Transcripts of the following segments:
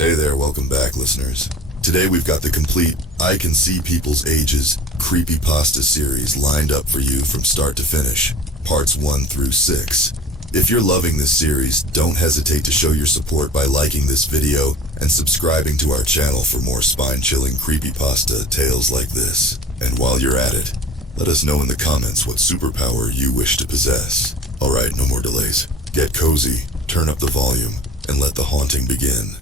Hey there, welcome back, listeners. Today we've got the complete I Can See People's Ages Creepypasta series lined up for you from start to finish, parts 1 through 6. If you're loving this series, don't hesitate to show your support by liking this video and subscribing to our channel for more spine-chilling creepypasta tales like this. And while you're at it, let us know in the comments what superpower you wish to possess. Alright, no more delays. Get cozy, turn up the volume, and let the haunting begin.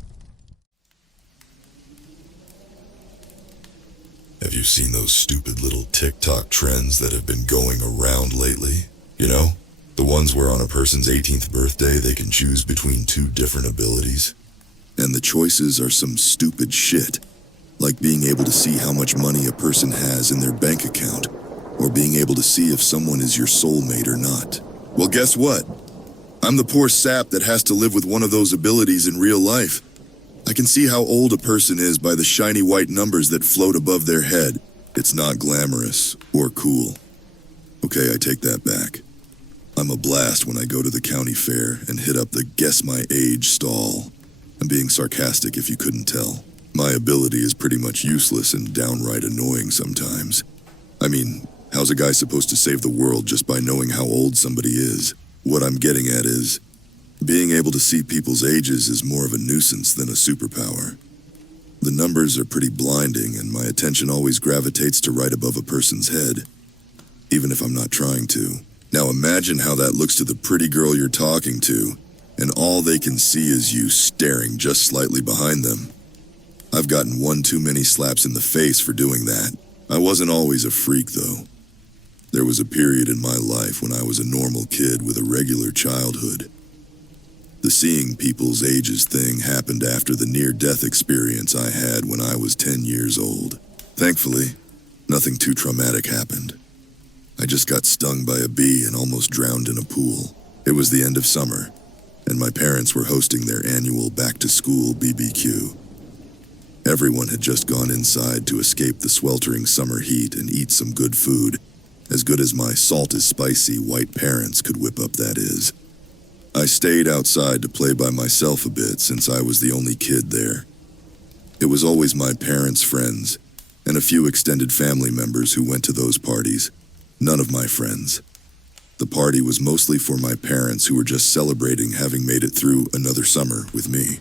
Have you seen those stupid little TikTok trends that have been going around lately? You know, the ones where on a person's 18th birthday they can choose between 2 different abilities. And the choices are some stupid shit, like being able to see how much money a person has in their bank account, or being able to see if someone is your soulmate or not. Well, guess what? I'm the poor sap that has to live with one of those abilities in real life. I can see how old a person is by the shiny white numbers that float above their head. It's not glamorous or cool. Okay, I take that back. I'm a blast when I go to the county fair and hit up the Guess My Age stall. I'm being sarcastic if you couldn't tell. My ability is pretty much useless and downright annoying sometimes. I mean, how's a guy supposed to save the world just by knowing how old somebody is? What I'm getting at is, being able to see people's ages is more of a nuisance than a superpower. The numbers are pretty blinding, and my attention always gravitates to right above a person's head, even if I'm not trying to. Now imagine how that looks to the pretty girl you're talking to, and all they can see is you staring just slightly behind them. I've gotten one too many slaps in the face for doing that. I wasn't always a freak, though. There was a period in my life when I was a normal kid with a regular childhood. The seeing people's ages thing happened after the near-death experience I had when I was 10 years old. Thankfully, nothing too traumatic happened. I just got stung by a bee and almost drowned in a pool. It was the end of summer, and my parents were hosting their annual back-to-school BBQ. Everyone had just gone inside to escape the sweltering summer heat and eat some good food, as good as my salt-is-spicy white parents could whip up, that is. I stayed outside to play by myself a bit since I was the only kid there. It was always my parents' friends, and a few extended family members who went to those parties. None of my friends. The party was mostly for my parents who were just celebrating having made it through another summer with me.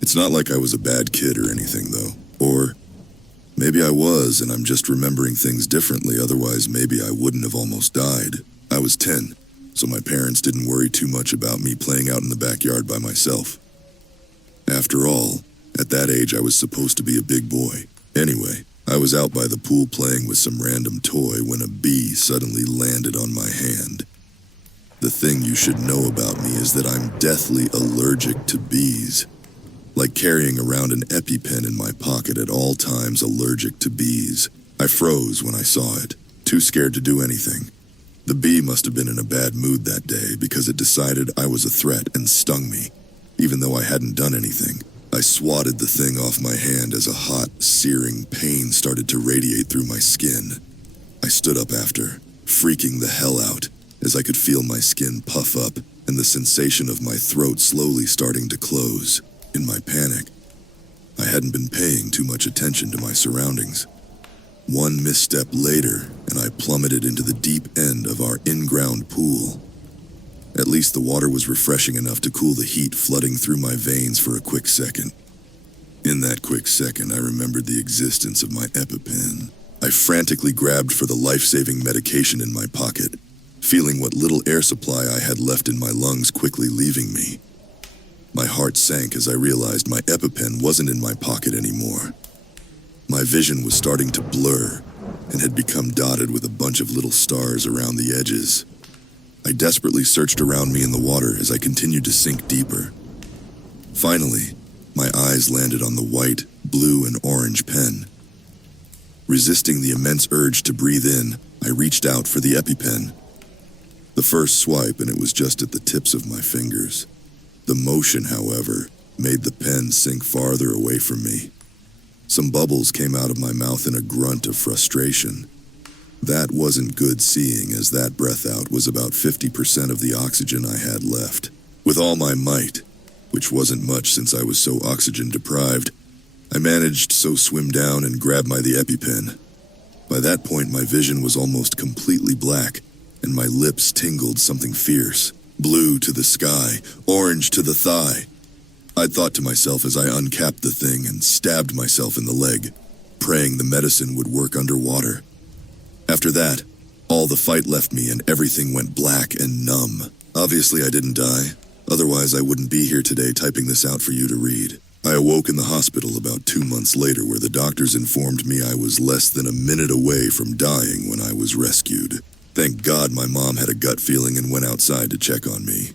It's not like I was a bad kid or anything, though. Or maybe I was, and I'm just remembering things differently, otherwise maybe I wouldn't have almost died. I was 10. So my parents didn't worry too much about me playing out in the backyard by myself. After all, at that age I was supposed to be a big boy. Anyway, I was out by the pool playing with some random toy when a bee suddenly landed on my hand. The thing you should know about me is that I'm deathly allergic to bees. Like carrying around an EpiPen in my pocket at all times, allergic to bees. I froze when I saw it, too scared to do anything. The bee must have been in a bad mood that day because it decided I was a threat and stung me, even though I hadn't done anything. I swatted the thing off my hand as a hot, searing pain started to radiate through my skin. I stood up after, freaking the hell out, as I could feel my skin puff up and the sensation of my throat slowly starting to close. In my panic, I hadn't been paying too much attention to my surroundings. One misstep later, and I plummeted into the deep end of our in-ground pool. At least the water was refreshing enough to cool the heat flooding through my veins for a quick second. In that quick second, I remembered the existence of my EpiPen. I frantically grabbed for the life-saving medication in my pocket, feeling what little air supply I had left in my lungs quickly leaving me. My heart sank as I realized my EpiPen wasn't in my pocket anymore. My vision was starting to blur and had become dotted with a bunch of little stars around the edges. I desperately searched around me in the water as I continued to sink deeper. Finally, my eyes landed on the white, blue, and orange pen. Resisting the immense urge to breathe in, I reached out for the EpiPen. The first swipe, and it was just at the tips of my fingers. The motion, however, made the pen sink farther away from me. Some bubbles came out of my mouth in a grunt of frustration. That wasn't good seeing, as that breath out was about 50% of the oxygen I had left. With all my might, which wasn't much since I was so oxygen deprived. I managed to swim down and grab the EpiPen. By that point, my vision was almost completely black, and my lips tingled something fierce. Blue to the sky, orange to the thigh. I thought to myself as I uncapped the thing and stabbed myself in the leg, praying the medicine would work underwater. After that, all the fight left me and everything went black and numb. Obviously, I didn't die. Otherwise, I wouldn't be here today typing this out for you to read. I awoke in the hospital about 2 months later where the doctors informed me I was less than a minute away from dying when I was rescued. Thank God my mom had a gut feeling and went outside to check on me.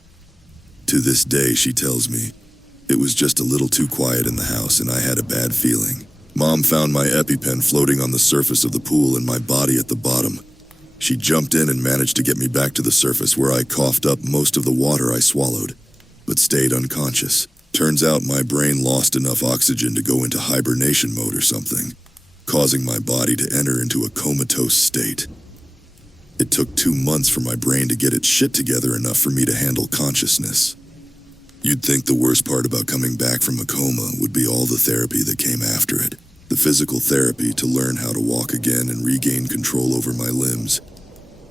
To this day, she tells me, it was just a little too quiet in the house and I had a bad feeling. Mom found my EpiPen floating on the surface of the pool and my body at the bottom. She jumped in and managed to get me back to the surface where I coughed up most of the water I swallowed, but stayed unconscious. Turns out my brain lost enough oxygen to go into hibernation mode or something, causing my body to enter into a comatose state. It took 2 months for my brain to get its shit together enough for me to handle consciousness. You'd think the worst part about coming back from a coma would be all the therapy that came after it. The physical therapy to learn how to walk again and regain control over my limbs.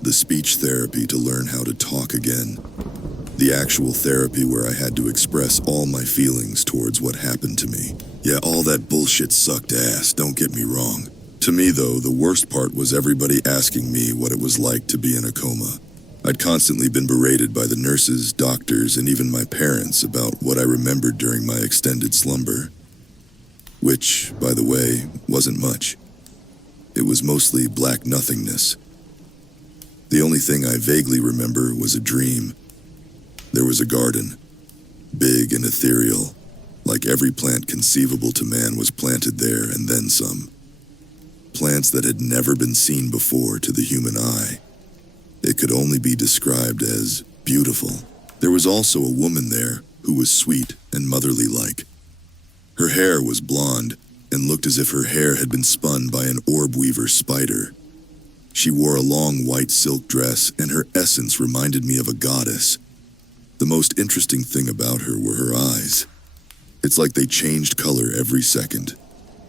The speech therapy to learn how to talk again. The actual therapy where I had to express all my feelings towards what happened to me. Yeah, all that bullshit sucked ass, don't get me wrong. To me, though, the worst part was everybody asking me what it was like to be in a coma. I'd constantly been berated by the nurses, doctors, and even my parents about what I remembered during my extended slumber. Which, by the way, wasn't much. It was mostly black nothingness. The only thing I vaguely remember was a dream. There was a garden, big and ethereal, like every plant conceivable to man was planted there and then some. Plants that had never been seen before to the human eye. It could only be described as beautiful. There was also a woman there who was sweet and motherly-like. Her hair was blonde and looked as if her hair had been spun by an orb weaver spider. She wore a long white silk dress and her essence reminded me of a goddess. The most interesting thing about her were her eyes. It's like they changed color every second,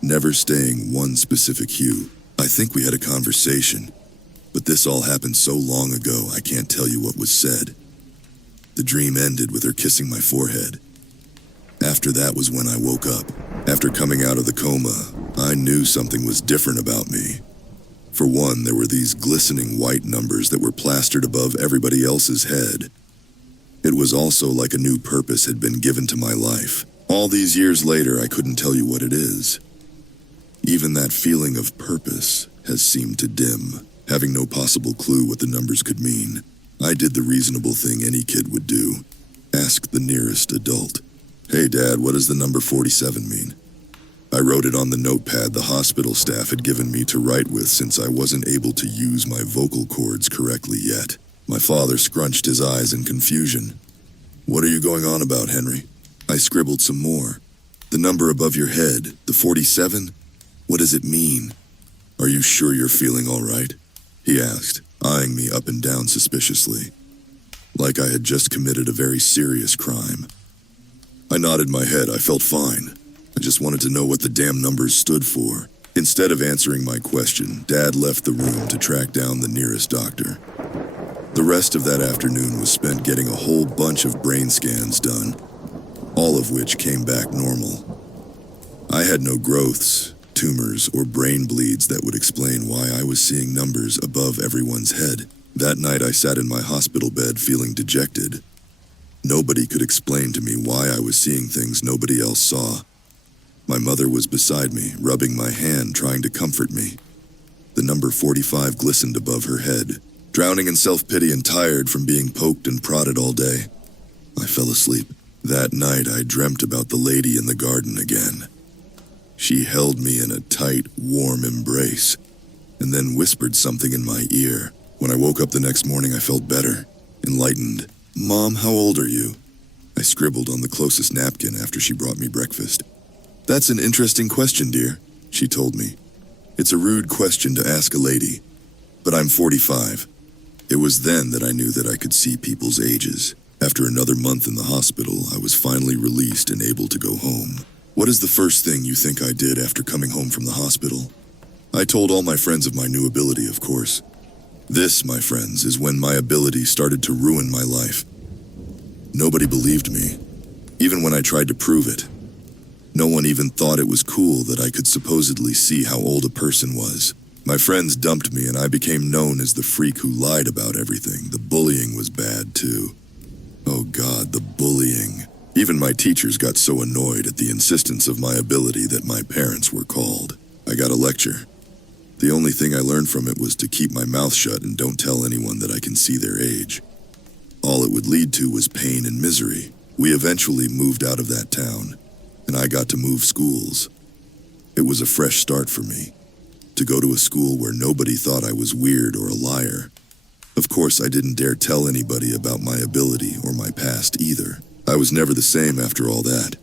never staying one specific hue. I think we had a conversation, but this all happened so long ago I can't tell you what was said. The dream ended with her kissing my forehead. After that was when I woke up. After coming out of the coma, I knew something was different about me. For one, there were these glistening white numbers that were plastered above everybody else's head. It was also like a new purpose had been given to my life. All these years later, I couldn't tell you what it is. Even that feeling of purpose has seemed to dim, having no possible clue what the numbers could mean. I did the reasonable thing any kid would do. Ask the nearest adult. Hey Dad, what does the number 47 mean? I wrote it on the notepad the hospital staff had given me to write with since I wasn't able to use my vocal cords correctly yet. My father scrunched his eyes in confusion. What are you going on about, Henry? I scribbled some more. The number above your head, the 47? What does it mean? Are you sure you're feeling all right? He asked, eyeing me up and down suspiciously, like I had just committed a very serious crime. I nodded my head. I felt fine. I just wanted to know what the damn numbers stood for. Instead of answering my question, Dad left the room to track down the nearest doctor. The rest of that afternoon was spent getting a whole bunch of brain scans done, all of which came back normal. I had no growths, tumors, or brain bleeds that would explain why I was seeing numbers above everyone's head. That night I sat in my hospital bed feeling dejected. Nobody could explain to me why I was seeing things nobody else saw. My mother was beside me, rubbing my hand, trying to comfort me. The number 45 glistened above her head. Drowning in self-pity and tired from being poked and prodded all day, I fell asleep. That night I dreamt about the lady in the garden again. She held me in a tight, warm embrace, and then whispered something in my ear. When I woke up the next morning, I felt better, enlightened. Mom, how old are you? I scribbled on the closest napkin after she brought me breakfast. That's an interesting question, dear, she told me. It's a rude question to ask a lady, but I'm 45. It was then that I knew that I could see people's ages. After another month in the hospital, I was finally released and able to go home. What is the first thing you think I did after coming home from the hospital? I told all my friends of my new ability, of course. This, my friends, is when my ability started to ruin my life. Nobody believed me, even when I tried to prove it. No one even thought it was cool that I could supposedly see how old a person was. My friends dumped me and I became known as the freak who lied about everything. The bullying was bad too. Oh God, the bullying. Even my teachers got so annoyed at the insistence of my ability that my parents were called. I got a lecture. The only thing I learned from it was to keep my mouth shut and don't tell anyone that I can see their age. All it would lead to was pain and misery. We eventually moved out of that town, and I got to move schools. It was a fresh start for me, to go to a school where nobody thought I was weird or a liar. Of course, I didn't dare tell anybody about my ability or my past either. I was never the same after all that.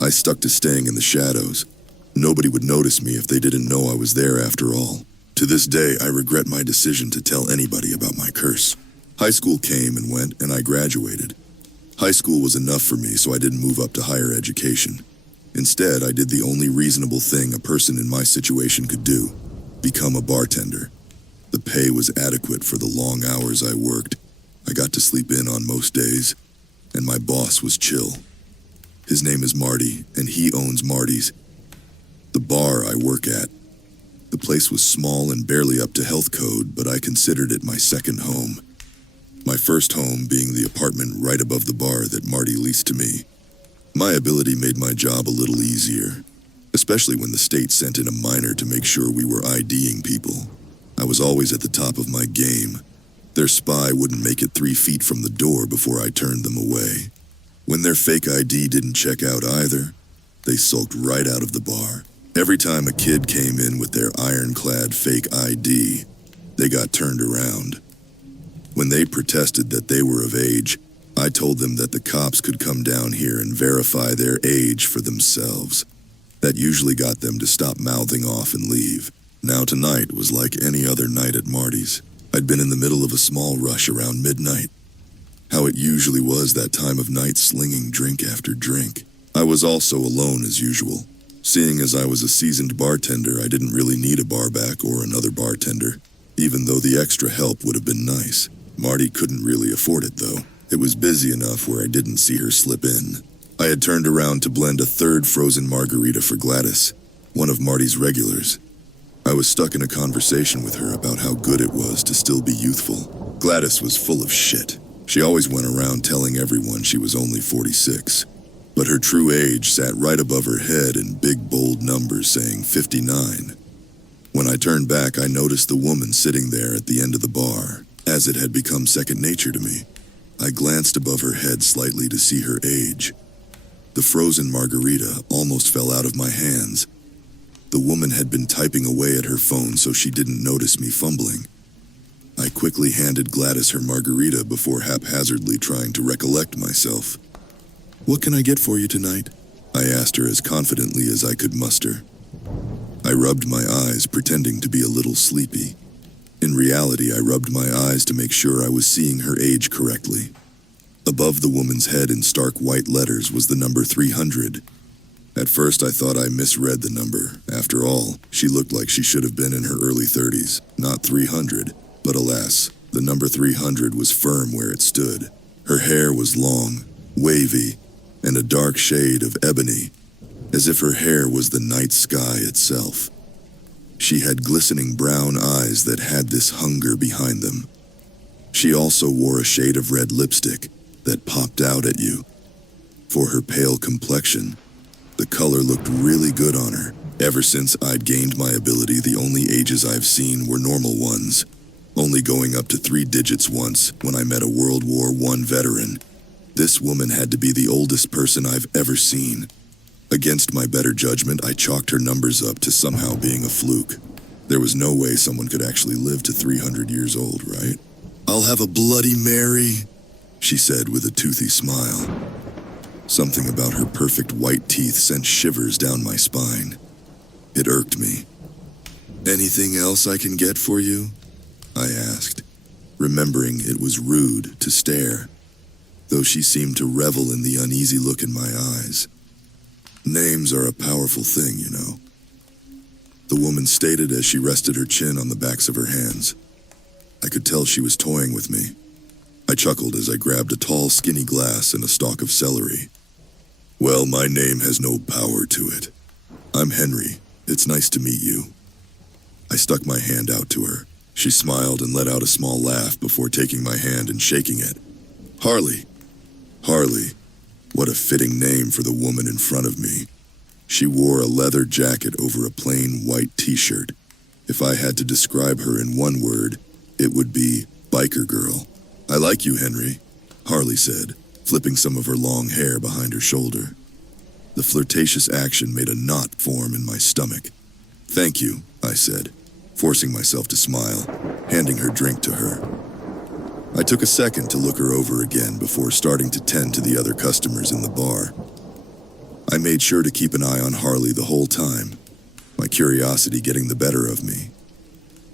I stuck to staying in the shadows. Nobody would notice me if they didn't know I was there after all. To this day, I regret my decision to tell anybody about my curse. High school came and went, and I graduated. High school was enough for me, so I didn't move up to higher education. Instead, I did the only reasonable thing a person in my situation could do: become a bartender. The pay was adequate for the long hours I worked. I got to sleep in on most days, and my boss was chill. His name is Marty, and he owns Marty's, the bar I work at. The place was small and barely up to health code, but I considered it my second home. My first home being the apartment right above the bar that Marty leased to me. My ability made my job a little easier, especially when the state sent in a miner to make sure we were IDing people. I was always at the top of my game. Their spy wouldn't make it 3 feet from the door before I turned them away. When their fake ID didn't check out either, they sulked right out of the bar. Every time a kid came in with their ironclad fake ID, they got turned around. When they protested that they were of age, I told them that the cops could come down here and verify their age for themselves. That usually got them to stop mouthing off and leave. Now tonight was like any other night at Marty's. I'd been in the middle of a small rush around midnight. How it usually was that time of night, slinging drink after drink. I was also alone as usual. Seeing as I was a seasoned bartender, I didn't really need a barback or another bartender, even though the extra help would have been nice. Marty couldn't really afford it though. It was busy enough where I didn't see her slip in. I had turned around to blend a third frozen margarita for Gladys, one of Marty's regulars. I was stuck in a conversation with her about how good it was to still be youthful. Gladys was full of shit. She always went around telling everyone she was only 46. But her true age sat right above her head in big bold numbers saying 59. When I turned back, I noticed the woman sitting there at the end of the bar, as it had become second nature to me. I glanced above her head slightly to see her age. The frozen margarita almost fell out of my hands. The woman had been typing away at her phone so she didn't notice me fumbling. I quickly handed Gladys her margarita before haphazardly trying to recollect myself. "What can I get for you tonight?" I asked her as confidently as I could muster. I rubbed my eyes, pretending to be a little sleepy. In reality, I rubbed my eyes to make sure I was seeing her age correctly. Above the woman's head in stark white letters was the number 300. At first, I thought I misread the number. After all, she looked like she should have been in her early 30s, not 300. But alas, the number 300 was firm where it stood. Her hair was long, wavy, and a dark shade of ebony, as if her hair was the night sky itself. She had glistening brown eyes that had this hunger behind them. She also wore a shade of red lipstick that popped out at you. For her pale complexion, the color looked really good on her. Ever since I'd gained my ability, the only ages I've seen were normal ones, only going up to 3 digits once when I met a World War I veteran. This woman had to be the oldest person I've ever seen. Against my better judgment, I chalked her numbers up to somehow being a fluke. There was no way someone could actually live to 300 years old, right? "I'll have a Bloody Mary," she said with a toothy smile. Something about her perfect white teeth sent shivers down my spine. It irked me. "Anything else I can get for you?" I asked, remembering it was rude to stare. though she seemed to revel in the uneasy look in my eyes. Names are a powerful thing, you know. The woman stated as she rested her chin on the backs of her hands. I could tell she was toying with me. I chuckled as I grabbed a tall, skinny glass and a stalk of celery. Well, my name has no power to it. I'm Henry. It's nice to meet you. I stuck my hand out to her. She smiled and let out a small laugh before taking my hand and shaking it. Harley. Harley. What a fitting name for the woman in front of me. She wore a leather jacket over a plain white t-shirt. If I had to describe her in one word, it would be biker girl. I like you, Henry, Harley said, flipping some of her long hair behind her shoulder. The flirtatious action made a knot form in my stomach. Thank you, I said, forcing myself to smile, handing her drink to her. I took a second to look her over again before starting to tend to the other customers in the bar. I made sure to keep an eye on Harley the whole time, my curiosity getting the better of me.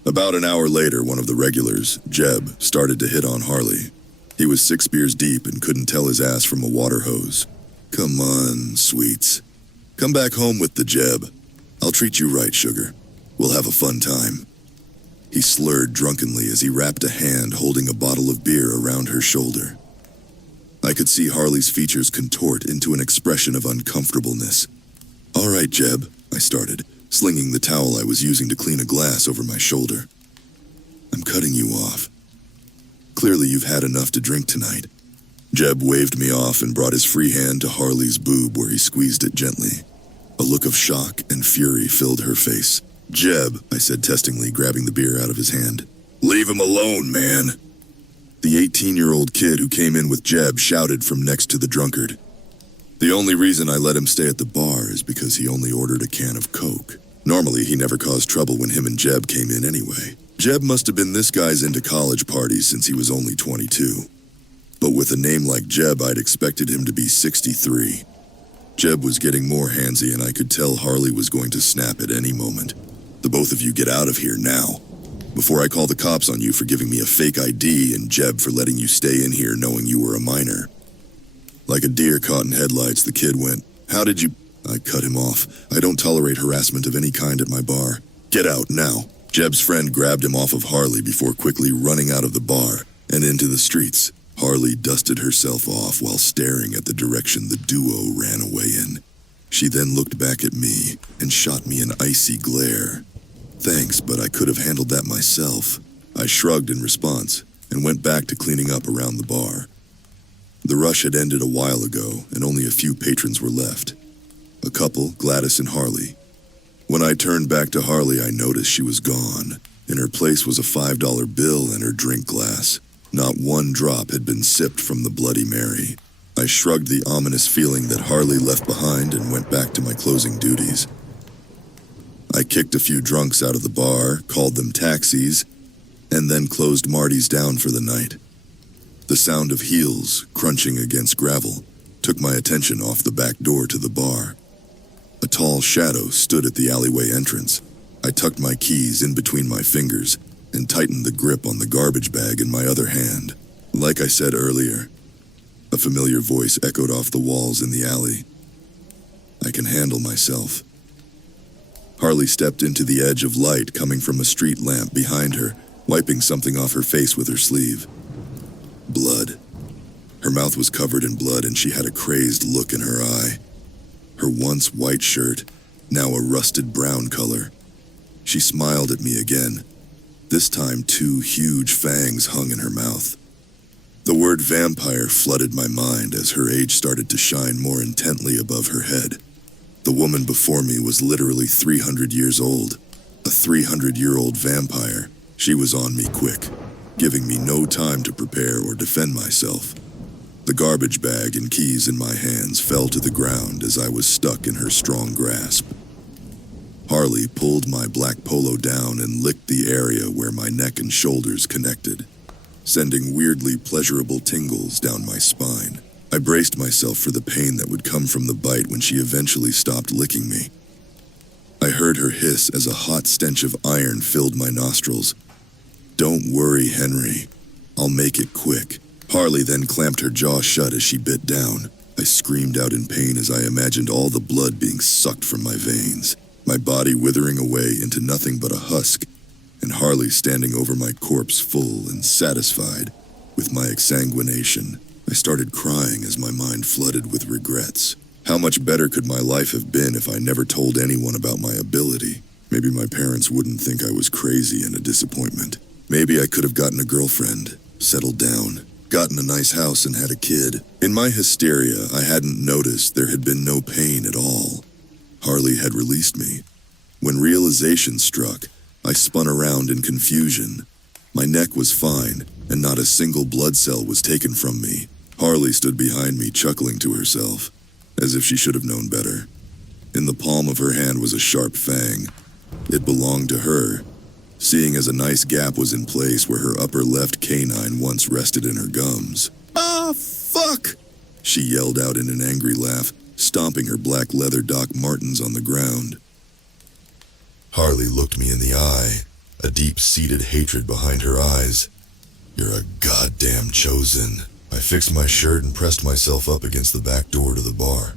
About an hour later, one of the regulars, Jeb, started to hit on Harley. He was 6 beers deep and couldn't tell his ass from a water hose. Come on, sweets. Come back home with the Jeb. I'll treat you right, sugar. We'll have a fun time. He slurred drunkenly as he wrapped a hand holding a bottle of beer around her shoulder. I could see Harley's features contort into an expression of uncomfortableness. All right, Jeb, I started, slinging the towel I was using to clean a glass over my shoulder. I'm cutting you off. Clearly you've had enough to drink tonight. Jeb waved me off and brought his free hand to Harley's boob where he squeezed it gently. A look of shock and fury filled her face. Jeb, I said testingly, grabbing the beer out of his hand. Leave him alone, man. The 18-year-old kid who came in with Jeb shouted from next to the drunkard. The only reason I let him stay at the bar is because he only ordered a can of Coke. Normally, he never caused trouble when him and Jeb came in anyway. Jeb must have been this guy's into college parties since he was only 22. But with a name like Jeb, I'd expected him to be 63. Jeb was getting more handsy and I could tell Harley was going to snap at any moment. The both of you get out of here now, before I call the cops on you for giving me a fake ID and Jeb for letting you stay in here knowing you were a minor. Like a deer caught in headlights, the kid went, How did you... I cut him off. I don't tolerate harassment of any kind at my bar. Get out now. Jeb's friend grabbed him off of Harley before quickly running out of the bar and into the streets. Harley dusted herself off while staring at the direction the duo ran away in. She then looked back at me and shot me an icy glare. Thanks, but I could have handled that myself. I shrugged in response and went back to cleaning up around the bar. The rush had ended a while ago and only a few patrons were left. A couple, Gladys and Harley. When I turned back to Harley, I noticed she was gone. In her place was a $5 bill and her drink glass. Not one drop had been sipped from the Bloody Mary. I shrugged the ominous feeling that Harley left behind and went back to my closing duties. I kicked a few drunks out of the bar, called them taxis, and then closed Marty's down for the night. The sound of heels crunching against gravel took my attention off the back door to the bar. A tall shadow stood at the alleyway entrance. I tucked my keys in between my fingers and tightened the grip on the garbage bag in my other hand. Like I said earlier, a familiar voice echoed off the walls in the alley. I can handle myself. Harley stepped into the edge of light coming from a street lamp behind her, wiping something off her face with her sleeve. Blood. Her mouth was covered in blood and she had a crazed look in her eye. Her once white shirt, now a rusted brown color. She smiled at me again. This time 2 huge fangs hung in her mouth. The word vampire flooded my mind as her age started to shine more intently above her head. The woman before me was literally 300 years old. A 300-year-old vampire. She was on me quick, giving me no time to prepare or defend myself. The garbage bag and keys in my hands fell to the ground as I was stuck in her strong grasp. Harley pulled my black polo down and licked the area where my neck and shoulders connected, sending weirdly pleasurable tingles down my spine. I braced myself for the pain that would come from the bite when she eventually stopped licking me. I heard her hiss as a hot stench of iron filled my nostrils. Don't worry, Henry. I'll make it quick. Harley then clamped her jaw shut as she bit down. I screamed out in pain as I imagined all the blood being sucked from my veins, my body withering away into nothing but a husk, and Harley standing over my corpse full and satisfied with my exsanguination. I started crying as my mind flooded with regrets. How much better could my life have been if I never told anyone about my ability? Maybe my parents wouldn't think I was crazy and a disappointment. Maybe I could have gotten a girlfriend, settled down, gotten a nice house and had a kid. In my hysteria, I hadn't noticed there had been no pain at all. Harley had released me. When realization struck, I spun around in confusion. My neck was fine, and not a single blood cell was taken from me. Harley stood behind me, chuckling to herself, as if she should have known better. In the palm of her hand was a sharp fang. It belonged to her, seeing as a nice gap was in place where her upper left canine once rested in her gums. "Ah, fuck!" she yelled out in an angry laugh, stomping her black leather Doc Martens on the ground. Harley looked me in the eye, a deep-seated hatred behind her eyes. "You're a goddamn chosen." I fixed my shirt and pressed myself up against the back door to the bar,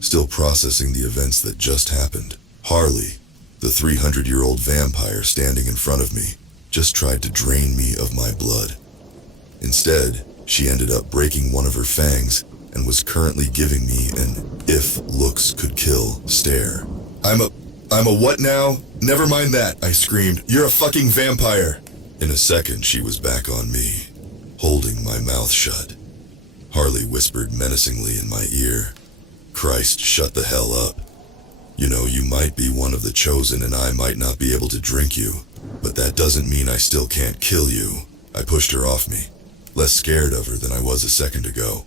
still processing the events that just happened. Harley, the 300-year-old vampire standing in front of me, just tried to drain me of my blood. Instead, she ended up breaking one of her fangs and was currently giving me an "if looks could kill" stare. I'm a what now? Never mind that, I screamed. "You're a fucking vampire." In a second, she was back on me, holding my mouth shut. Harley whispered menacingly in my ear, "Christ, shut the hell up. You know, you might be one of the chosen and I might not be able to drink you, but that doesn't mean I still can't kill you." I pushed her off me, less scared of her than I was a second ago.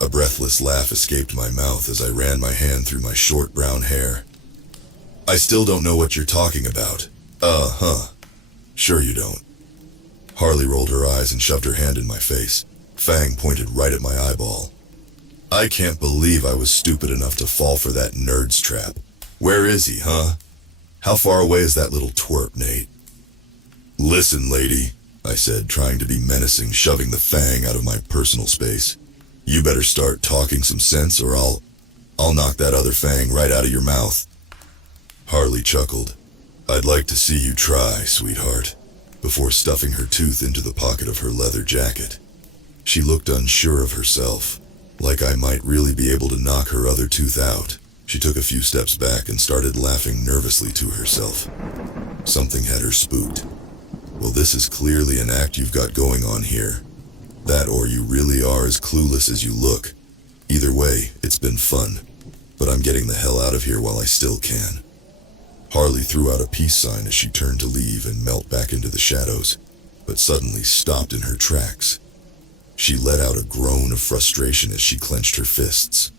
A breathless laugh escaped my mouth as I ran my hand through my short brown hair. "I still don't know what you're talking about." Sure you don't." Harley rolled her eyes and shoved her hand in my face, fang pointed right at my eyeball. "I can't believe I was stupid enough to fall for that nerd's trap. Where is he, huh? How far away is that little twerp, Nate?" "Listen, lady," I said, trying to be menacing, shoving the fang out of my personal space. "You better start talking some sense or I'll knock that other fang right out of your mouth." Harley chuckled. "I'd like to see you try, sweetheart," before stuffing her tooth into the pocket of her leather jacket. She looked unsure of herself, like I might really be able to knock her other tooth out. She took a few steps back and started laughing nervously to herself. Something had her spooked. "Well, this is clearly an act you've got going on here. That or you really are as clueless as you look. Either way, it's been fun, but I'm getting the hell out of here while I still can." Harley threw out a peace sign as she turned to leave and melt back into the shadows, but suddenly stopped in her tracks. She let out a groan of frustration as she clenched her fists.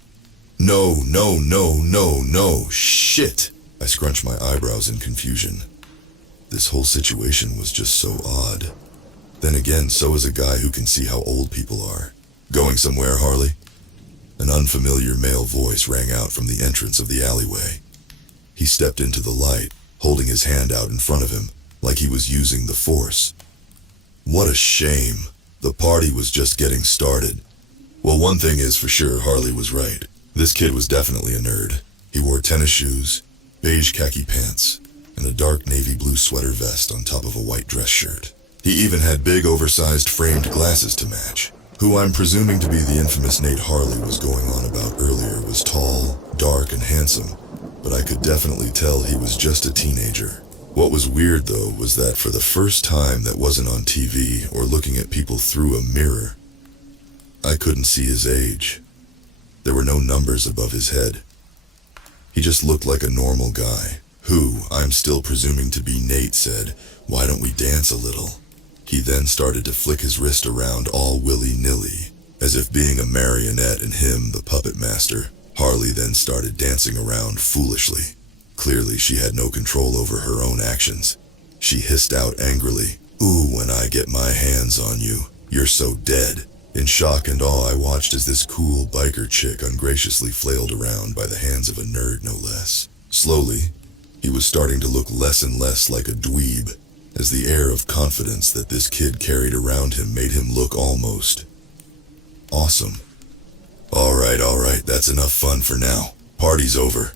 No, shit! I scrunched my eyebrows in confusion. This whole situation was just so odd. Then again, so is a guy who can see how old people are. "Going somewhere, Harley?" An unfamiliar male voice rang out from the entrance of the alleyway. He stepped into the light, holding his hand out in front of him, like he was using the force. What a shame. The party was just getting started. Well, one thing is for sure, Harley was right. This kid was definitely a nerd. He wore tennis shoes, beige khaki pants, and a dark navy blue sweater vest on top of a white dress shirt. He even had big oversized framed glasses to match. Who I'm presuming to be the infamous Nate Harley was going on about earlier was tall, dark, and handsome, but I could definitely tell he was just a teenager. What was weird, though, was that for the first time that wasn't on TV or looking at people through a mirror, I couldn't see his age. There were no numbers above his head. He just looked like a normal guy, who, I'm still presuming to be Nate, said, "Why don't we dance a little?" He then started to flick his wrist around all willy-nilly, as if being a marionette and him the puppet master. Harley then started dancing around foolishly. Clearly, she had no control over her own actions. She hissed out angrily, "Ooh, when I get my hands on you, you're so dead." In shock and awe, I watched as this cool biker chick ungraciously flailed around by the hands of a nerd, no less. Slowly, he was starting to look less and less like a dweeb, as the air of confidence that this kid carried around him made him look almost Awesome. Alright, that's enough fun for now. Party's over,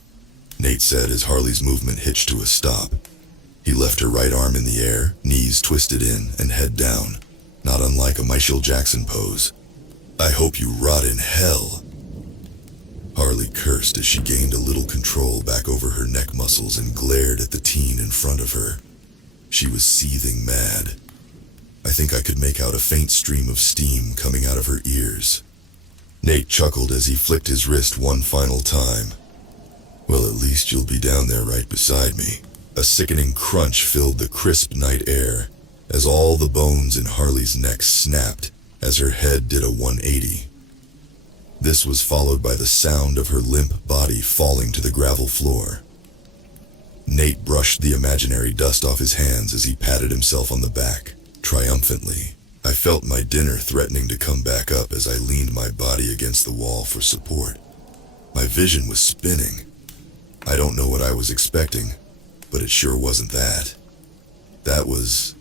Nate said as Harley's movement hitched to a stop. He left her right arm in the air, knees twisted in and head down, not unlike a Michael Jackson pose. I hope you rot in hell. Harley cursed as she gained a little control back over her neck muscles and glared at the teen in front of her. She was seething mad. I think I could make out a faint stream of steam coming out of her ears. Nate chuckled as he flicked his wrist one final time. Well, at least you'll be down there right beside me. A sickening crunch filled the crisp night air as all the bones in Harley's neck snapped as her head did a 180. This was followed by the sound of her limp body falling to the gravel floor. Nate brushed the imaginary dust off his hands as he patted himself on the back, triumphantly. I felt my dinner threatening to come back up as I leaned my body against the wall for support. My vision was spinning. I don't know what I was expecting, but it sure wasn't that. That was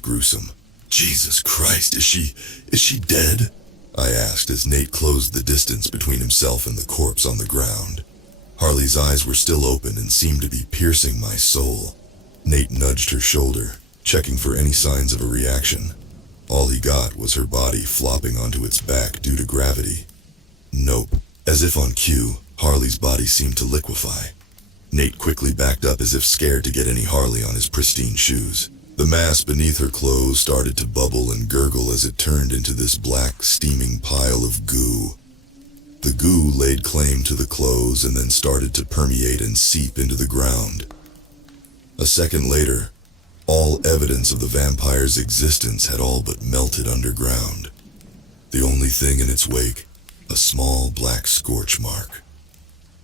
gruesome. Jesus Christ, is she dead? I asked as Nate closed the distance between himself and the corpse on the ground. Harley's eyes were still open and seemed to be piercing my soul. Nate nudged her shoulder, checking for any signs of a reaction. All he got was her body flopping onto its back due to gravity. Nope. As if on cue, Harley's body seemed to liquefy. Nate quickly backed up as if scared to get any Harley on his pristine shoes. The mass beneath her clothes started to bubble and gurgle as it turned into this black, steaming pile of goo. The goo laid claim to the clothes and then started to permeate and seep into the ground. A second later, all evidence of the vampire's existence had all but melted underground. The only thing in its wake, a small black scorch mark.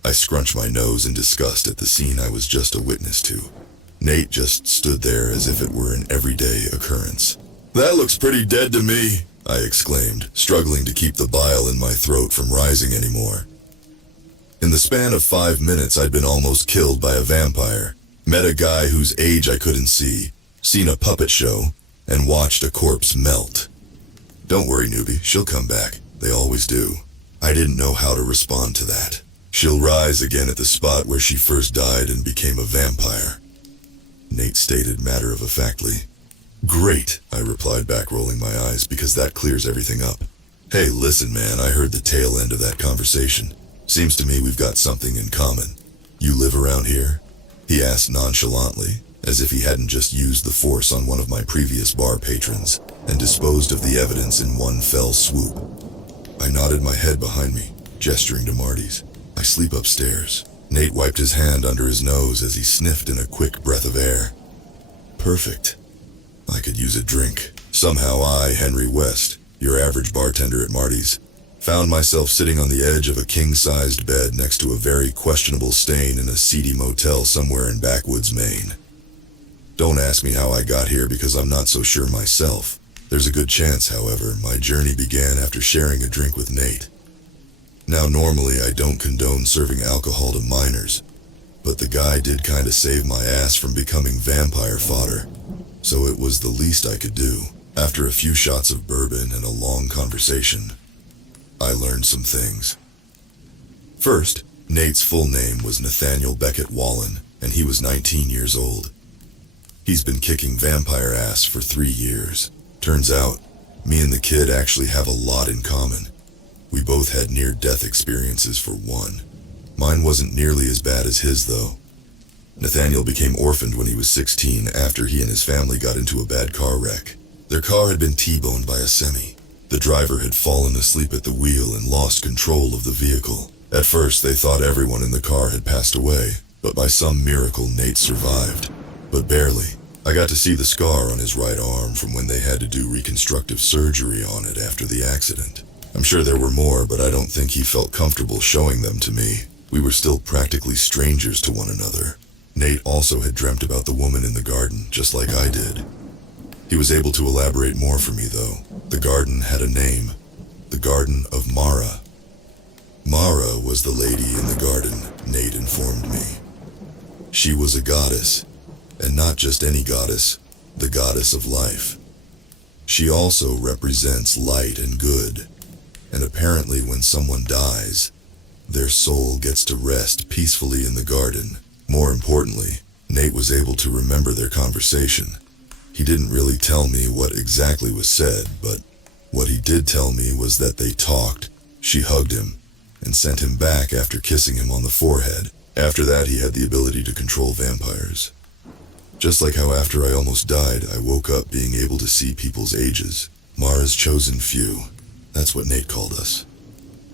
I scrunched my nose in disgust at the scene I was just a witness to. Nate just stood there as if it were an everyday occurrence. That looks pretty dead to me, I exclaimed, struggling to keep the bile in my throat from rising anymore. In the span of 5 minutes, I'd been almost killed by a vampire, met a guy whose age I couldn't see, seen a puppet show, and watched a corpse melt. Don't worry, newbie, she'll come back. They always do. I didn't know how to respond to that. She'll rise again at the spot where she first died and became a vampire, Nate stated matter-of-factly. Great, I replied back, rolling my eyes, because that clears everything up. Hey, listen, man, I heard the tail end of that conversation. Seems to me we've got something in common. You live around here? He asked nonchalantly, as if he hadn't just used the force on one of my previous bar patrons and disposed of the evidence in one fell swoop. I nodded my head behind me, gesturing to Marty's. I sleep upstairs. Nate wiped his hand under his nose as he sniffed in a quick breath of air. Perfect. I could use a drink. Somehow I, Henry West, your average bartender at Marty's, found myself sitting on the edge of a king-sized bed next to a very questionable stain in a seedy motel somewhere in backwoods Maine. Don't ask me how I got here because I'm not so sure myself. There's a good chance, however, my journey began after sharing a drink with Nate. Now, normally I don't condone serving alcohol to minors, but the guy did kinda save my ass from becoming vampire fodder, so it was the least I could do. After a few shots of bourbon and a long conversation, I learned some things. First, Nate's full name was Nathaniel Beckett Wallen, and he was 19 years old. He's been kicking vampire ass for 3 years. Turns out, me and the kid actually have a lot in common. We both had near-death experiences for one. Mine wasn't nearly as bad as his, though. Nathaniel became orphaned when he was 16 after he and his family got into a bad car wreck. Their car had been T-boned by a semi. The driver had fallen asleep at the wheel and lost control of the vehicle. At first, they thought everyone in the car had passed away, but by some miracle, Nate survived. But barely. I got to see the scar on his right arm from when they had to do reconstructive surgery on it after the accident. I'm sure there were more, but I don't think he felt comfortable showing them to me. We were still practically strangers to one another. Nate also had dreamt about the woman in the garden, just like I did. He was able to elaborate more for me, though. The garden had a name. The Garden of Mara. Mara was the lady in the garden, Nate informed me. She was a goddess, and not just any goddess, the goddess of life. She also represents light and good, And apparently when someone dies, their soul gets to rest peacefully in the garden. More importantly, Nate was able to remember their conversation. He didn't really tell me what exactly was said, but what he did tell me was that they talked, she hugged him, and sent him back after kissing him on the forehead. After that, he had the ability to control vampires. Just like how after I almost died, I woke up being able to see people's ages. Mara's chosen few. That's what Nate called us.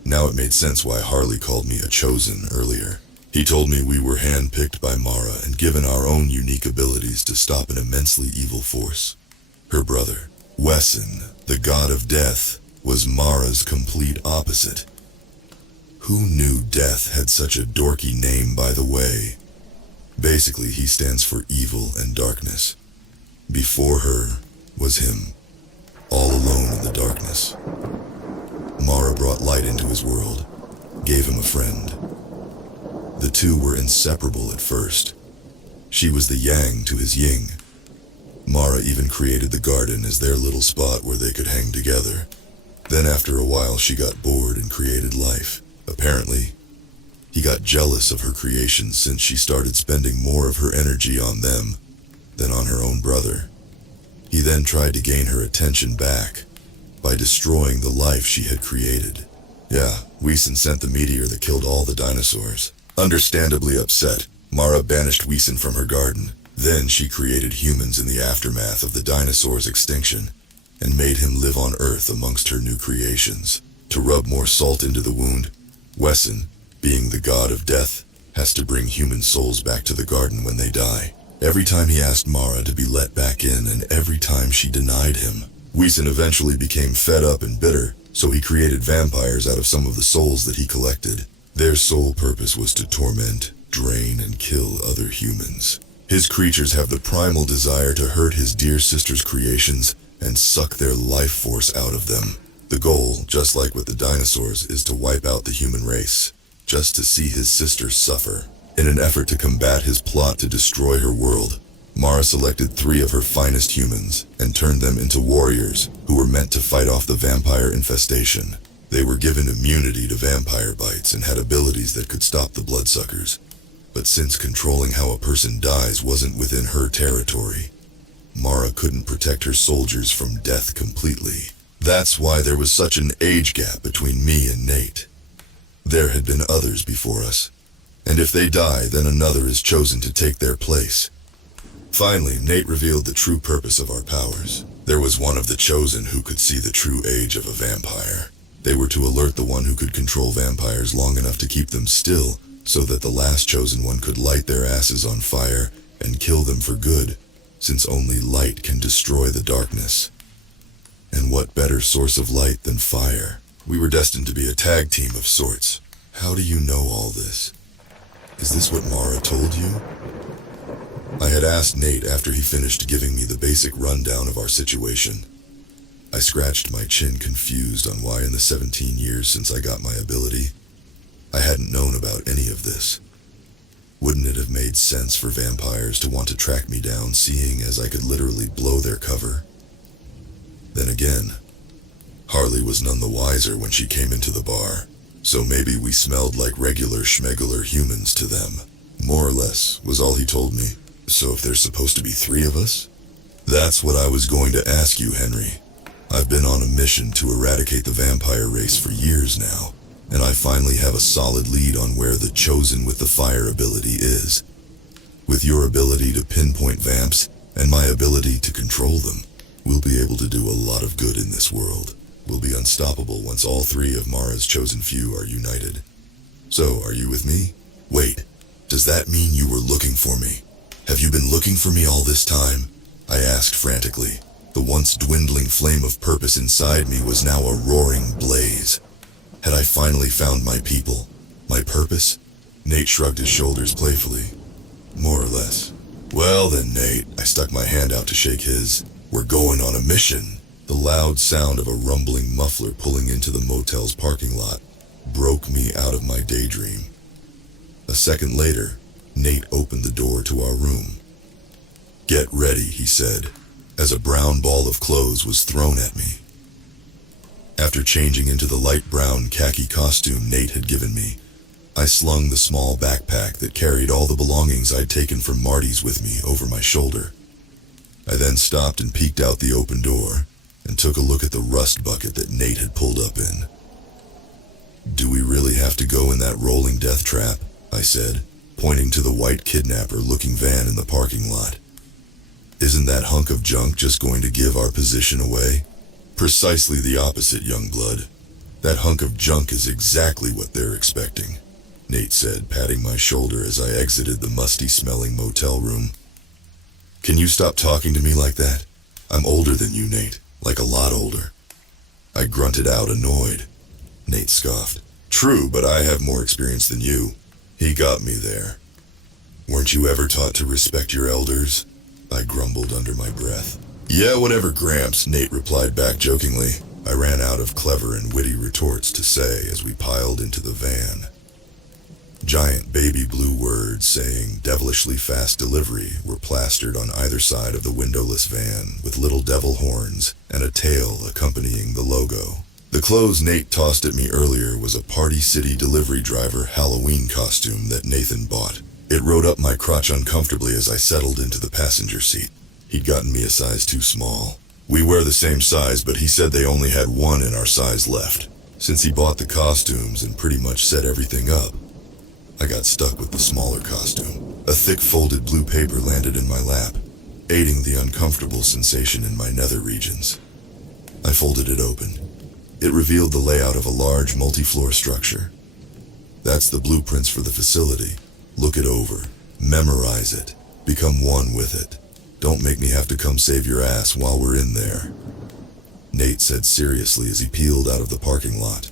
Now it made sense why Harley called me a chosen earlier. He told me we were handpicked by Mara and given our own unique abilities to stop an immensely evil force. Her brother, Wesson, the god of death, was Mara's complete opposite. Who knew death had such a dorky name, by the way? Basically, he stands for evil and darkness. Before her was him, all alone in the darkness. Mara brought light into his world, gave him a friend. The two were inseparable at first. She was the yang to his yin. Mara even created the garden as their little spot where they could hang together. Then after a while she got bored and created life. Apparently, he got jealous of her creations since she started spending more of her energy on them than on her own brother. He then tried to gain her attention back by destroying the life she had created. Yeah, Wesson sent the meteor that killed all the dinosaurs. Understandably upset, Mara banished Wesson from her garden. Then she created humans in the aftermath of the dinosaurs' extinction and made him live on Earth amongst her new creations. To rub more salt into the wound, Wesson, being the god of death, has to bring human souls back to the garden when they die. Every time he asked Mara to be let back in, and every time she denied him. Wesson eventually became fed up and bitter, so he created vampires out of some of the souls that he collected. Their sole purpose was to torment, drain, and kill other humans. His creatures have the primal desire to hurt his dear sister's creations and suck their life force out of them. The goal, just like with the dinosaurs, is to wipe out the human race, just to see his sister suffer. In an effort to combat his plot to destroy her world, Mara selected 3 of her finest humans and turned them into warriors who were meant to fight off the vampire infestation. They were given immunity to vampire bites and had abilities that could stop the bloodsuckers. But since controlling how a person dies wasn't within her territory, Mara couldn't protect her soldiers from death completely. That's why there was such an age gap between me and Nate. There had been others before us, and if they die, then another is chosen to take their place. Finally, Nate revealed the true purpose of our powers. There was one of the chosen who could see the true age of a vampire. They were to alert the one who could control vampires long enough to keep them still, so that the last chosen one could light their asses on fire and kill them for good, since only light can destroy the darkness. And what better source of light than fire? We were destined to be a tag team of sorts. How do you know all this? Is this what Mara told you? I had asked Nate after he finished giving me the basic rundown of our situation. I scratched my chin, confused on why in the 17 years since I got my ability, I hadn't known about any of this. Wouldn't it have made sense for vampires to want to track me down, seeing as I could literally blow their cover? Then again, Harley was none the wiser when she came into the bar, so maybe we smelled like regular schmegular humans to them. More or less, was all he told me. So if there's supposed to be 3 of us? That's what I was going to ask you, Henry. I've been on a mission to eradicate the vampire race for years now, and I finally have a solid lead on where the chosen with the fire ability is. With your ability to pinpoint vamps, and my ability to control them, we'll be able to do a lot of good in this world. We'll be unstoppable once all 3 of Mara's chosen few are united. So, are you with me? Wait, does that mean you were looking for me? Have you been looking for me all this time? I asked frantically. The once dwindling flame of purpose inside me was now a roaring blaze. Had I finally found my people? My purpose? Nate shrugged his shoulders playfully. More or less. Well then, Nate, I stuck my hand out to shake his. We're going on a mission. The loud sound of a rumbling muffler pulling into the motel's parking lot broke me out of my daydream. A second later, Nate opened the door to our room. Get ready, he said, as a brown ball of clothes was thrown at me. After changing into the light brown khaki costume Nate had given me, I slung the small backpack that carried all the belongings I'd taken from Marty's with me over my shoulder. I then stopped and peeked out the open door and took a look at the rust bucket that Nate had pulled up in. "Do we really have to go in that rolling death trap?" I said, pointing to the white kidnapper-looking van in the parking lot. "Isn't that hunk of junk just going to give our position away?" "Precisely the opposite, young blood. That hunk of junk is exactly what they're expecting," Nate said, patting my shoulder as I exited the musty-smelling motel room. "Can you stop talking to me like that? I'm older than you, Nate, like a lot older." I grunted out, annoyed. Nate scoffed. "True, but I have more experience than you." He got me there. "Weren't you ever taught to respect your elders?" I grumbled under my breath. "Yeah, whatever, Gramps," Nate replied back jokingly. I ran out of clever and witty retorts to say as we piled into the van. Giant baby blue words saying devilishly fast delivery were plastered on either side of the windowless van with little devil horns and a tail accompanying the logo. The clothes Nate tossed at me earlier was a Party City delivery driver Halloween costume that Nathan bought. It rode up my crotch uncomfortably as I settled into the passenger seat. He'd gotten me a size too small. We wear the same size, but he said they only had one in our size left. Since he bought the costumes and pretty much set everything up, I got stuck with the smaller costume. A thick folded blue paper landed in my lap, aiding the uncomfortable sensation in my nether regions. I folded it open. It revealed the layout of a large multi-floor structure. "That's the blueprints for the facility. Look it over. Memorize it. Become one with it. Don't make me have to come save your ass while we're in there," Nate said seriously as he peeled out of the parking lot.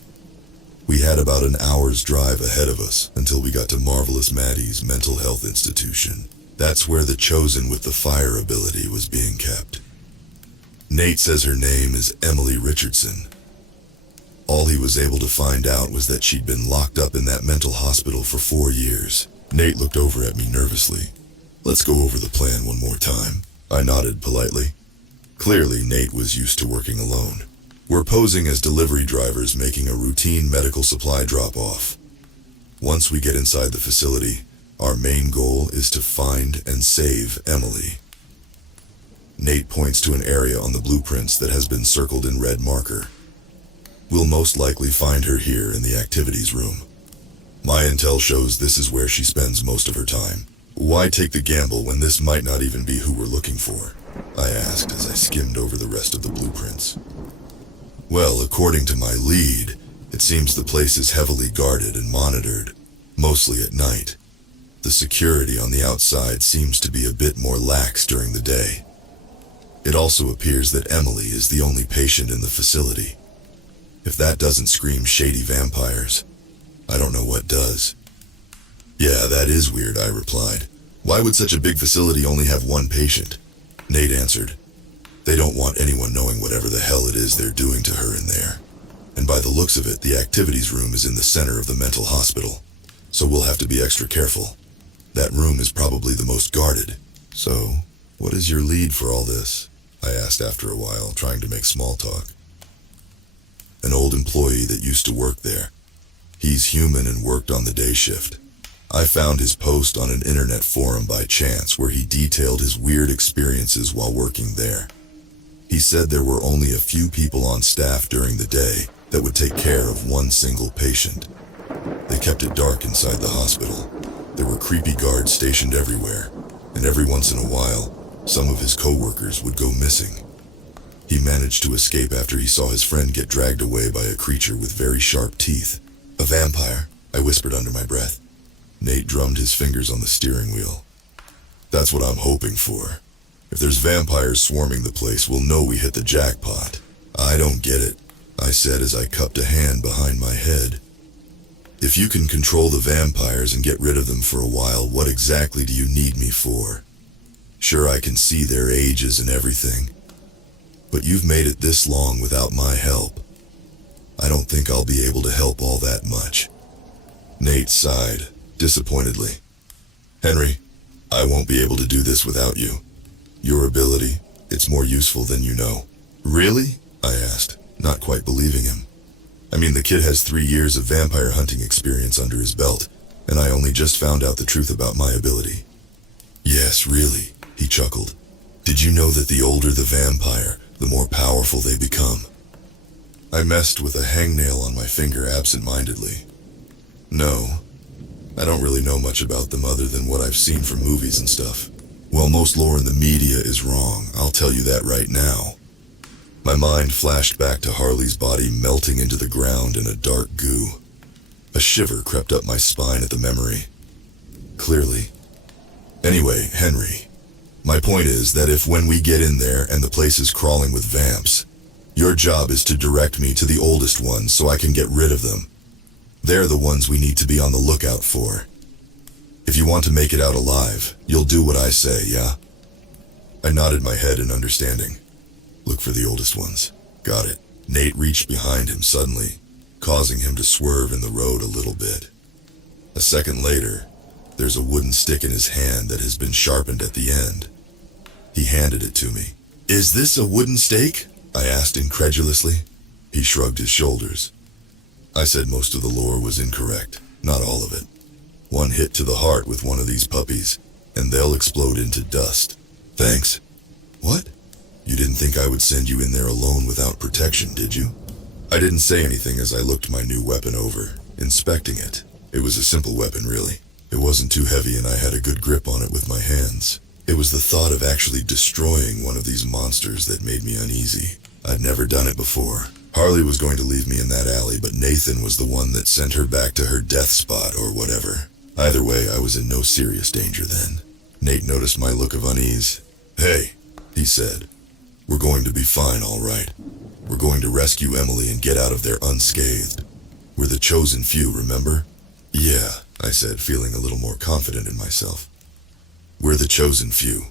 We had about an hour's drive ahead of us until we got to Marvelous Maddie's mental health institution. That's where the chosen with the fire ability was being kept. Nate says her name is Emily Richardson. All he was able to find out was that she'd been locked up in that mental hospital for 4 years. Nate looked over at me nervously. "Let's go over the plan one more time." I nodded politely. Clearly, Nate was used to working alone. We're posing as delivery drivers making a routine medical supply drop-off. Once we get inside the facility, our main goal is to find and save Emily. Nate points to an area on the blueprints that has been circled in red marker. We'll most likely find her here in the activities room. My intel shows this is where she spends most of her time. Why take the gamble when this might not even be who we're looking for? I asked as I skimmed over the rest of the blueprints. Well, according to my lead, it seems the place is heavily guarded and monitored, mostly at night. The security on the outside seems to be a bit more lax during the day. It also appears that Emily is the only patient in the facility. If that doesn't scream shady vampires, I don't know what does. "Yeah, that is weird," I replied. "Why would such a big facility only have one patient?" Nate answered. "They don't want anyone knowing whatever the hell it is they're doing to her in there. And by the looks of it, the activities room is in the center of the mental hospital, so we'll have to be extra careful. That room is probably the most guarded." "So, what is your lead for all this?" I asked after a while, trying to make small talk. "An old employee that used to work there. He's human and worked on the day shift. I found his post on an internet forum by chance where he detailed his weird experiences while working there. He said there were only a few people on staff during the day that would take care of one single patient. They kept it dark inside the hospital. There were creepy guards stationed everywhere, and every once in a while, some of his co-workers would go missing. He managed to escape after he saw his friend get dragged away by a creature with very sharp teeth. "A vampire," I whispered under my breath. Nate drummed his fingers on the steering wheel. "That's what I'm hoping for. If there's vampires swarming the place, we'll know we hit the jackpot." "I don't get it," I said as I cupped a hand behind my head. "If you can control the vampires and get rid of them for a while, what exactly do you need me for? Sure, I can see their ages and everything, but you've made it this long without my help. I don't think I'll be able to help all that much." Nate sighed, disappointedly. "Henry, I won't be able to do this without you. Your ability, it's more useful than you know." "Really?" I asked. not quite believing him. I mean, the kid has 3 years of vampire hunting experience under his belt, and I only just found out the truth about my ability. Yes, really, he chuckled. Did you know that the older the vampire, the more powerful they become? I messed with a hangnail on my finger absent-mindedly. No, I don't really know much about them other than what I've seen from movies and stuff. Well, most lore in the media is wrong, I'll tell you that right now. My mind flashed back to Harley's body melting into the ground in a dark goo. A shiver crept up my spine at the memory. Clearly. Anyway, Henry, my point is that if when we get in there and the place is crawling with vamps, your job is to direct me to the oldest ones so I can get rid of them. They're the ones we need to be on the lookout for. If you want to make it out alive, you'll do what I say, yeah? I nodded my head in understanding. Look for the oldest ones. Got it. Nate reached behind him suddenly, causing him to swerve in the road a little bit. A second later, there's a wooden stick in his hand that has been sharpened at the end. He handed it to me. Is this a wooden stake? I asked incredulously. He shrugged his shoulders. I said most of the lore was incorrect, not all of it. One hit to the heart with one of these puppies, and they'll explode into dust. Thanks. What? You didn't think I would send you in there alone without protection, did you? I didn't say anything as I looked my new weapon over, inspecting it. It was a simple weapon, really. It wasn't too heavy and I had a good grip on it with my hands. It was the thought of actually destroying one of these monsters that made me uneasy. I'd never done it before. Harley was going to leave me in that alley, but Nathan was the one that sent her back to her death spot or whatever. Either way, I was in no serious danger then. Nate noticed my look of unease. Hey, he said. We're going to be fine, all right. We're going to rescue Emily and get out of there unscathed. We're the chosen few, remember? Yeah, I said, feeling a little more confident in myself. We're the chosen few.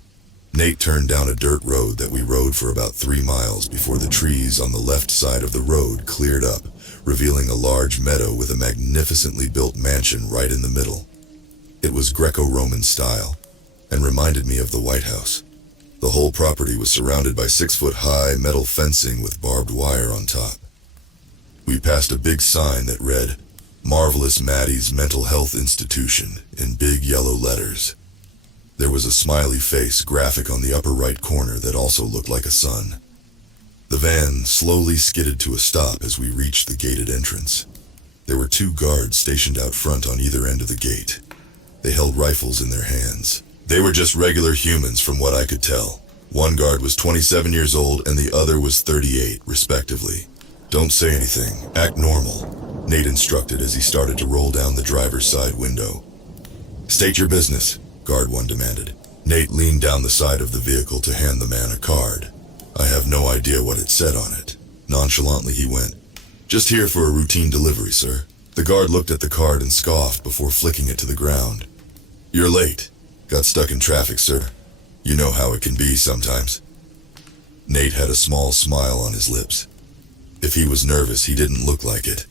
Nate turned down a dirt road that we rode for about 3 miles before the trees on the left side of the road cleared up, revealing a large meadow with a magnificently built mansion right in the middle. It was Greco-Roman style, and reminded me of the White House. The whole property was surrounded by 6-foot-high metal fencing with barbed wire on top. We passed a big sign that read, Marvelous Maddie's Mental Health Institution, in big yellow letters. There was a smiley face graphic on the upper right corner that also looked like a sun. The van slowly skidded to a stop as we reached the gated entrance. There were 2 guards stationed out front on either end of the gate. They held rifles in their hands. They were just regular humans from what I could tell. One guard was 27 years old and the other was 38, respectively. Don't say anything. Act normal, Nate instructed as he started to roll down the driver's side window. State your business, Guard 1 demanded. Nate leaned down the side of the vehicle to hand the man a card. I have no idea what it said on it. Nonchalantly he went, Just here for a routine delivery, sir. The guard looked at the card and scoffed before flicking it to the ground. You're late. Got stuck in traffic, sir. You know how it can be sometimes. Nate had a small smile on his lips. If he was nervous, he didn't look like it.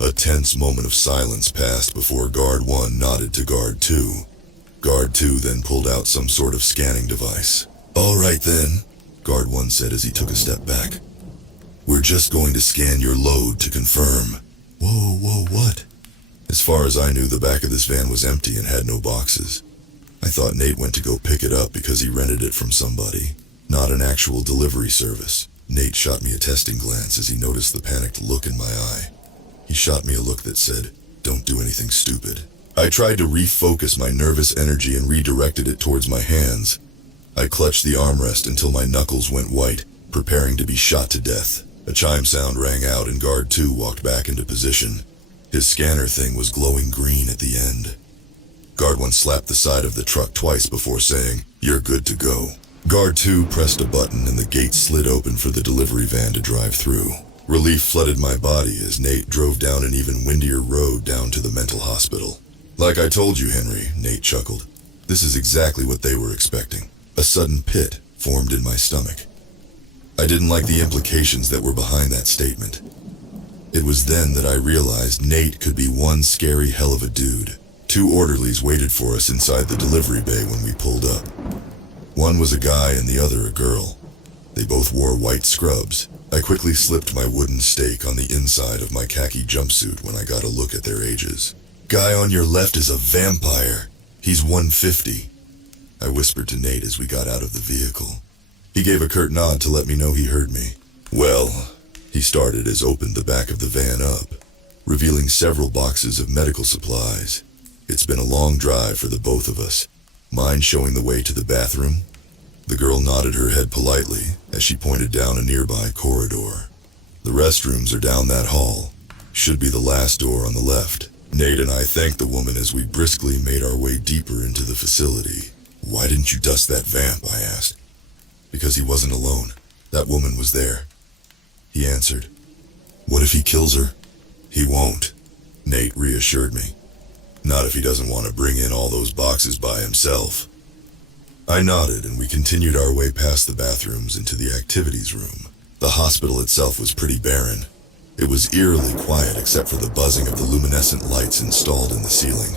A tense moment of silence passed before Guard 1 nodded to Guard 2. Guard 2 then pulled out some sort of scanning device. All right then, Guard 1 said as he took a step back. We're just going to scan your load to confirm. Whoa, what? As far as I knew, the back of this van was empty and had no boxes. I thought Nate went to go pick it up because he rented it from somebody, not an actual delivery service. Nate shot me a testing glance as he noticed the panicked look in my eye. He shot me a look that said, Don't do anything stupid. I tried to refocus my nervous energy and redirected it towards my hands. I clutched the armrest until my knuckles went white, preparing to be shot to death. A chime sound rang out and Guard 2 walked back into position. His scanner thing was glowing green at the end. Guard 1 slapped the side of the truck twice before saying, You're good to go. Guard 2 pressed a button and the gate slid open for the delivery van to drive through. Relief flooded my body as Nate drove down an even windier road down to the mental hospital. Like I told you, Henry, Nate chuckled. This is exactly what they were expecting. A sudden pit formed in my stomach. I didn't like the implications that were behind that statement. It was then that I realized Nate could be one scary hell of a dude. 2 orderlies waited for us inside the delivery bay when we pulled up. One was a guy and the other a girl. They both wore white scrubs. I quickly slipped my wooden stake on the inside of my khaki jumpsuit when I got a look at their ages. "Guy on your left is a vampire. He's 150. I whispered to Nate as we got out of the vehicle. He gave a curt nod to let me know he heard me. "Well," he started as opened the back of the van up, revealing several boxes of medical supplies. "It's been a long drive for the both of us. Mind showing the way to the bathroom?" The girl nodded her head politely as she pointed down a nearby corridor. "The restrooms are down that hall. Should be the last door on the left." Nate and I thanked the woman as we briskly made our way deeper into the facility. "Why didn't you dust that vamp?" I asked. "Because he wasn't alone. That woman was there," he answered. "What if he kills her?" "He won't," Nate reassured me. "Not if he doesn't want to bring in all those boxes by himself." I nodded and we continued our way past the bathrooms into the activities room. The hospital itself was pretty barren. It was eerily quiet except for the buzzing of the luminescent lights installed in the ceiling.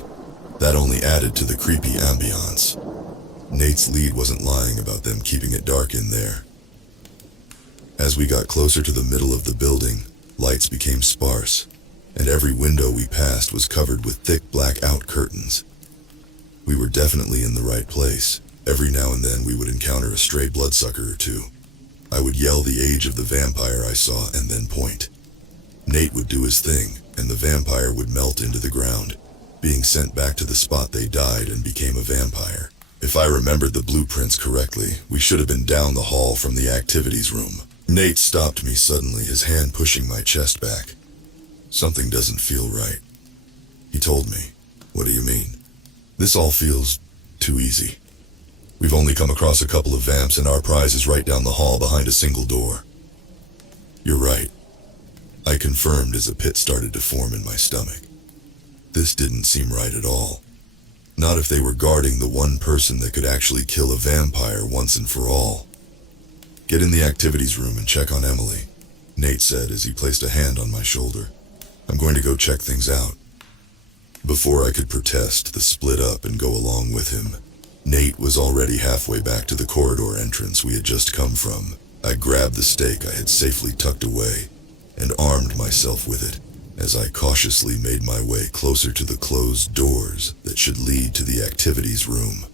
That only added to the creepy ambiance. Nate's lead wasn't lying about them keeping it dark in there. As we got closer to the middle of the building, lights became sparse, and every window we passed was covered with thick blackout curtains. We were definitely in the right place. Every now and then we would encounter a stray bloodsucker or two. I would yell the age of the vampire I saw and then point. Nate would do his thing, and the vampire would melt into the ground, being sent back to the spot they died and became a vampire. If I remembered the blueprints correctly, we should have been down the hall from the activities room. Nate stopped me suddenly, his hand pushing my chest back. "Something doesn't feel right," he told me. "What do you mean?" "This all feels too easy. We've only come across a couple of vamps and our prize is right down the hall behind a single door." "You're right," I confirmed as a pit started to form in my stomach. This didn't seem right at all. Not if they were guarding the one person that could actually kill a vampire once and for all. "Get in the activities room and check on Emily," Nate said as he placed a hand on my shoulder. "I'm going to go check things out." Before I could protest, the split up and go along with him. Nate was already halfway back to the corridor entrance we had just come from. I grabbed the stake I had safely tucked away and armed myself with it as I cautiously made my way closer to the closed doors that should lead to the activities room.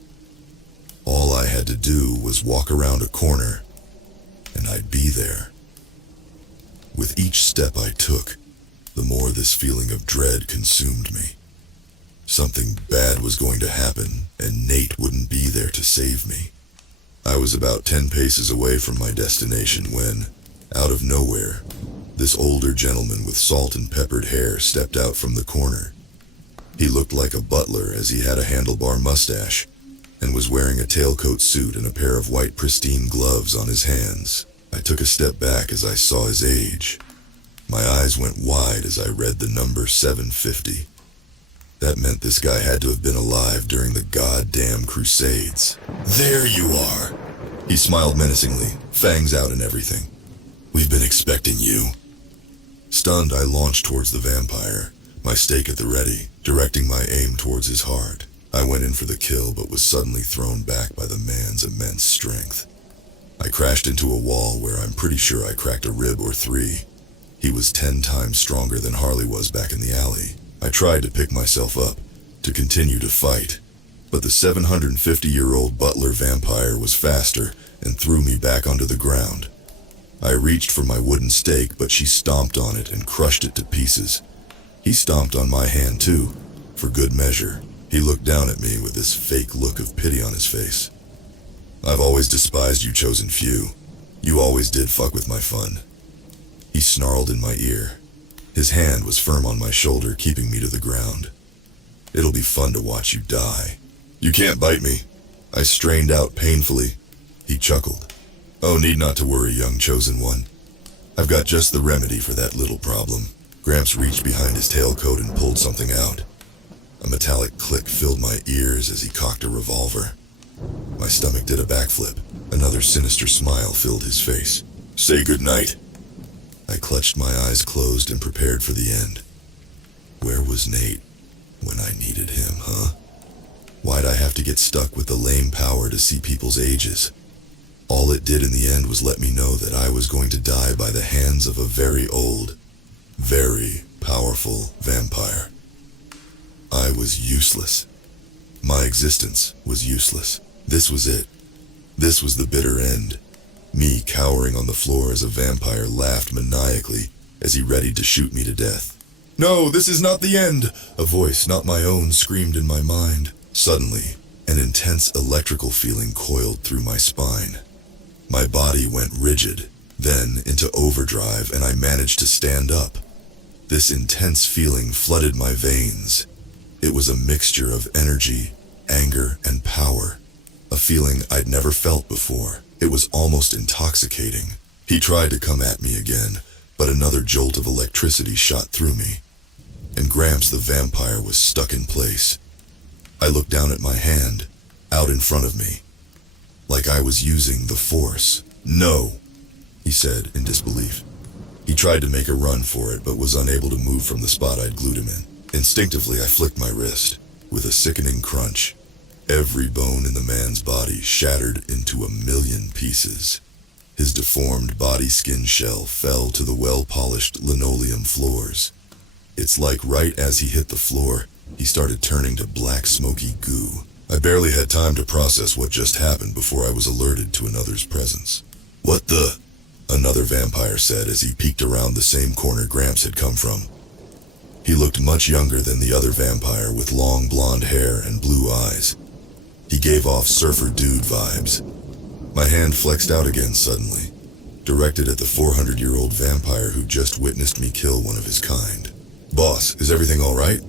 All I had to do was walk around a corner and I'd be there. With each step I took, the more this feeling of dread consumed me. Something bad was going to happen, and Nate wouldn't be there to save me. I was about 10 paces away from my destination when, out of nowhere, this older gentleman with salt and peppered hair stepped out from the corner. He looked like a butler as he had a handlebar mustache and was wearing a tailcoat suit and a pair of white pristine gloves on his hands. I took a step back as I saw his age. My eyes went wide as I read the number 750. That meant this guy had to have been alive during the goddamn Crusades. "There you are," he smiled menacingly, fangs out and everything. "We've been expecting you." Stunned, I launched towards the vampire, my stake at the ready, directing my aim towards his heart. I went in for the kill, but was suddenly thrown back by the man's immense strength. I crashed into a wall where I'm pretty sure I cracked a rib or 3. He was 10 times stronger than Harley was back in the alley. I tried to pick myself up, to continue to fight, but the 750-year-old butler vampire was faster and threw me back onto the ground. I reached for my wooden stake, but she stomped on it and crushed it to pieces. He stomped on my hand too, for good measure. He looked down at me with this fake look of pity on his face. "I've always despised you chosen few. You always did fuck with my fun." He snarled in my ear. His hand was firm on my shoulder, keeping me to the ground. "It'll be fun to watch you die." "You can't bite me." I strained out painfully. He chuckled. "Oh, need not to worry, young chosen one. I've got just the remedy for that little problem." Gramps reached behind his tailcoat and pulled something out. A metallic click filled my ears as he cocked a revolver. My stomach did a backflip. Another sinister smile filled his face. "Say goodnight." I clutched my eyes closed and prepared for the end. Where was Nate when I needed him, huh? Why'd I have to get stuck with the lame power to see people's ages? All it did in the end was let me know that I was going to die by the hands of a very old, very powerful vampire. I was useless. My existence was useless. This was it. This was the bitter end. Me cowering on the floor as a vampire laughed maniacally as he readied to shoot me to death. "No, this is not the end!" A voice not my own screamed in my mind. Suddenly, an intense electrical feeling coiled through my spine. My body went rigid, then into overdrive, and I managed to stand up. This intense feeling flooded my veins. It was a mixture of energy, anger, and power. A feeling I'd never felt before. It was almost intoxicating. He tried to come at me again, but another jolt of electricity shot through me, and Gramps the vampire was stuck in place. I looked down at my hand, out in front of me, like I was using the Force. "No," he said in disbelief. He tried to make a run for it, but was unable to move from the spot I'd glued him in. Instinctively, I flicked my wrist. With a sickening crunch, every bone in the man's body shattered into 1,000,000 pieces. His deformed body skin shell fell to the well-polished linoleum floors. It's like right as he hit the floor, he started turning to black smoky goo. I barely had time to process what just happened before I was alerted to another's presence. "What the?" another vampire said as he peeked around the same corner Gramps had come from. He looked much younger than the other vampire, with long blonde hair and blue eyes. He gave off surfer dude vibes. My hand flexed out again suddenly, directed at the 400-year-old vampire who just witnessed me kill one of his kind. "Boss, is everything all right?"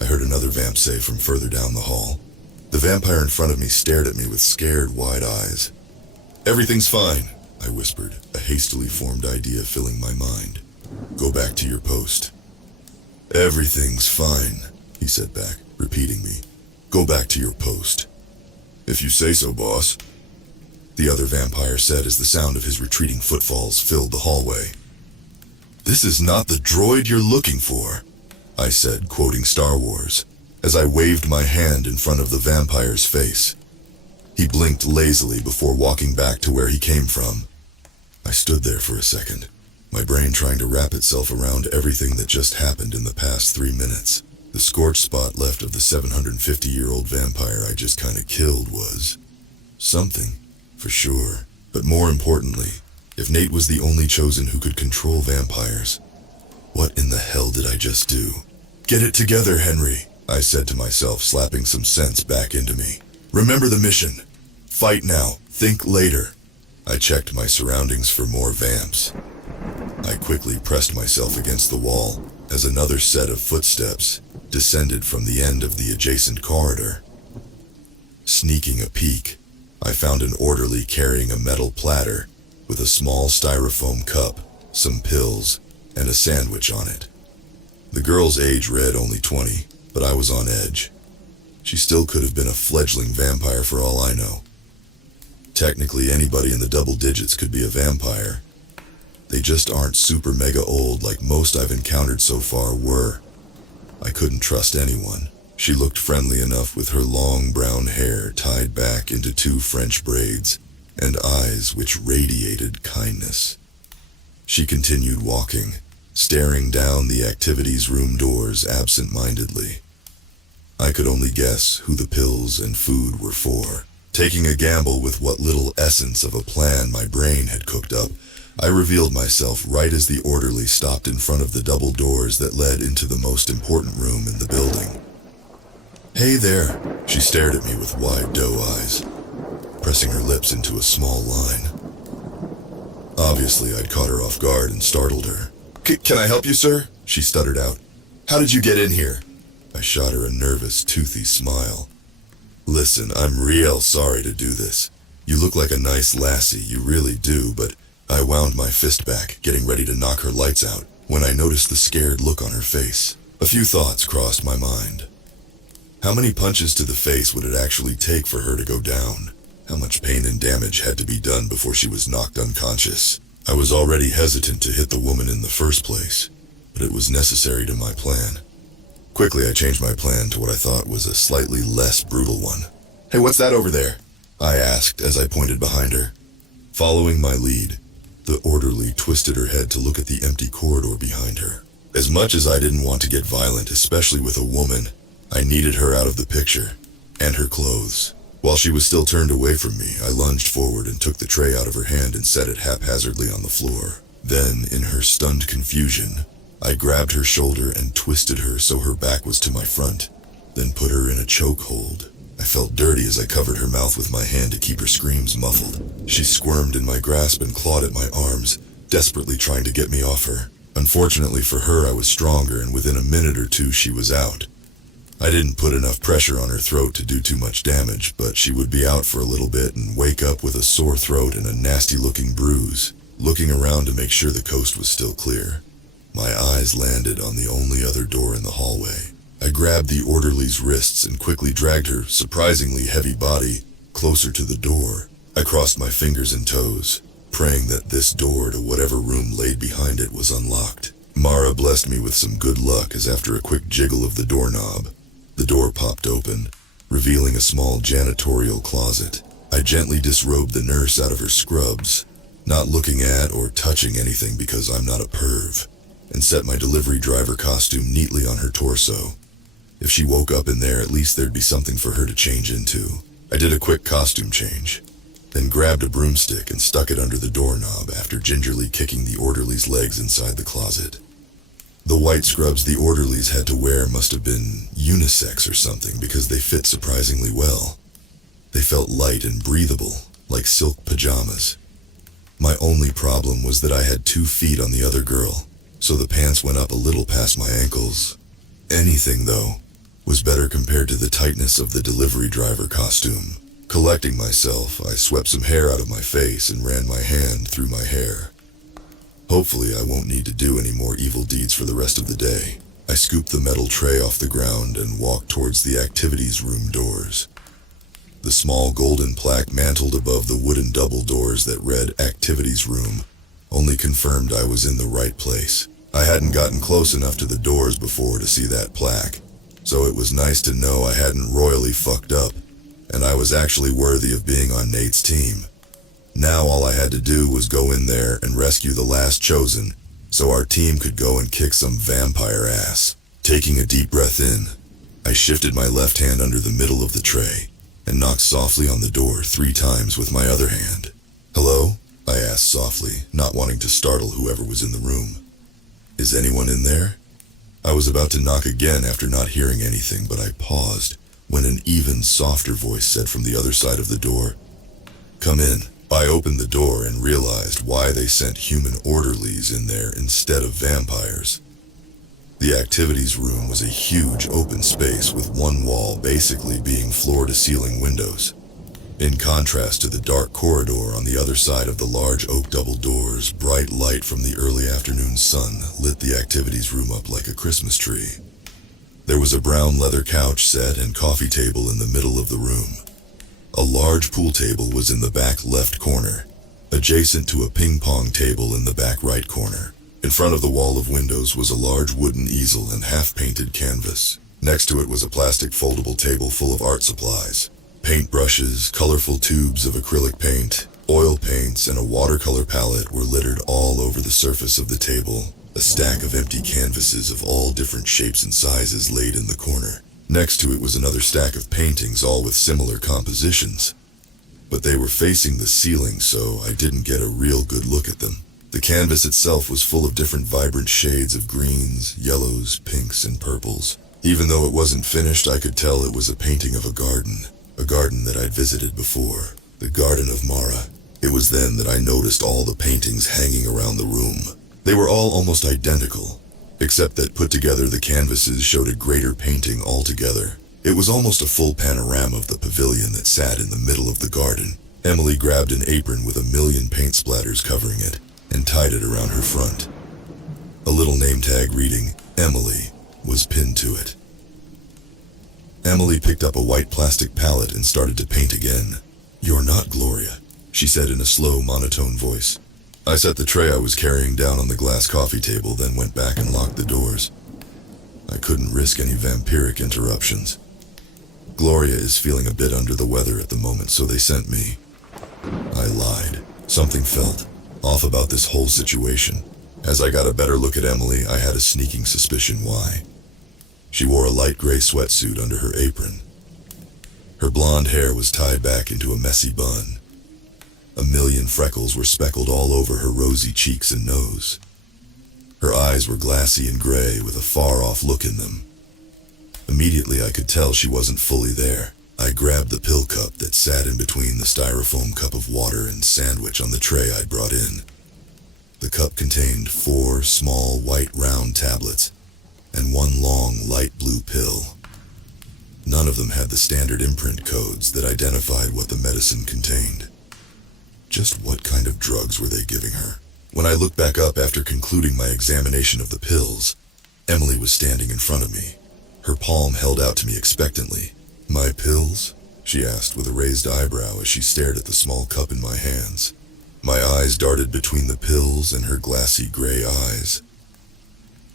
I heard another vamp say from further down the hall. The vampire in front of me stared at me with scared, wide eyes. "Everything's fine," I whispered, a hastily formed idea filling my mind. "Go back to your post." "Everything's fine," he said back, repeating me. "Go back to your post." "If you say so, boss," the other vampire said as the sound of his retreating footfalls filled the hallway. "This is not the droid you're looking for," I said, quoting Star Wars, as I waved my hand in front of the vampire's face. He blinked lazily before walking back to where he came from. I stood there for a second, my brain trying to wrap itself around everything that just happened in the past 3 minutes. The scorched spot left of the 750-year-old vampire I just kinda killed was something, for sure. But more importantly, if Nate was the only chosen who could control vampires, what in the hell did I just do? "Get it together, Henry," I said to myself, slapping some sense back into me. "Remember the mission. Fight now, think later." I checked my surroundings for more vamps. I quickly pressed myself against the wall as another set of footsteps descended from the end of the adjacent corridor. Sneaking a peek, I found an orderly carrying a metal platter with a small styrofoam cup, some pills, and a sandwich on it. The girl's age read only 20, but I was on edge. She still could have been a fledgling vampire for all I know. Technically, anybody in the double digits could be a vampire. They just aren't super mega old like most I've encountered so far were. I couldn't trust anyone. She looked friendly enough with her long brown hair tied back into 2 French braids and eyes which radiated kindness. She continued walking, staring down the activities room doors absent-mindedly. I could only guess who the pills and food were for. Taking a gamble with what little essence of a plan my brain had cooked up, I revealed myself right as the orderly stopped in front of the double doors that led into the most important room in the building. "Hey there," she stared at me with wide doe eyes, pressing her lips into a small line. Obviously, I'd caught her off guard and startled her. Can I help you, sir?" she stuttered out. "How did you get in here?" I shot her a nervous, toothy smile. "Listen, I'm real sorry to do this. You look like a nice lassie, you really do, but..." I wound my fist back, getting ready to knock her lights out, when I noticed the scared look on her face. A few thoughts crossed my mind. How many punches to the face would it actually take for her to go down? How much pain and damage had to be done before she was knocked unconscious? I was already hesitant to hit the woman in the first place, but it was necessary to my plan. Quickly, I changed my plan to what I thought was a slightly less brutal one. "Hey, what's that over there?" I asked as I pointed behind her. Following my lead, the orderly twisted her head to look at the empty corridor behind her. As much as I didn't want to get violent, especially with a woman, I needed her out of the picture, and her clothes. While she was still turned away from me, I lunged forward and took the tray out of her hand and set it haphazardly on the floor. Then, in her stunned confusion, I grabbed her shoulder and twisted her so her back was to my front, then put her in a chokehold. I felt dirty as I covered her mouth with my hand to keep her screams muffled. She squirmed in my grasp and clawed at my arms, desperately trying to get me off her. Unfortunately for her, I was stronger, and within a minute or two she was out. I didn't put enough pressure on her throat to do too much damage, but she would be out for a little bit and wake up with a sore throat and a nasty-looking bruise. Looking around to make sure the coast was still clear, my eyes landed on the only other door in the hallway. I grabbed the orderly's wrists and quickly dragged her surprisingly heavy body closer to the door. I crossed my fingers and toes, praying that this door to whatever room laid behind it was unlocked. Mara blessed me with some good luck as after a quick jiggle of the doorknob, the door popped open, revealing a small janitorial closet. I gently disrobed the nurse out of her scrubs, not looking at or touching anything because I'm not a perv, and set my delivery driver costume neatly on her torso. If she woke up in there, at least there'd be something for her to change into. I did a quick costume change, then grabbed a broomstick and stuck it under the doorknob after gingerly kicking the orderly's legs inside the closet. The white scrubs the orderlies had to wear must have been unisex or something because they fit surprisingly well. They felt light and breathable, like silk pajamas. My only problem was that I had 2 feet on the other girl, so the pants went up a little past my ankles. Anything, though, was better compared to the tightness of the delivery driver costume. Collecting myself, I swept some hair out of my face and ran my hand through my hair. Hopefully I won't need to do any more evil deeds for the rest of the day. I scooped the metal tray off the ground and walked towards the activities room doors. The small golden plaque mantled above the wooden double doors that read Activities Room only confirmed I was in the right place. I hadn't gotten close enough to the doors before to see that plaque, so it was nice to know I hadn't royally fucked up, and I was actually worthy of being on Nate's team. Now all I had to do was go in there and rescue the last chosen, so our team could go and kick some vampire ass. Taking a deep breath in, I shifted my left hand under the middle of the tray and knocked softly on the door 3 times with my other hand. "Hello?" I asked softly, not wanting to startle whoever was in the room. "Is anyone in there?" I was about to knock again after not hearing anything, but I paused when an even softer voice said from the other side of the door, "Come in." I opened the door and realized why they sent human orderlies in there instead of vampires. The activities room was a huge open space with one wall basically being floor-to-ceiling windows. In contrast to the dark corridor on the other side of the large oak double doors, bright light from the early afternoon sun lit the activities room up like a Christmas tree. There was a brown leather couch set and coffee table in the middle of the room. A large pool table was in the back left corner, adjacent to a ping-pong table in the back right corner. In front of the wall of windows was a large wooden easel and half-painted canvas. Next to it was a plastic foldable table full of art supplies. Paint brushes, colorful tubes of acrylic paint, oil paints, and a watercolor palette were littered all over the surface of the table. A stack of empty canvases of all different shapes and sizes laid in the corner. Next to it was another stack of paintings, all with similar compositions. But they were facing the ceiling, so I didn't get a real good look at them. The canvas itself was full of different vibrant shades of greens, yellows, pinks, and purples. Even though it wasn't finished, I could tell it was a painting of a garden that I'd visited before, the Garden of Mara. It was then that I noticed all the paintings hanging around the room. They were all almost identical, except that put together the canvases showed a greater painting altogether. It was almost a full panorama of the pavilion that sat in the middle of the garden. Emily grabbed an apron with a million paint splatters covering it and tied it around her front. A little name tag reading, Emily, was pinned to it. Emily picked up a white plastic palette and started to paint again. "You're not Gloria," she said in a slow, monotone voice. I set the tray I was carrying down on the glass coffee table, then went back and locked the doors. I couldn't risk any vampiric interruptions. Gloria is feeling a bit under the weather at the moment, so they sent me. I lied. Something felt off about this whole situation. As I got a better look at Emily, I had a sneaking suspicion why. She wore a light gray sweatsuit under her apron. Her blonde hair was tied back into a messy bun. A million freckles were speckled all over her rosy cheeks and nose. Her eyes were glassy and gray with a far-off look in them. Immediately I could tell she wasn't fully there. I grabbed the pill cup that sat in between the styrofoam cup of water and sandwich on the tray I'd brought in. The cup contained 4 small white round tablets and 1 long light blue pill. None of them had the standard imprint codes that identified what the medicine contained. Just what kind of drugs were they giving her? When I looked back up after concluding my examination of the pills, Emily was standing in front of me, her palm held out to me expectantly. "My pills?" she asked with a raised eyebrow as she stared at the small cup in my hands. My eyes darted between the pills and her glassy gray eyes.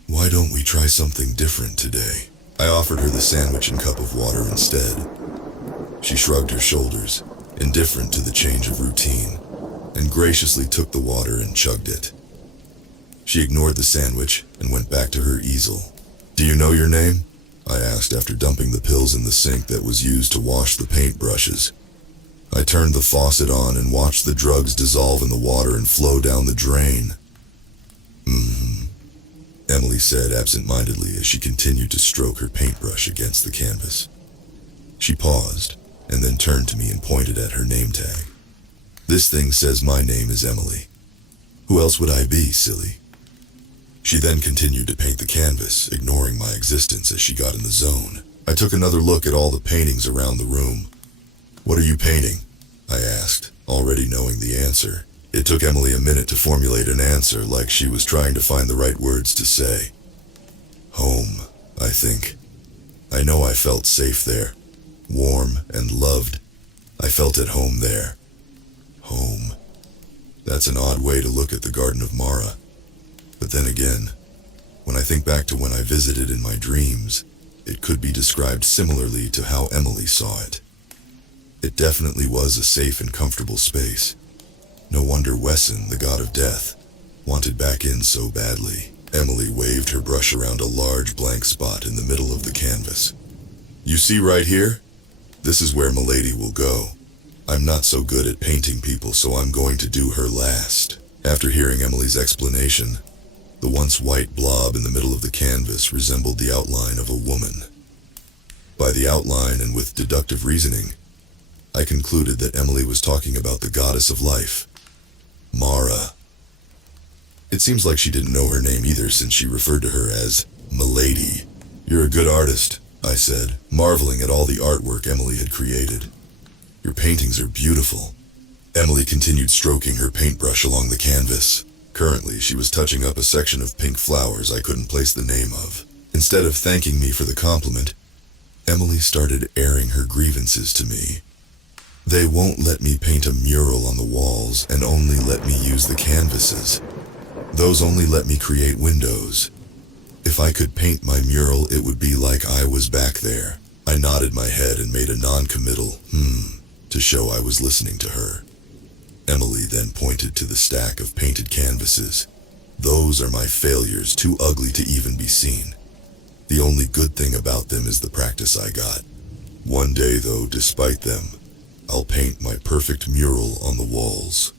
"Why don't we try something different today?" I offered her the sandwich and cup of water instead. She shrugged her shoulders, indifferent to the change of routine, and graciously took the water and chugged it. She ignored the sandwich and went back to her easel. "Do you know your name?" I asked after dumping the pills in the sink that was used to wash the paintbrushes. I turned the faucet on and watched the drugs dissolve in the water and flow down the drain. Emily said absent-mindedly as she continued to stroke her paintbrush against the canvas. She paused, and then turned to me and pointed at her name tag. "This thing says my name is Emily. Who else would I be, silly?" She then continued to paint the canvas, ignoring my existence as she got in the zone. I took another look at all the paintings around the room. "What are you painting?" I asked, already knowing the answer. It took Emily a minute to formulate an answer, like she was trying to find the right words to say. "Home, I think. I know I felt safe there. Warm and loved. I felt at home there. Home. That's an odd way to look at the Garden of Mara. But then again, when I think back to when I visited in my dreams, it could be described similarly to how Emily saw it. It definitely was a safe and comfortable space. No wonder Wesson, the god of death, wanted back in so badly." Emily waved her brush around a large blank spot in the middle of the canvas. "You see right here? This is where Milady will go. I'm not so good at painting people, so I'm going to do her last." After hearing Emily's explanation, the once white blob in the middle of the canvas resembled the outline of a woman. By the outline and with deductive reasoning, I concluded that Emily was talking about the goddess of life, Mara. It seems like she didn't know her name either, since she referred to her as Milady. "You're a good artist," I said, marveling at all the artwork Emily had created. "Your paintings are beautiful." Emily continued stroking her paintbrush along the canvas. Currently, she was touching up a section of pink flowers I couldn't place the name of. Instead of thanking me for the compliment, Emily started airing her grievances to me. "They won't let me paint a mural on the walls and only let me use the canvases. Those only let me create windows. If I could paint my mural, it would be like I was back there." I nodded my head and made a non-committal to show I was listening to her. Emily then pointed to the stack of painted canvases. "Those are my failures, too ugly to even be seen. The only good thing about them is the practice I got. One day though, despite them, I'll paint my perfect mural on the walls.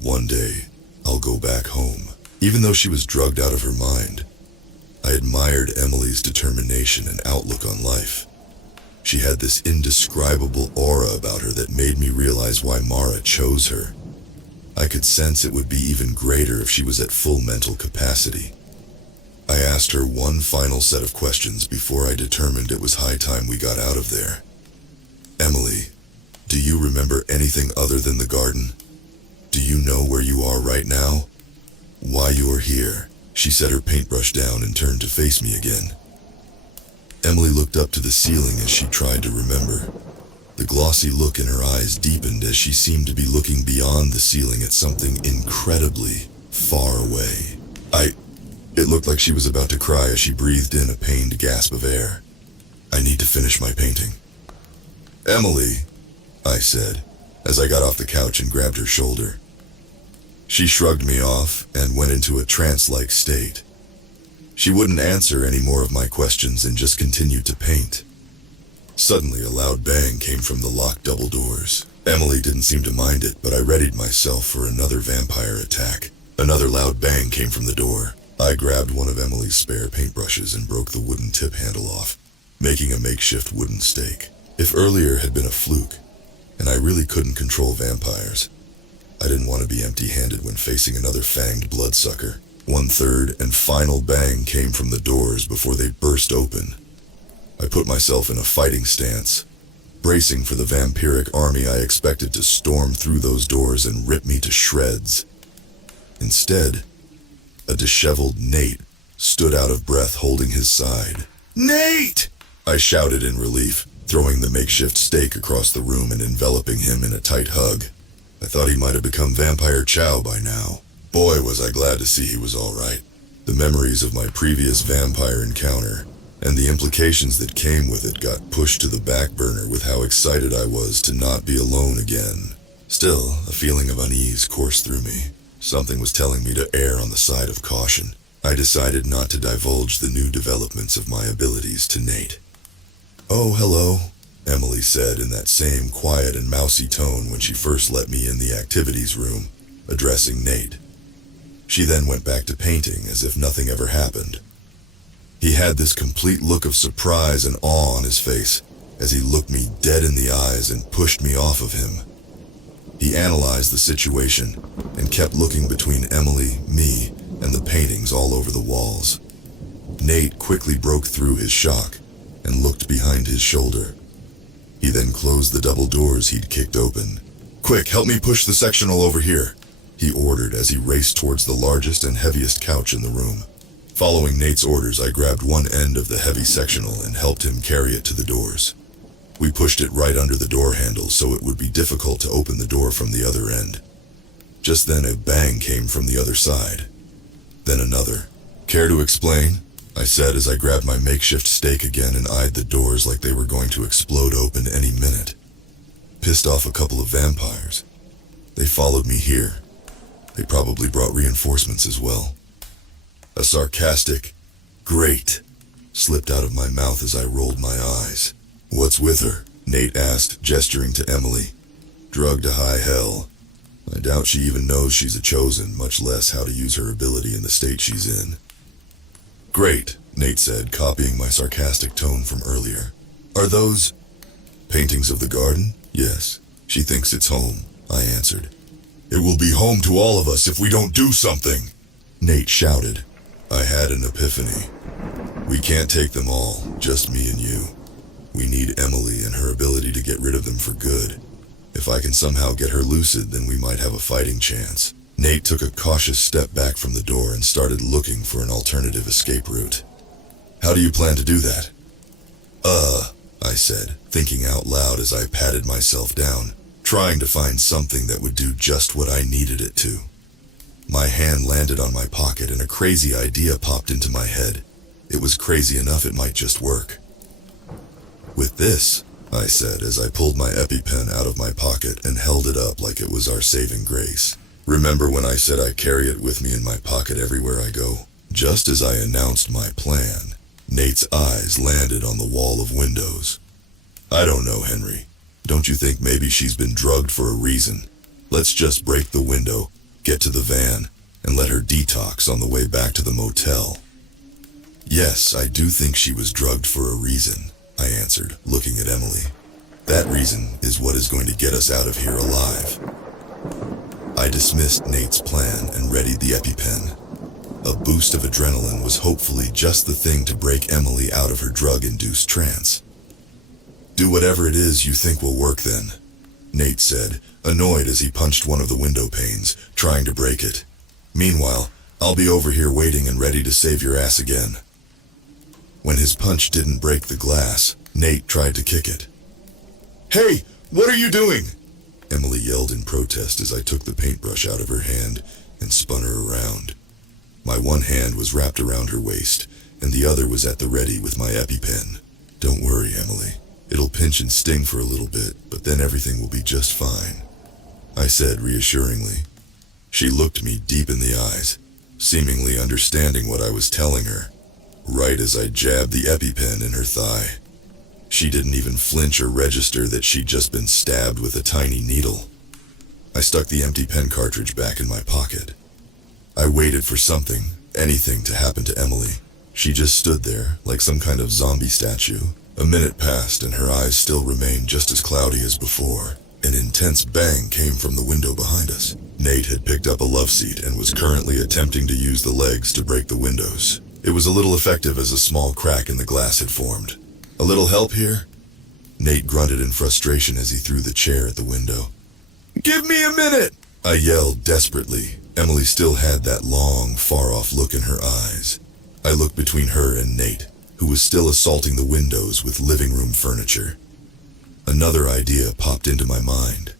One day, I'll go back home." Even though she was drugged out of her mind, I admired Emily's determination and outlook on life. She had this indescribable aura about her that made me realize why Mara chose her. I could sense it would be even greater if she was at full mental capacity. I asked her one final set of questions before I determined it was high time we got out of there. "Emily, do you remember anything other than the garden? Do you know where you are right now? Why you are here?" She set her paintbrush down and turned to face me again. Emily looked up to the ceiling as she tried to remember. The glossy look in her eyes deepened as she seemed to be looking beyond the ceiling at something incredibly far away. It looked like she was about to cry as she breathed in a pained gasp of air. "I need to finish my painting." "Emily," I said, as I got off the couch and grabbed her shoulder. She shrugged me off and went into a trance-like state. She wouldn't answer any more of my questions and just continued to paint. Suddenly, a loud bang came from the locked double doors. Emily didn't seem to mind it, but I readied myself for another vampire attack. Another loud bang came from the door. I grabbed one of Emily's spare paintbrushes and broke the wooden tip handle off, making a makeshift wooden stake. If earlier had been a fluke, and I really couldn't control vampires, I didn't want to be empty-handed when facing another fanged bloodsucker. One third and final bang came from the doors before they burst open. I put myself in a fighting stance, bracing for the vampiric army I expected to storm through those doors and rip me to shreds. Instead, a disheveled Nate stood out of breath holding his side. "Nate!" I shouted in relief, throwing the makeshift stake across the room and enveloping him in a tight hug. I thought he might have become Vampire Chow by now. Boy, was I glad to see he was all right. The memories of my previous vampire encounter and the implications that came with it got pushed to the back burner with how excited I was to not be alone again. Still, a feeling of unease coursed through me. Something was telling me to err on the side of caution. I decided not to divulge the new developments of my abilities to Nate. "Oh, hello," Emily said in that same quiet and mousy tone when she first let me in the activities room, addressing Nate. She then went back to painting as if nothing ever happened. He had this complete look of surprise and awe on his face as he looked me dead in the eyes and pushed me off of him. He analyzed the situation and kept looking between Emily, me, and the paintings all over the walls. Nate quickly broke through his shock and looked behind his shoulder. He then closed the double doors he'd kicked open. "Quick, help me push the sectional over here," he ordered as he raced towards the largest and heaviest couch in the room. Following Nate's orders, I grabbed one end of the heavy sectional and helped him carry it to the doors. We pushed it right under the door handle so it would be difficult to open the door from the other end. Just then a bang came from the other side. Then another. "Care to explain?" I said as I grabbed my makeshift stake again and eyed the doors like they were going to explode open any minute. Pissed off a couple of vampires. They followed me here. They probably brought reinforcements as well. A sarcastic, "Great," slipped out of my mouth as I rolled my eyes. "What's with her?" Nate asked, gesturing to Emily. "Drugged to high hell. I doubt she even knows she's a chosen, much less how to use her ability in the state she's in." "Great," Nate said, copying my sarcastic tone from earlier. "Are those paintings of the garden?" "Yes. She thinks it's home," I answered. "It will be home to all of us if we don't do something," Nate shouted. I had an epiphany. We can't take them all, just me and you. We need Emily and her ability to get rid of them for good. If I can somehow get her lucid, then we might have a fighting chance. Nate took a cautious step back from the door and started looking for an alternative escape route. "How do you plan to do that?" I said, thinking out loud as I patted myself down, trying to find something that would do just what I needed it to. My hand landed on my pocket and a crazy idea popped into my head. It was crazy enough it might just work. "With this," I said as I pulled my EpiPen out of my pocket and held it up like it was our saving grace. "Remember when I said I carry it with me in my pocket everywhere I go?" Just as I announced my plan, Nate's eyes landed on the wall of windows. "I don't know, Henry. Don't you think maybe she's been drugged for a reason? Let's just break the window, get to the van, and let her detox on the way back to the motel." "Yes, I do think she was drugged for a reason," I answered, looking at Emily. "That reason is what is going to get us out of here alive." I dismissed Nate's plan and readied the EpiPen. A boost of adrenaline was hopefully just the thing to break Emily out of her drug-induced trance. "Do whatever it is you think will work then," Nate said, annoyed as he punched one of the window panes, trying to break it. "Meanwhile, I'll be over here waiting and ready to save your ass again." When his punch didn't break the glass, Nate tried to kick it. "Hey, what are you doing?" Emily yelled in protest as I took the paintbrush out of her hand and spun her around. My one hand was wrapped around her waist, and the other was at the ready with my EpiPen. "Don't worry, Emily. It'll pinch and sting for a little bit, but then everything will be just fine," I said reassuringly. She looked me deep in the eyes, seemingly understanding what I was telling her, right as I jabbed the EpiPen in her thigh. She didn't even flinch or register that she'd just been stabbed with a tiny needle. I stuck the empty pen cartridge back in my pocket. I waited for something, anything to happen to Emily. She just stood there, like some kind of zombie statue. A minute passed and her eyes still remained just as cloudy as before. An intense bang came from the window behind us. Nate had picked up a love seat and was currently attempting to use the legs to break the windows. It was a little effective as a small crack in the glass had formed. "A little help here?" Nate grunted in frustration as he threw the chair at the window. "Give me a minute!" I yelled desperately. Emily still had that long, far-off look in her eyes. I looked between her and Nate, who was still assaulting the windows with living room furniture. Another idea popped into my mind.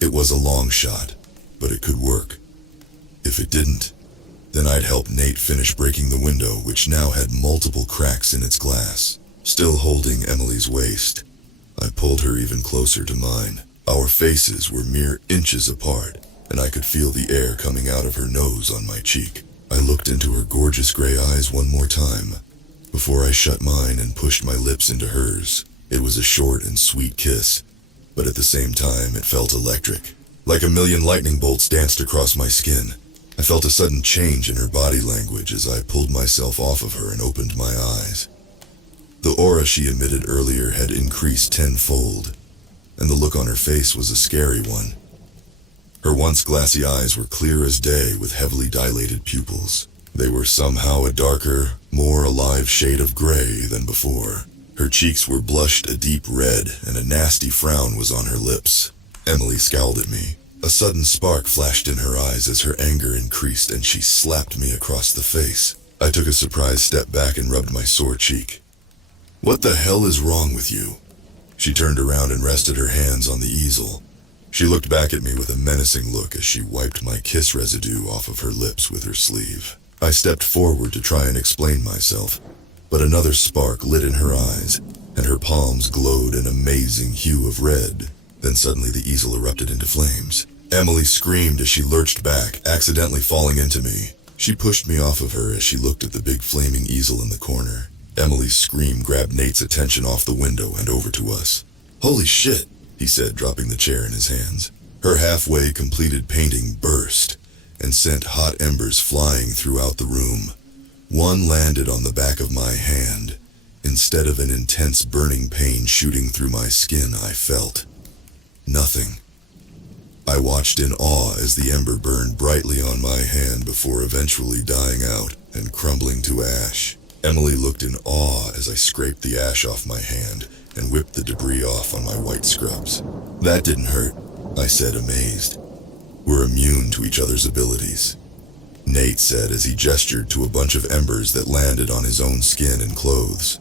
It was a long shot, but it could work. If it didn't, then I'd help Nate finish breaking the window, which now had multiple cracks in its glass. Still holding Emily's waist, I pulled her even closer to mine. Our faces were mere inches apart, and I could feel the air coming out of her nose on my cheek. I looked into her gorgeous gray eyes one more time, before I shut mine and pushed my lips into hers. It was a short and sweet kiss, but at the same time it felt electric. Like a million lightning bolts danced across my skin. I felt a sudden change in her body language as I pulled myself off of her and opened my eyes. The aura she emitted earlier had increased tenfold, and the look on her face was a scary one. Her once glassy eyes were clear as day with heavily dilated pupils. They were somehow a darker, more alive shade of gray than before. Her cheeks were blushed a deep red, and a nasty frown was on her lips. Emily scowled at me. A sudden spark flashed in her eyes as her anger increased, and she slapped me across the face. I took a surprised step back and rubbed my sore cheek. "What the hell is wrong with you?" She turned around and rested her hands on the easel. She looked back at me with a menacing look as she wiped my kiss residue off of her lips with her sleeve. I stepped forward to try and explain myself, but another spark lit in her eyes, and her palms glowed an amazing hue of red. Then suddenly the easel erupted into flames. Emily screamed as she lurched back, accidentally falling into me. She pushed me off of her as she looked at the big flaming easel in the corner. Emily's scream grabbed Nate's attention off the window and over to us. "Holy shit," he said, dropping the chair in his hands. Her halfway completed painting burst and sent hot embers flying throughout the room. One landed on the back of my hand. Instead of an intense burning pain shooting through my skin, I felt nothing. I watched in awe as the ember burned brightly on my hand before eventually dying out and crumbling to ash. Emily looked in awe as I scraped the ash off my hand and whipped the debris off on my white scrubs. "That didn't hurt," I said, amazed. "We're immune to each other's abilities," Nate said as he gestured to a bunch of embers that landed on his own skin and clothes.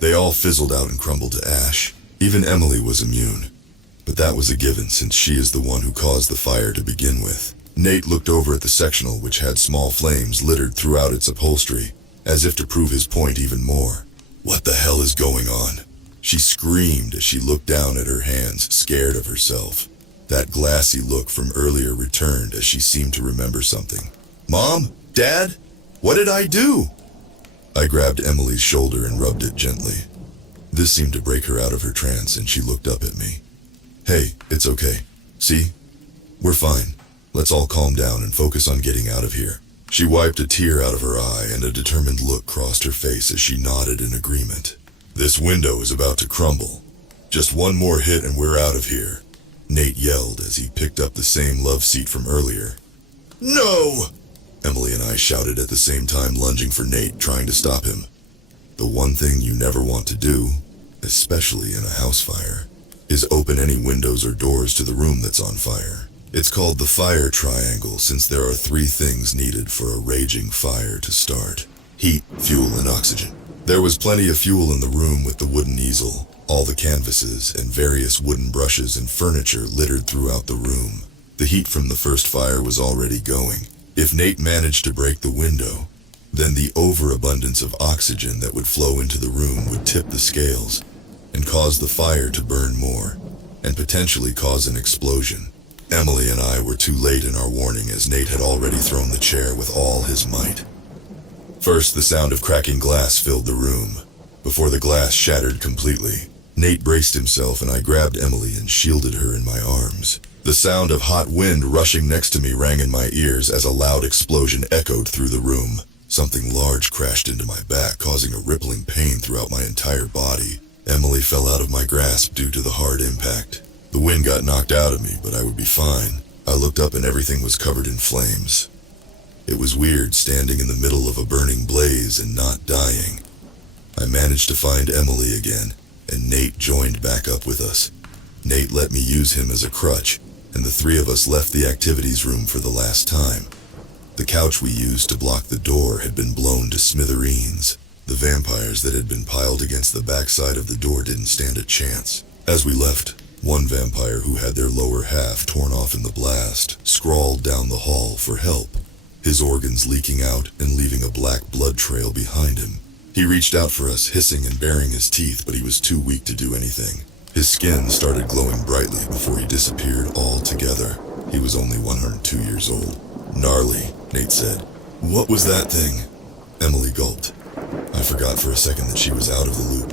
They all fizzled out and crumbled to ash. Even Emily was immune, but that was a given since she is the one who caused the fire to begin with. Nate looked over at the sectional, which had small flames littered throughout its upholstery, as if to prove his point even more. "What the hell is going on?" She screamed as she looked down at her hands, scared of herself. That glassy look from earlier returned as she seemed to remember something. "Mom? Dad? What did I do?" I grabbed Emily's shoulder and rubbed it gently. This seemed to break her out of her trance, and she looked up at me. "Hey, it's okay. See? We're fine. Let's all calm down and focus on getting out of here." She wiped a tear out of her eye, and a determined look crossed her face as she nodded in agreement. "This window is about to crumble. Just one more hit and we're out of here," Nate yelled as he picked up the same love seat from earlier. "No!" Emily and I shouted at the same time, lunging for Nate, trying to stop him. The one thing you never want to do, especially in a house fire, is open any windows or doors to the room that's on fire. It's called the fire triangle since there are 3 things needed for a raging fire to start: heat, fuel, and oxygen. There was plenty of fuel in the room with the wooden easel, all the canvases, and various wooden brushes and furniture littered throughout the room. The heat from the first fire was already going. If Nate managed to break the window, then the overabundance of oxygen that would flow into the room would tip the scales and cause the fire to burn more, and potentially cause an explosion. Emily and I were too late in our warning as Nate had already thrown the chair with all his might. First, the sound of cracking glass filled the room. Before the glass shattered completely, Nate braced himself and I grabbed Emily and shielded her in my arms. The sound of hot wind rushing next to me rang in my ears as a loud explosion echoed through the room. Something large crashed into my back, causing a rippling pain throughout my entire body. Emily fell out of my grasp due to the hard impact. The wind got knocked out of me, but I would be fine. I looked up and everything was covered in flames. It was weird standing in the middle of a burning blaze and not dying. I managed to find Emily again, and Nate joined back up with us. Nate let me use him as a crutch, and the three of us left the activities room for the last time. The couch we used to block the door had been blown to smithereens. The vampires that had been piled against the backside of the door didn't stand a chance. As we left, one vampire who had their lower half torn off in the blast scrawled down the hall for help, his organs leaking out and leaving a black blood trail behind him. He reached out for us, hissing and baring his teeth, but he was too weak to do anything. His skin started glowing brightly before he disappeared altogether. He was only 102 years old. Gnarly, Nate said. What was that thing? Emily gulped. I forgot for a second that she was out of the loop.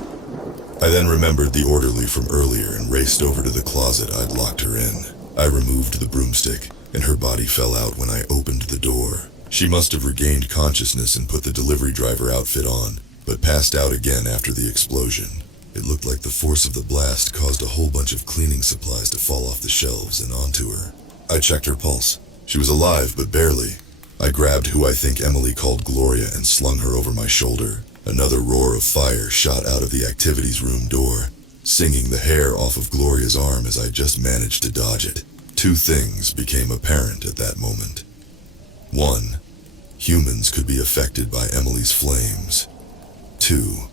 I then remembered the orderly from earlier and raced over to the closet I'd locked her in. I removed the broomstick, and her body fell out when I opened the door. She must have regained consciousness and put the delivery driver outfit on, but passed out again after the explosion. It looked like the force of the blast caused a whole bunch of cleaning supplies to fall off the shelves and onto her. I checked her pulse. She was alive, but barely. I grabbed who I think Emily called Gloria and slung her over my shoulder. Another roar of fire shot out of the activities room door, singing the hair off of Gloria's arm as I just managed to dodge it. Two things became apparent at that moment. One, humans could be affected by Emily's flames. Two,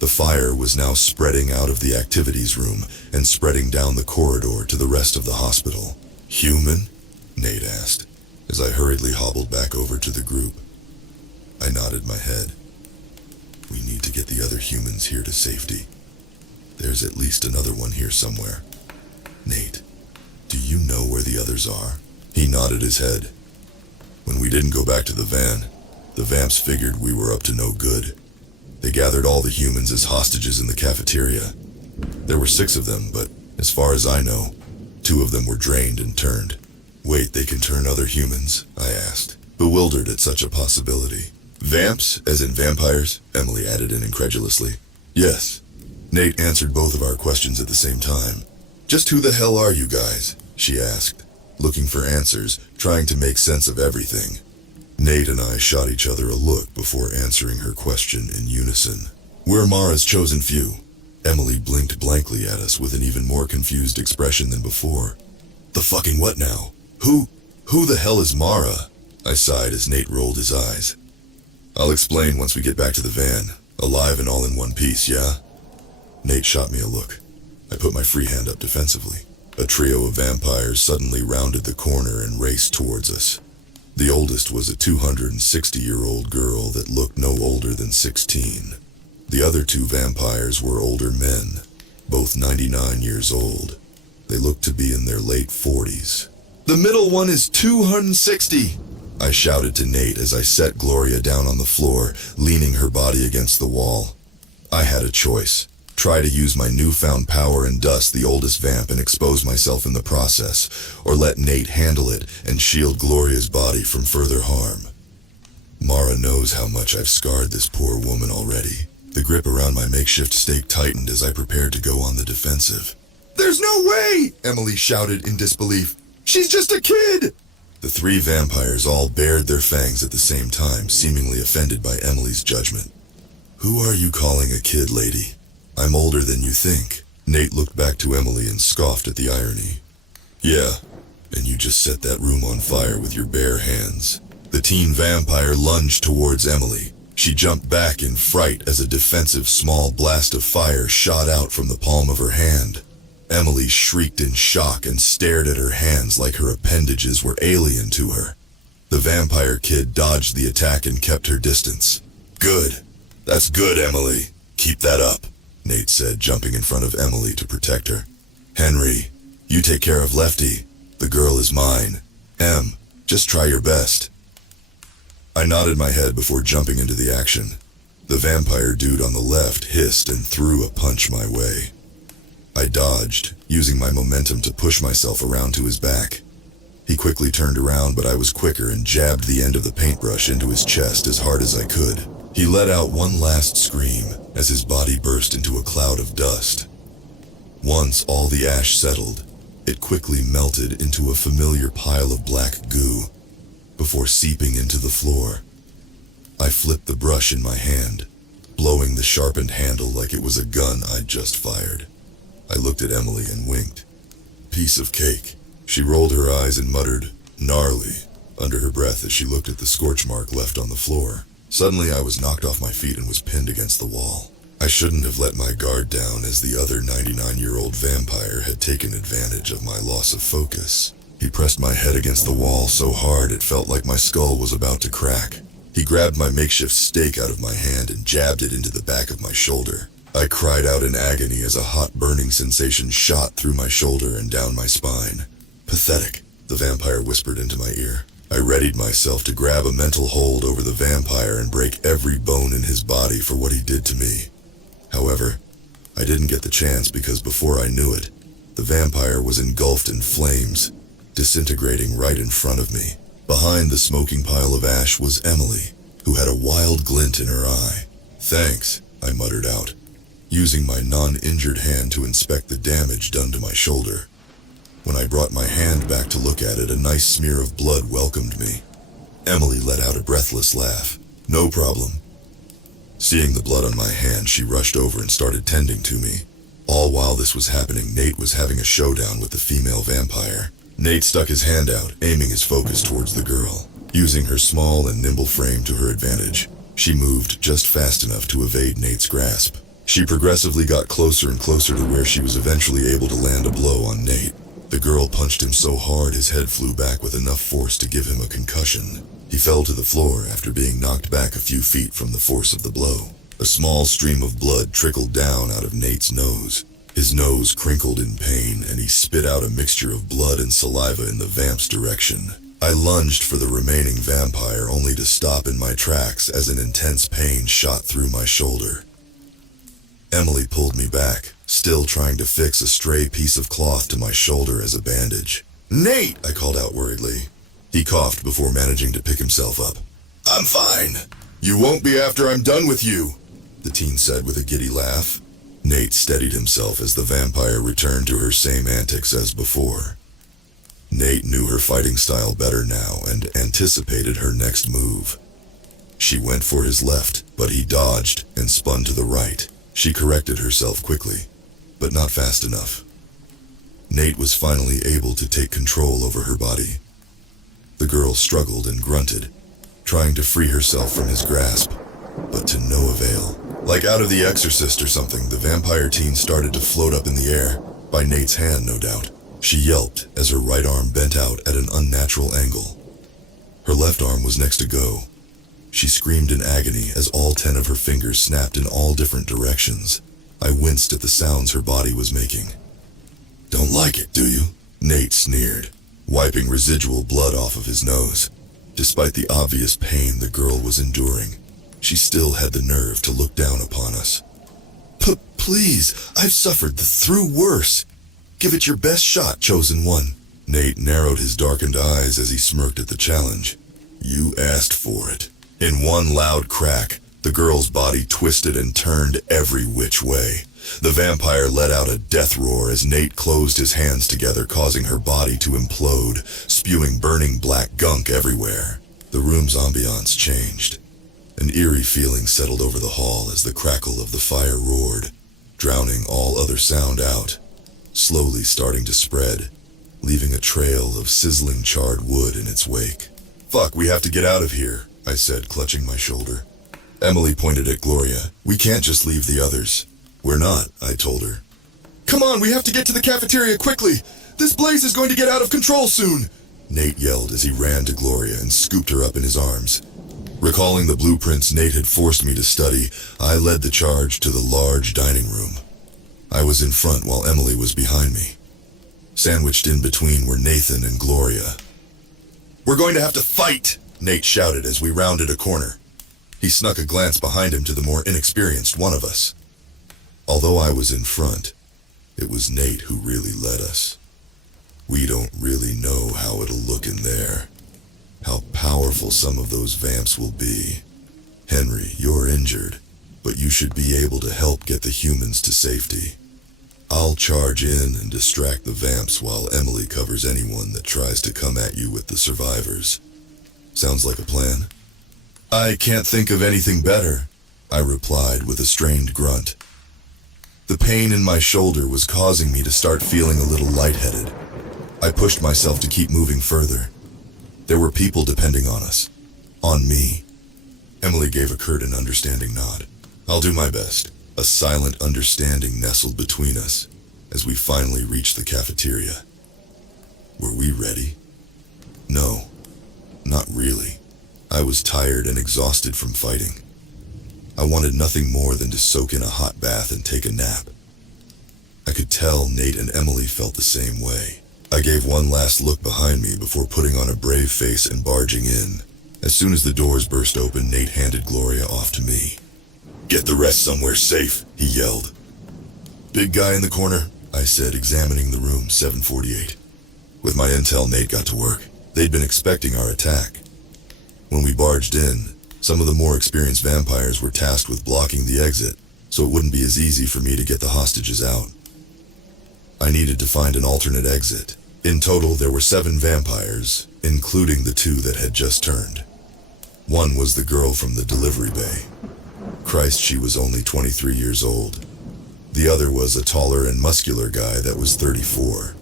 the fire was now spreading out of the activities room and spreading down the corridor to the rest of the hospital. Human? Nate asked, as I hurriedly hobbled back over to the group. I nodded my head. We need to get the other humans here to safety. There's at least another one here somewhere. Nate, do you know where the others are? He nodded his head. When we didn't go back to the van, the vamps figured we were up to no good. They gathered all the humans as hostages in the cafeteria. There were 6 of them, but as far as I know, 2 of them were drained and turned. Wait, they can turn other humans? I asked, bewildered at such a possibility. Vamps, as in vampires? Emily added in incredulously. Yes. Nate answered both of our questions at the same time. Just who the hell are you guys? She asked, looking for answers, trying to make sense of everything. Nate and I shot each other a look before answering her question in unison. We're Mara's chosen few. Emily blinked blankly at us with an even more confused expression than before. The fucking what now? Who the hell is Mara? I sighed as Nate rolled his eyes. I'll explain once we get back to the van. Alive and all in one piece, yeah? Nate shot me a look. I put my free hand up defensively. A trio of vampires suddenly rounded the corner and raced towards us. The oldest was a 260-year-old girl that looked no older than 16. The other 2 vampires were older men, both 99 years old. They looked to be in their late 40s. The middle one is 260! I shouted to Nate as I set Gloria down on the floor, leaning her body against the wall. I had a choice. Try to use my newfound power and dust the oldest vamp and expose myself in the process, or let Nate handle it and shield Gloria's body from further harm. Mara knows how much I've scarred this poor woman already. The grip around my makeshift stake tightened as I prepared to go on the defensive. There's no way! Emily shouted in disbelief. She's just a kid! The 3 vampires all bared their fangs at the same time, seemingly offended by Emily's judgment. Who are you calling a kid, lady? I'm older than you think. Nate looked back to Emily and scoffed at the irony. Yeah, and you just set that room on fire with your bare hands. The teen vampire lunged towards Emily. She jumped back in fright as a defensive small blast of fire shot out from the palm of her hand. Emily shrieked in shock and stared at her hands like her appendages were alien to her. The vampire kid dodged the attack and kept her distance. Good. That's good, Emily. Keep that up, Nate said, jumping in front of Emily to protect her. Henry, you take care of Lefty. The girl is mine. Em, just try your best. I nodded my head before jumping into the action. The vampire dude on the left hissed and threw a punch my way. I dodged, using my momentum to push myself around to his back. He quickly turned around, but I was quicker and jabbed the end of the paintbrush into his chest as hard as I could. He let out one last scream as his body burst into a cloud of dust. Once all the ash settled, it quickly melted into a familiar pile of black goo before seeping into the floor. I flipped the brush in my hand, blowing the sharpened handle like it was a gun I'd just fired. I looked at Emily and winked. Piece of cake. She rolled her eyes and muttered, gnarly, under her breath as she looked at the scorch mark left on the floor. Suddenly I was knocked off my feet and was pinned against the wall. I shouldn't have let my guard down, as the other 99-year-old vampire had taken advantage of my loss of focus. He pressed my head against the wall so hard it felt like my skull was about to crack. He grabbed my makeshift stake out of my hand and jabbed it into the back of my shoulder. I cried out in agony as a hot burning sensation shot through my shoulder and down my spine. Pathetic, the vampire whispered into my ear. I readied myself to grab a mental hold over the vampire and break every bone in his body for what he did to me. However, I didn't get the chance because before I knew it, the vampire was engulfed in flames, disintegrating right in front of me. Behind the smoking pile of ash was Emily, who had a wild glint in her eye. Thanks, I muttered out, using my non-injured hand to inspect the damage done to my shoulder. When I brought my hand back to look at it, a nice smear of blood welcomed me. Emily let out a breathless laugh. No problem. Seeing the blood on my hand, she rushed over and started tending to me. All while this was happening, Nate was having a showdown with the female vampire. Nate stuck his hand out, aiming his focus towards the girl. Using her small and nimble frame to her advantage, she moved just fast enough to evade Nate's grasp. She progressively got closer and closer to where she was eventually able to land a blow on Nate. The girl punched him so hard his head flew back with enough force to give him a concussion. He fell to the floor after being knocked back a few feet from the force of the blow. A small stream of blood trickled down out of Nate's nose. His nose crinkled in pain, and he spit out a mixture of blood and saliva in the vamp's direction. I lunged for the remaining vampire, only to stop in my tracks as an intense pain shot through my shoulder. Emily pulled me back, still trying to fix a stray piece of cloth to my shoulder as a bandage. "Nate!" I called out worriedly. He coughed before managing to pick himself up. "I'm fine." "You won't be after I'm done with you," the teen said with a giddy laugh. Nate steadied himself as the vampire returned to her same antics as before. Nate knew her fighting style better now and anticipated her next move. She went for his left, but he dodged and spun to the right. She corrected herself quickly, but not fast enough. Nate was finally able to take control over her body. The girl struggled and grunted, trying to free herself from his grasp, but to no avail. Like out of The Exorcist or something, the vampire teen started to float up in the air, by Nate's hand, no doubt. She yelped as her right arm bent out at an unnatural angle. Her left arm was next to go. She screamed in agony as all 10 of her fingers snapped in all different directions. I winced at the sounds her body was making. "Don't like it, do you?" Nate sneered, wiping residual blood off of his nose. Despite the obvious pain the girl was enduring, she still had the nerve to look down upon us. Please, I've suffered through worse. Give it your best shot, chosen one." Nate narrowed his darkened eyes as he smirked at the challenge. "You asked for it." In one loud crack, the girl's body twisted and turned every which way. The vampire let out a death roar as Nate closed his hands together, causing her body to implode, spewing burning black gunk everywhere. The room's ambiance changed. An eerie feeling settled over the hall as the crackle of the fire roared, drowning all other sound out, slowly starting to spread, leaving a trail of sizzling charred wood in its wake. "Fuck, we have to get out of here," I said, clutching my shoulder. Emily pointed at Gloria. "We can't just leave the others." "We're not," I told her. "Come on, we have to get to the cafeteria quickly. This blaze is going to get out of control soon," Nate yelled as he ran to Gloria and scooped her up in his arms. Recalling the blueprints Nate had forced me to study, I led the charge to the large dining room. I was in front while Emily was behind me. Sandwiched in between were Nathan and Gloria. "We're going to have to fight!" Nate shouted as we rounded a corner. He snuck a glance behind him to the more inexperienced one of us. Although I was in front, it was Nate who really led us. "We don't really know how it'll look in there. How powerful some of those vamps will be. Henry, you're injured, but you should be able to help get the humans to safety. I'll charge in and distract the vamps while Emily covers anyone that tries to come at you with the survivors. Sounds like a plan?" "I can't think of anything better," I replied with a strained grunt. The pain in my shoulder was causing me to start feeling a little lightheaded. I pushed myself to keep moving further. There were people depending on us. On me. Emily gave a curt and understanding nod. "I'll do my best." A silent understanding nestled between us as we finally reached the cafeteria. Were we ready? No, not really. I was tired and exhausted from fighting. I wanted nothing more than to soak in a hot bath and take a nap. I could tell Nate and Emily felt the same way. I gave one last look behind me before putting on a brave face and barging in. As soon as the doors burst open, Nate handed Gloria off to me. "Get the rest somewhere safe," he yelled. "Big guy in the corner," I said, examining the room, 748. With my intel, Nate got to work. They'd been expecting our attack. When we barged in, some of the more experienced vampires were tasked with blocking the exit, so it wouldn't be as easy for me to get the hostages out. I needed to find an alternate exit. In total, there were 7 vampires, including the 2 that had just turned. One was the girl from the delivery bay. Christ, she was only 23 years old. The other was a taller and muscular guy that was 34.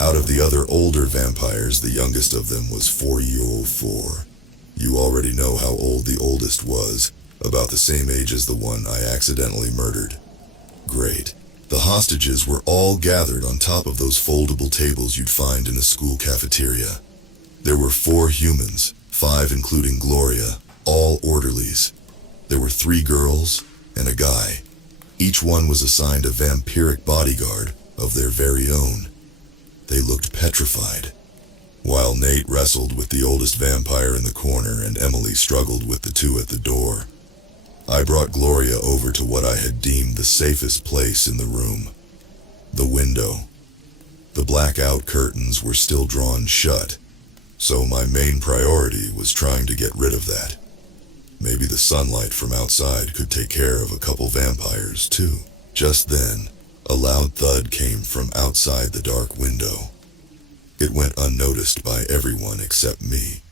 Out of the other older vampires, the youngest of them was 4-year-old. You already know how old the oldest was, about the same age as the one I accidentally murdered. Great. The hostages were all gathered on top of those foldable tables you'd find in a school cafeteria. There were 4 humans, 5 including Gloria, all orderlies. There were 3 girls and a guy. Each one was assigned a vampiric bodyguard of their very own. They looked petrified. While Nate wrestled with the oldest vampire in the corner and Emily struggled with the 2 at the door, I brought Gloria over to what I had deemed the safest place in the room. The window. The blackout curtains were still drawn shut, so my main priority was trying to get rid of that. Maybe the sunlight from outside could take care of a couple vampires too. Just then, a loud thud came from outside the dark window. It went unnoticed by everyone except me.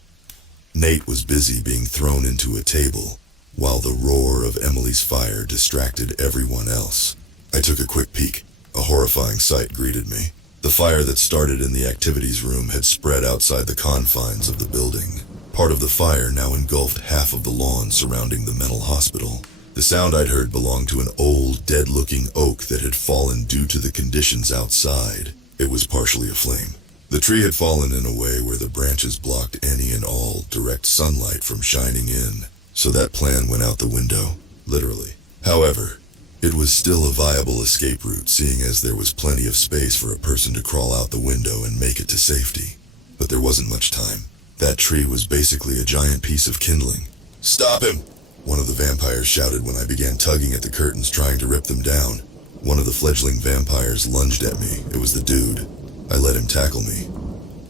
Nate was busy being thrown into a table, while the roar of Emily's fire distracted everyone else. I took a quick peek. A horrifying sight greeted me. The fire that started in the activities room had spread outside the confines of the building. Part of the fire now engulfed half of the lawn surrounding the mental hospital. The sound I'd heard belonged to an old, dead-looking oak that had fallen due to the conditions outside. It was partially aflame. The tree had fallen in a way where the branches blocked any and all direct sunlight from shining in, so that plan went out the window, literally. However, it was still a viable escape route, seeing as there was plenty of space for a person to crawl out the window and make it to safety. But there wasn't much time. That tree was basically a giant piece of kindling. "Stop him!" one of the vampires shouted when I began tugging at the curtains trying to rip them down. One of the fledgling vampires lunged at me. It was the dude. I let him tackle me.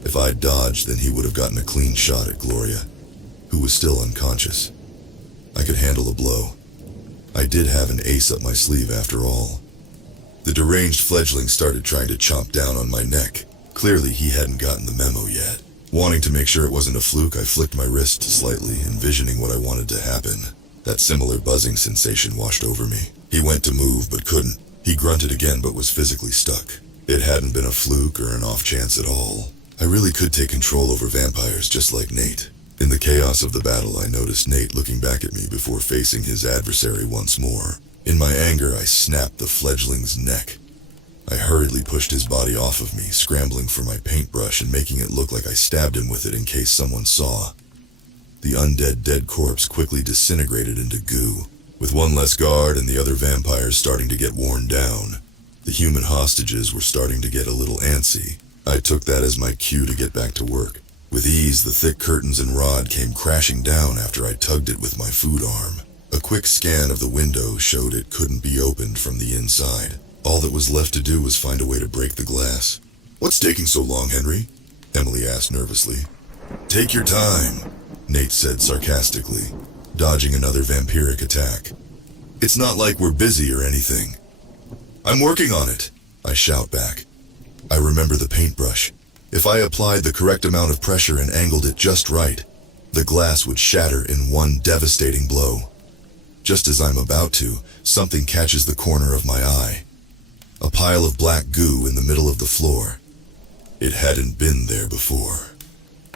If I'd dodged, then he would have gotten a clean shot at Gloria, who was still unconscious. I could handle a blow. I did have an ace up my sleeve after all. The deranged fledgling started trying to chomp down on my neck. Clearly he hadn't gotten the memo yet. Wanting to make sure it wasn't a fluke, I flicked my wrist slightly, envisioning what I wanted to happen. That similar buzzing sensation washed over me. He went to move, but couldn't. He grunted again, but was physically stuck. It hadn't been a fluke or an off chance at all. I really could take control over vampires just like Nate. In the chaos of the battle, I noticed Nate looking back at me before facing his adversary once more. In my anger, I snapped the fledgling's neck. I hurriedly pushed his body off of me, scrambling for my paintbrush and making it look like I stabbed him with it in case someone saw. The undead dead corpse quickly disintegrated into goo, with one less guard and the other vampires starting to get worn down. The human hostages were starting to get a little antsy. I took that as my cue to get back to work. With ease, the thick curtains and rod came crashing down after I tugged it with my food arm. A quick scan of the window showed it couldn't be opened from the inside. All that was left to do was find a way to break the glass. "What's taking so long, Henry?" Emily asked nervously. "Take your time," Nate said sarcastically, dodging another vampiric attack. "It's not like we're busy or anything." "I'm working on it," I shout back. I remember the paintbrush. If I applied the correct amount of pressure and angled it just right, the glass would shatter in one devastating blow. Just as I'm about to, something catches the corner of my eye. A pile of black goo in the middle of the floor. It hadn't been there before.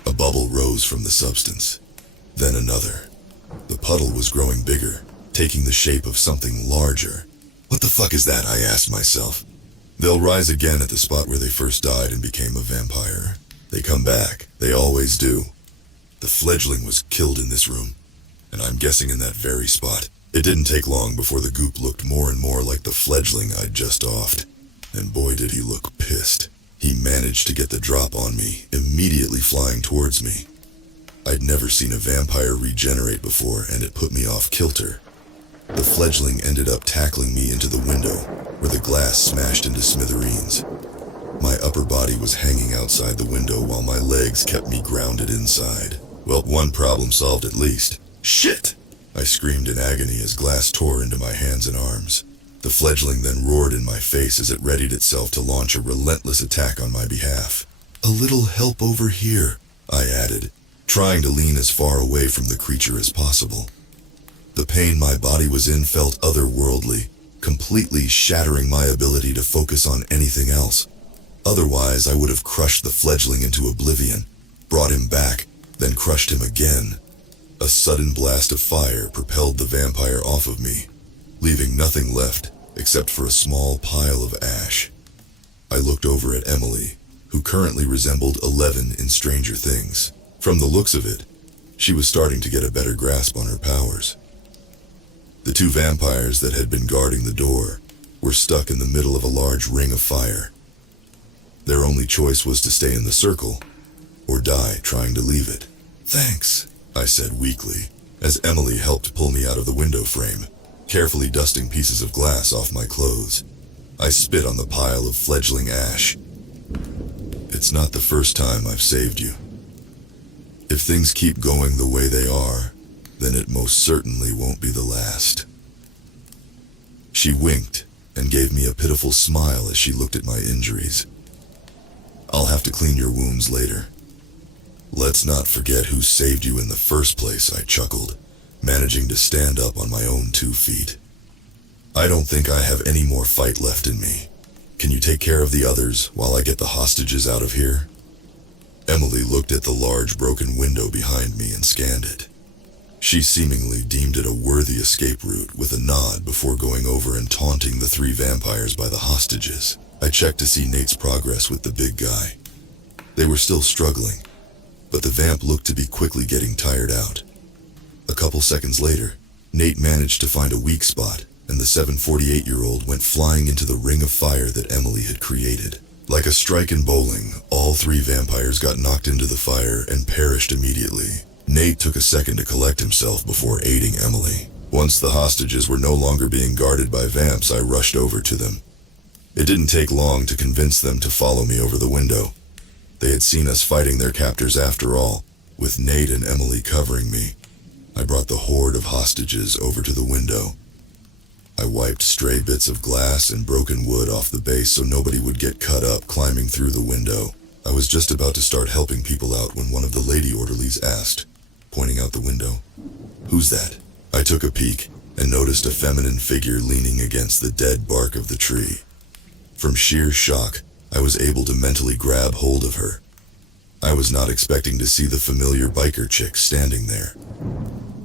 A bubble rose from the substance. Then another. The puddle was growing bigger, taking the shape of something larger. What the fuck is that? I asked myself. They'll rise again at the spot where they first died and became a vampire. They come back. They always do. The fledgling was killed in this room, and I'm guessing in that very spot. It didn't take long before the goop looked more and more like the fledgling I'd just offed. And boy did he look pissed. He managed to get the drop on me, immediately flying towards me. I'd never seen a vampire regenerate before, and it put me off kilter. The fledgling ended up tackling me into the window, where the glass smashed into smithereens. My upper body was hanging outside the window while my legs kept me grounded inside. Well, one problem solved at least. Shit! I screamed in agony as glass tore into my hands and arms. The fledgling then roared in my face as it readied itself to launch a relentless attack on my behalf. "A little help over here," I added, trying to lean as far away from the creature as possible. The pain my body was in felt otherworldly, completely shattering my ability to focus on anything else. Otherwise, I would have crushed the fledgling into oblivion, brought him back, then crushed him again. A sudden blast of fire propelled the vampire off of me, leaving nothing left except for a small pile of ash. I looked over at Emily, who currently resembled 11 in Stranger Things. From the looks of it, she was starting to get a better grasp on her powers. The two vampires that had been guarding the door were stuck in the middle of a large ring of fire. Their only choice was to stay in the circle, or die trying to leave it. "Thanks," I said weakly, as Emily helped pull me out of the window frame, carefully dusting pieces of glass off my clothes. I spit on the pile of fledgling ash. "It's not the first time I've saved you. If things keep going the way they are, then it most certainly won't be the last." She winked and gave me a pitiful smile as she looked at my injuries. "I'll have to clean your wounds later." "Let's not forget who saved you in the first place," I chuckled, managing to stand up on my own 2 feet. "I don't think I have any more fight left in me. Can you take care of the others while I get the hostages out of here?" Emily looked at the large broken window behind me and scanned it. She seemingly deemed it a worthy escape route with a nod before going over and taunting the 3 vampires by the hostages. I checked to see Nate's progress with the big guy. They were still struggling, but the vamp looked to be quickly getting tired out. A couple seconds later, Nate managed to find a weak spot, and the 748-year-old went flying into the ring of fire that Emily had created. Like a strike in bowling, all 3 vampires got knocked into the fire and perished immediately. Nate took a second to collect himself before aiding Emily. Once the hostages were no longer being guarded by vamps, I rushed over to them. It didn't take long to convince them to follow me over the window. They had seen us fighting their captors after all, with Nate and Emily covering me. I brought the horde of hostages over to the window. I wiped stray bits of glass and broken wood off the base so nobody would get cut up climbing through the window. I was just about to start helping people out when one of the lady orderlies asked, pointing out the window, "Who's that?" I took a peek and noticed a feminine figure leaning against the dead bark of the tree. From sheer shock, I was able to mentally grab hold of her. I was not expecting to see the familiar biker chick standing there.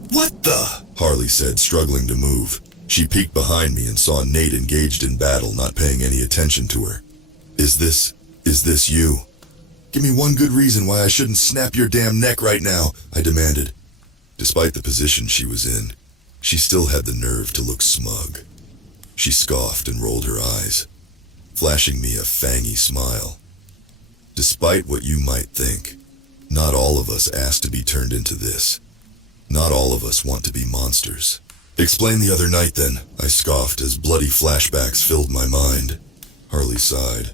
"What the?" Harley said, struggling to move. She peeked behind me and saw Nate engaged in battle, not paying any attention to her. Is this you?" "Give me one good reason why I shouldn't snap your damn neck right now," I demanded. Despite the position she was in, she still had the nerve to look smug. She scoffed and rolled her eyes. flashing me a fangy smile. Despite what you might think, not all of us asked to be turned into this. Not all of us want to be monsters. Explain the other night then, I scoffed as bloody flashbacks filled my mind. Harley sighed.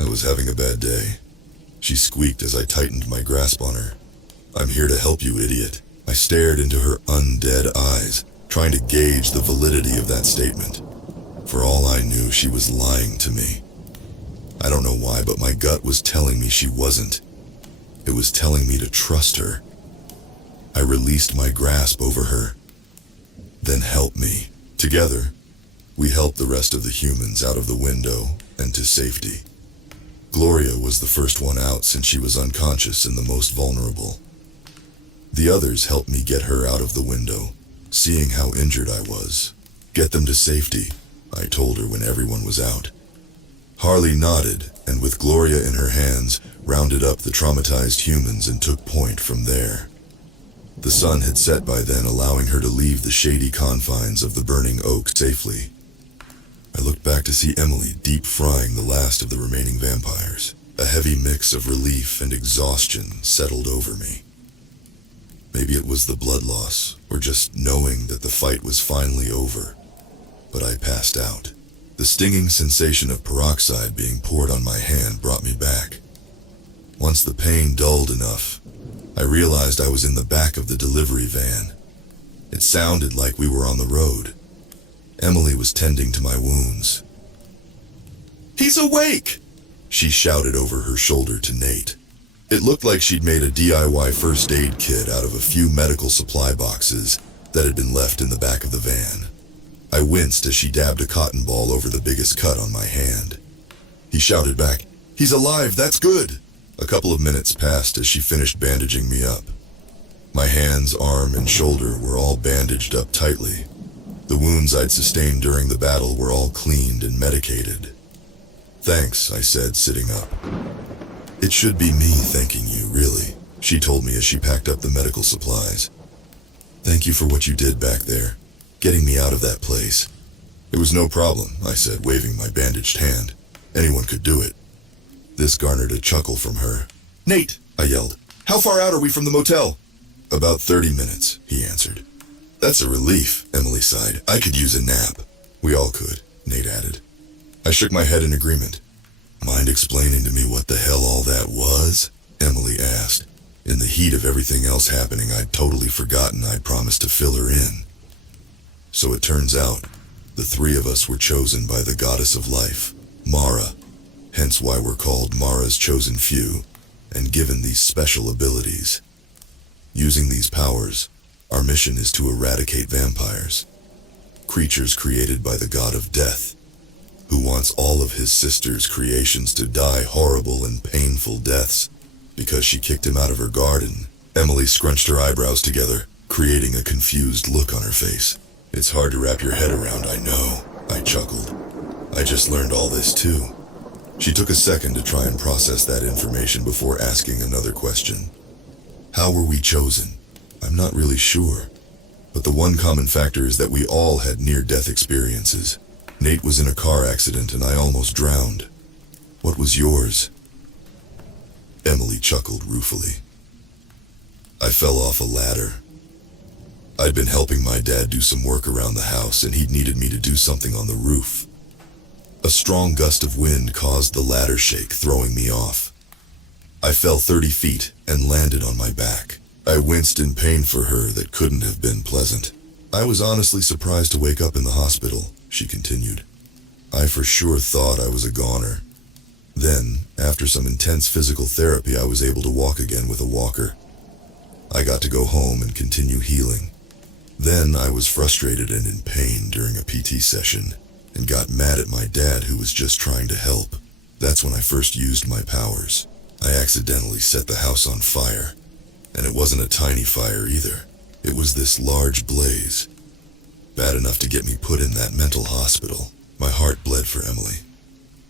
I was having a bad day. She squeaked as I tightened my grasp on her. I'm here to help you, idiot. I stared into her undead eyes, trying to gauge the validity of that statement. For all I knew, she was lying to me. I don't know why, but my gut was telling me she wasn't. It was telling me to trust her. I released my grasp over her. Then help me. Together, we helped the rest of the humans out of the window and to safety. Gloria was the first one out since she was unconscious and the most vulnerable. The others helped me get her out of the window, seeing how injured I was. Get them to safety, I told her when everyone was out. Harley nodded, and with Gloria in her hands, rounded up the traumatized humans and took point from there. The sun had set by then, allowing her to leave the shady confines of the burning oak safely. I looked back to see Emily deep frying the last of the remaining vampires. A heavy mix of relief and exhaustion settled over me. Maybe it was the blood loss, or just knowing that the fight was finally over. But I passed out. The stinging sensation of peroxide being poured on my hand brought me back. Once the pain dulled enough, I realized I was in the back of the delivery van. It sounded like we were on the road. Emily was tending to my wounds. "He's awake!" she shouted over her shoulder to Nate. It looked like she'd made a DIY first aid kit out of a few medical supply boxes that had been left in the back of the van. I winced as she dabbed a cotton ball over the biggest cut on my hand. He shouted back, "He's alive, that's good!" A couple of minutes passed as she finished bandaging me up. My hands, arm, and shoulder were all bandaged up tightly. The wounds I'd sustained during the battle were all cleaned and medicated. "Thanks," I said, sitting up. "It should be me thanking you, really," she told me as she packed up the medical supplies. "Thank you for what you did back there, getting me out of that place." "It was no problem," I said, waving my bandaged hand. "Anyone could do it." This garnered a chuckle from her. "Nate," I yelled, "how far out are we from the motel?" "About 30 minutes, he answered. "That's a relief," Emily sighed. "I could use a nap." "We all could," Nate added. I shook my head in agreement. "Mind explaining to me what the hell all that was?" Emily asked. In the heat of everything else happening, I'd totally forgotten I'd promised to fill her in. So it turns out, the three of us were chosen by the goddess of life, Mara, hence why we're called Mara's chosen few, and given these special abilities. Using these powers, our mission is to eradicate vampires, creatures created by the god of death, who wants all of his sister's creations to die horrible and painful deaths because she kicked him out of her garden. Emily scrunched her eyebrows together, creating a confused look on her face. "It's hard to wrap your head around, I know," I chuckled. "I just learned all this too." She took a second to try and process that information before asking another question. "How were we chosen?" "I'm not really sure, but the one common factor is that we all had near-death experiences. Nate was in a car accident and I almost drowned. What was yours?" Emily chuckled ruefully. "I fell off a ladder. I'd been helping my dad do some work around the house and he'd needed me to do something on the roof. A strong gust of wind caused the ladder shake, throwing me off. I fell 30 feet and landed on my back. I winced in pain for her that couldn't have been pleasant. I was honestly surprised to wake up in the hospital," she continued. "I for sure thought I was a goner. Then, after some intense physical therapy, I was able to walk again with a walker. I got to go home and continue healing. Then I was frustrated and in pain during a PT session, and got mad at my dad who was just trying to help. That's when I first used my powers. I accidentally set the house on fire. And it wasn't a tiny fire either. It was this large blaze. Bad enough to get me put in that mental hospital. My heart bled for Emily.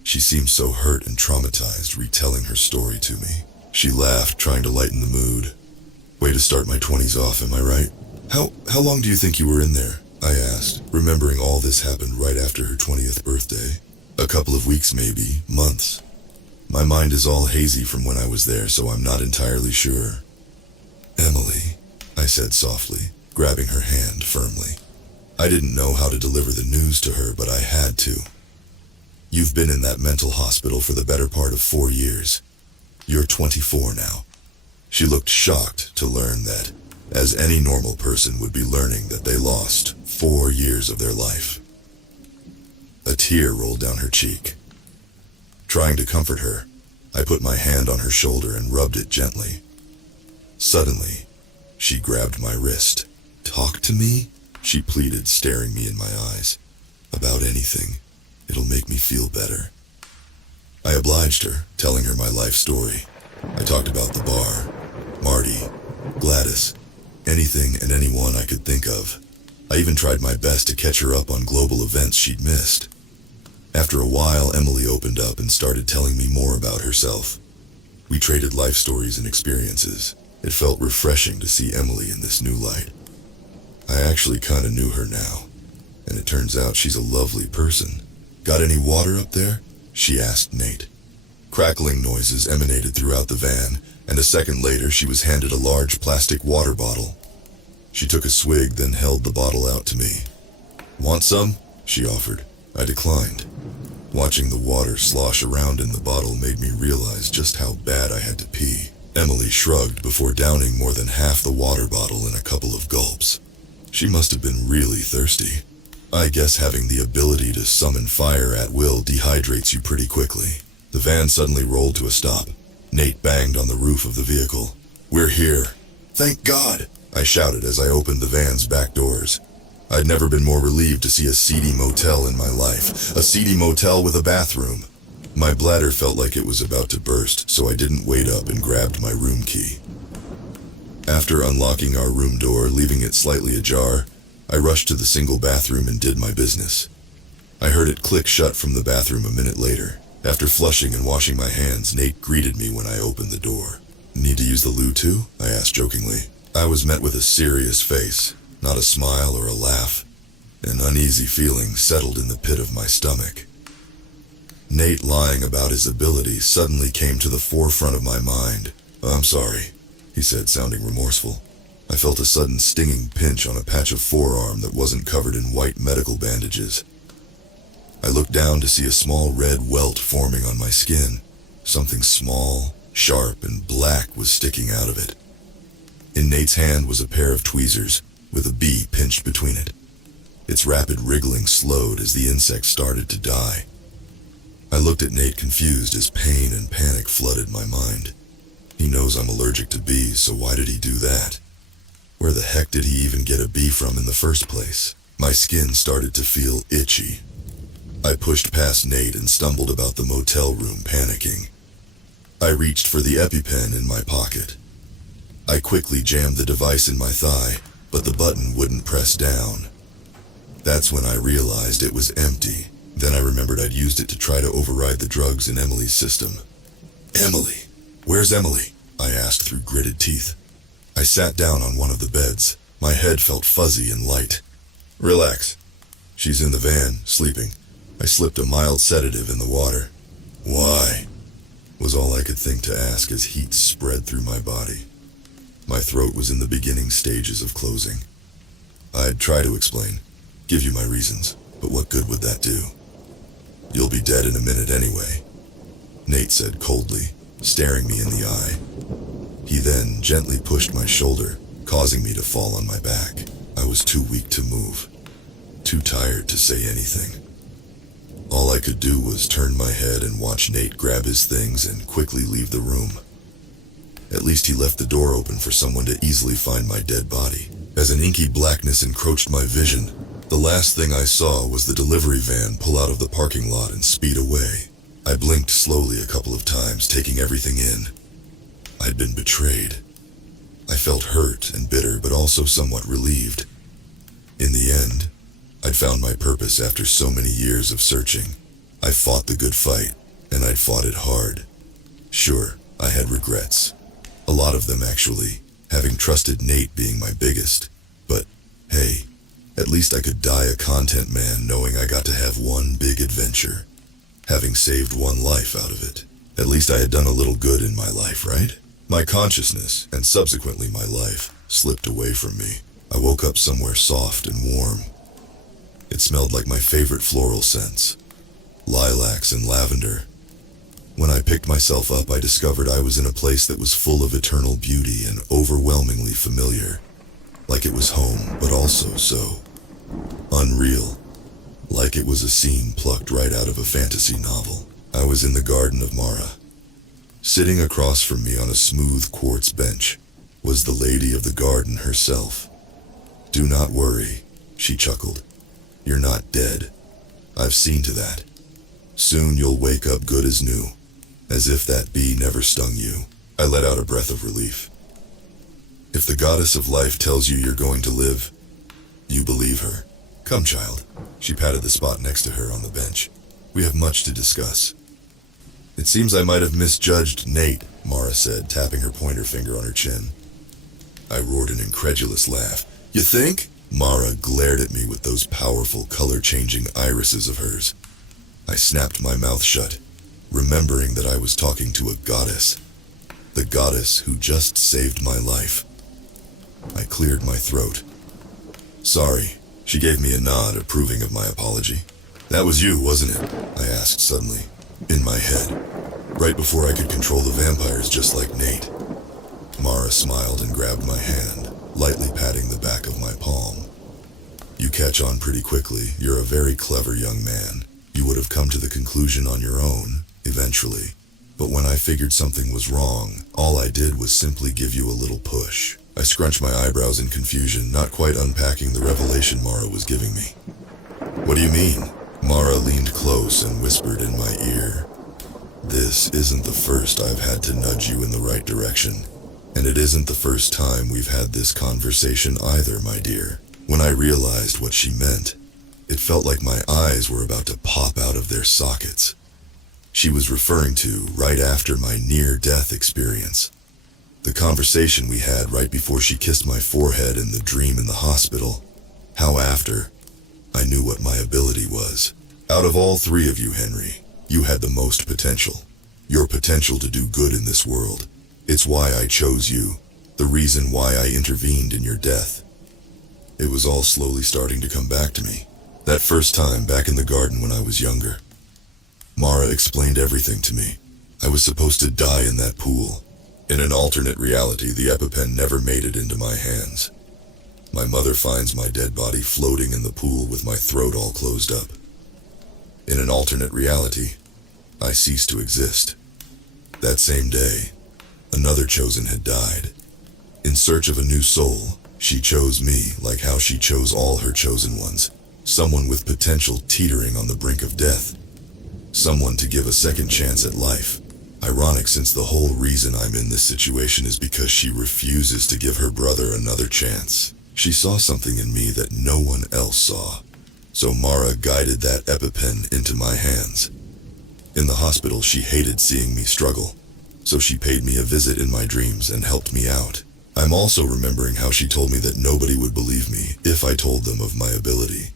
She seemed so hurt and traumatized, retelling her story to me. She laughed, trying to lighten the mood. "Way to start my 20s off, am I right?" How long do you think you were in there?" I asked, remembering all this happened right after her 20th birthday. A couple of weeks maybe, months. My mind is all hazy from when I was there, so I'm not entirely sure. Emily, I said softly, grabbing her hand firmly. I didn't know how to deliver the news to her, but I had to. You've been in that mental hospital for the better part of 4 years. You're 24 now. She looked shocked to learn that, as any normal person would be learning, that they lost 4 years of their life. A tear rolled down her cheek. Trying to comfort her, I put my hand on her shoulder and rubbed it gently. Suddenly, she grabbed my wrist. "Talk to me?" she pleaded, staring me in my eyes. "About anything. It'll make me feel better." I obliged her, telling her my life story. I talked about the bar, Marty, Gladys, anything and anyone I could think of. I even tried my best to catch her up on global events she'd missed. After a while, Emily opened up and started telling me more about herself. We traded life stories and experiences. It felt refreshing to see Emily in this new light. I actually kinda knew her now, and it turns out she's a lovely person. "Got any water up there?" she asked Nate. Crackling noises emanated throughout the van, and a second later she was handed a large plastic water bottle. She took a swig, then held the bottle out to me. "Want some?" she offered. I declined. Watching the water slosh around in the bottle made me realize just how bad I had to pee. Emily shrugged before downing more than half the water bottle in a couple of gulps. She must have been really thirsty. I guess having the ability to summon fire at will dehydrates you pretty quickly. The van suddenly rolled to a stop. Nate banged on the roof of the vehicle. "We're here." "Thank God," I shouted as I opened the van's back doors. I'd never been more relieved to see a seedy motel in my life. A seedy motel with a bathroom. My bladder felt like it was about to burst, so I didn't wait up and grabbed my room key. After unlocking our room door, leaving it slightly ajar, I rushed to the single bathroom and did my business. I heard it click shut from the bathroom a minute later. After flushing and washing my hands, Nate greeted me when I opened the door. "Need to use the loo too?" I asked jokingly. I was met with a serious face, not a smile or a laugh. An uneasy feeling settled in the pit of my stomach. Nate lying about his abilities suddenly came to the forefront of my mind. "I'm sorry," he said, sounding remorseful. I felt a sudden stinging pinch on a patch of forearm that wasn't covered in white medical bandages. I looked down to see a small red welt forming on my skin. Something small, sharp, and black was sticking out of it. In Nate's hand was a pair of tweezers, with a bee pinched between it. Its rapid wriggling slowed as the insect started to die. I looked at Nate confused as pain and panic flooded my mind. He knows I'm allergic to bees, so why did he do that? Where the heck did he even get a bee from in the first place? My skin started to feel itchy. I pushed past Nate and stumbled about the motel room, panicking. I reached for the EpiPen in my pocket. I quickly jammed the device in my thigh, but the button wouldn't press down. That's when I realized it was empty. Then I remembered I'd used it to try to override the drugs in Emily's system. "Emily, where's Emily?" I asked through gritted teeth. I sat down on one of the beds. My head felt fuzzy and light. "Relax. She's in the van, sleeping." I slipped a mild sedative in the water. "Why?" was all I could think to ask as heat spread through my body. My throat was in the beginning stages of closing. I'd try to explain, give you my reasons, but what good would that do? "You'll be dead in a minute anyway," Nate said coldly, staring me in the eye. He then gently pushed my shoulder, causing me to fall on my back. I was too weak to move, too tired to say anything. All I could do was turn my head and watch Nate grab his things and quickly leave the room. At least he left the door open for someone to easily find my dead body. As an inky blackness encroached my vision, the last thing I saw was the delivery van pull out of the parking lot and speed away. I blinked slowly a couple of times, taking everything in. I'd been betrayed. I felt hurt and bitter, but also somewhat relieved. In the end, I'd found my purpose after so many years of searching. I fought the good fight, and I'd fought it hard. Sure, I had regrets. A lot of them, actually, having trusted Nate being my biggest. But, hey, at least I could die a content man knowing I got to have one big adventure. having saved one life out of it. At least I had done a little good in my life, right? My consciousness, and subsequently my life, slipped away from me. I woke up somewhere soft and warm. It smelled like my favorite floral scents, lilacs and lavender. When I picked myself up, I discovered I was in a place that was full of eternal beauty and overwhelmingly familiar. Like it was home, but also so unreal. Like it was a scene plucked right out of a fantasy novel. I was in the garden of Mara. Sitting across from me on a smooth quartz bench was the lady of the garden herself. "Do not worry," she chuckled. "You're not dead. I've seen to that. Soon you'll wake up good as new, as if that bee never stung you." I let out a breath of relief. If the goddess of life tells you you're going to live, you believe her. "Come, child." She patted the spot next to her on the bench. "We have much to discuss." "It seems I might have misjudged Nate," Mara said, tapping her pointer finger on her chin. I roared an incredulous laugh. "You think?" Mara glared at me with those powerful, color-changing irises of hers. I snapped my mouth shut, remembering that I was talking to a goddess. The goddess who just saved my life. I cleared my throat. "Sorry." She gave me a nod, approving of my apology. "That was you, wasn't it?" I asked suddenly, in my head, right before I could control the vampires just like Nate. Mara smiled and grabbed my hand, lightly patting the back of my palm. "You catch on pretty quickly. You're a very clever young man. You would have come to the conclusion on your own, eventually. But when I figured something was wrong, all I did was simply give you a little push." I scrunched my eyebrows in confusion, not quite unpacking the revelation Mara was giving me. "What do you mean?" Mara leaned close and whispered in my ear. "This isn't the first I've had to nudge you in the right direction. And it isn't the first time we've had this conversation either, my dear." When I realized what she meant, it felt like my eyes were about to pop out of their sockets. She was referring to right after my near-death experience. The conversation we had right before she kissed my forehead in the dream in the hospital. How after I knew what my ability was. Out of all three of you, Henry, you had the most potential. Your potential to do good in this world. It's why I chose you. The reason why I intervened in your death. It was all slowly starting to come back to me. That first time back in the garden when I was younger. Mara explained everything to me. I was supposed to die in that pool. In an alternate reality, the EpiPen never made it into my hands. My mother finds my dead body floating in the pool with my throat all closed up. In an alternate reality, I ceased to exist. That same day, another chosen had died. In search of a new soul, she chose me like how she chose all her chosen ones. Someone with potential teetering on the brink of death. Someone to give a second chance at life. Ironic, since the whole reason I'm in this situation is because she refuses to give her brother another chance. She saw something in me that no one else saw. So Mara guided that EpiPen into my hands. In the hospital, she hated seeing me struggle. So she paid me a visit in my dreams and helped me out. I'm also remembering how she told me that nobody would believe me if I told them of my ability.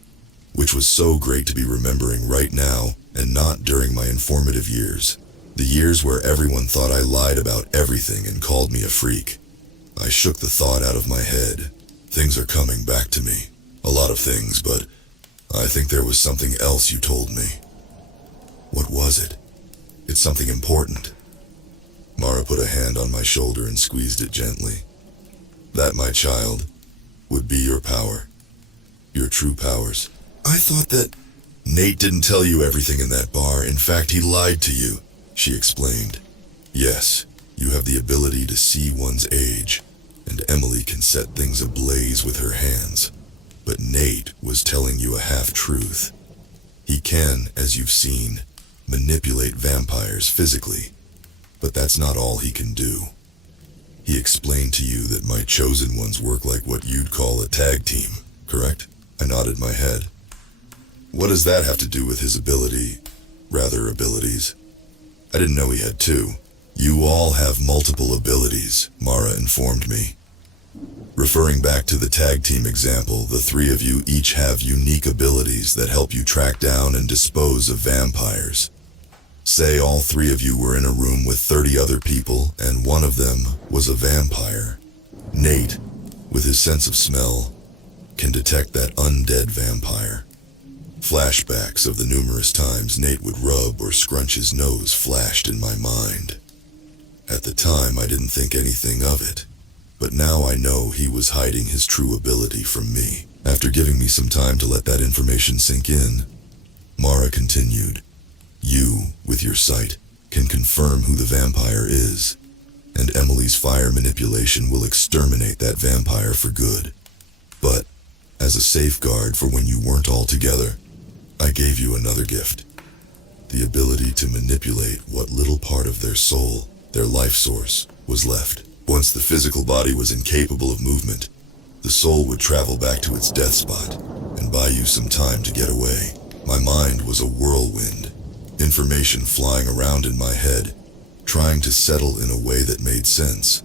Which was so great to be remembering right now and not during my informative years. The years where everyone thought I lied about everything and called me a freak. I shook the thought out of my head. Things are coming back to me. A lot of things, but I think there was something else you told me. What was it? It's something important. Mara put a hand on my shoulder and squeezed it gently. That, my child, would be your power. Your true powers. I thought that Nate didn't tell you everything in that bar. In fact, he lied to you, she explained. Yes, you have the ability to see one's age, and Emily can set things ablaze with her hands. But Nate was telling you a half-truth. He can, as you've seen, manipulate vampires physically, but that's not all he can do. He explained to you that my chosen ones work like what you'd call a tag team, correct? I nodded my head. What does that have to do with his abilities? I didn't know he had two. You all have multiple abilities, Mara informed me. Referring back to the tag team example, the three of you each have unique abilities that help you track down and dispose of vampires. Say all three of you were in a room with 30 other people, and one of them was a vampire. Nate, with his sense of smell, can detect that undead vampire. Flashbacks of the numerous times Nate would rub or scrunch his nose flashed in my mind. At the time, I didn't think anything of it, but now I know he was hiding his true ability from me. After giving me some time to let that information sink in, Mara continued, "You, with your sight, can confirm who the vampire is, and Emily's fire manipulation will exterminate that vampire for good. But, as a safeguard for when you weren't all together, I gave you another gift. The ability to manipulate what little part of their soul, their life source, was left. Once the physical body was incapable of movement, the soul would travel back to its death spot and buy you some time to get away. My mind was a whirlwind, information flying around in my head, trying to settle in a way that made sense.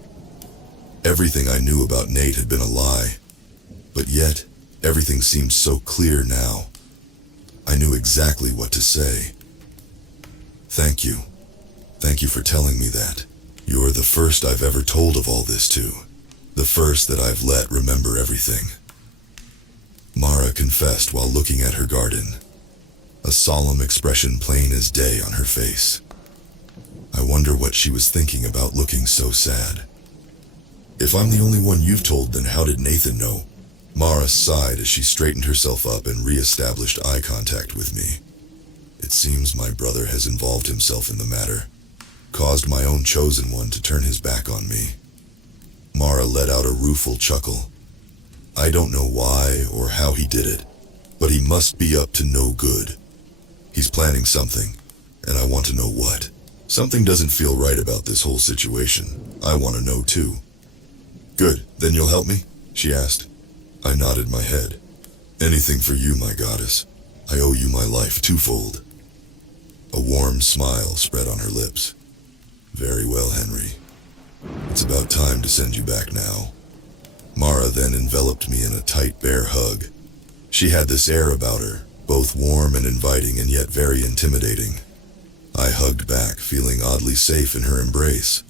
Everything I knew about Nate had been a lie, but yet everything seemed so clear now. I knew exactly what to say. Thank you. Thank you for telling me that. You're the first I've ever told of all this to. The first that I've let remember everything." Mara confessed while looking at her garden, a solemn expression plain as day on her face. I wonder what she was thinking about looking so sad. "If I'm the only one you've told, then how did Nathan know?" Mara sighed as she straightened herself up and re-established eye contact with me. "It seems my brother has involved himself in the matter, caused my own chosen one to turn his back on me." Mara let out a rueful chuckle. "I don't know why or how he did it, but he must be up to no good. He's planning something, and I want to know what. Something doesn't feel right about this whole situation. I want to know too." "Good, then you'll help me?" she asked. I nodded my head. "Anything for you, my goddess. I owe you my life twofold." A warm smile spread on her lips. "Very well, Henry. It's about time to send you back now." Mara then enveloped me in a tight bear hug. She had this air about her, both warm and inviting and yet very intimidating. I hugged back, feeling oddly safe in her embrace.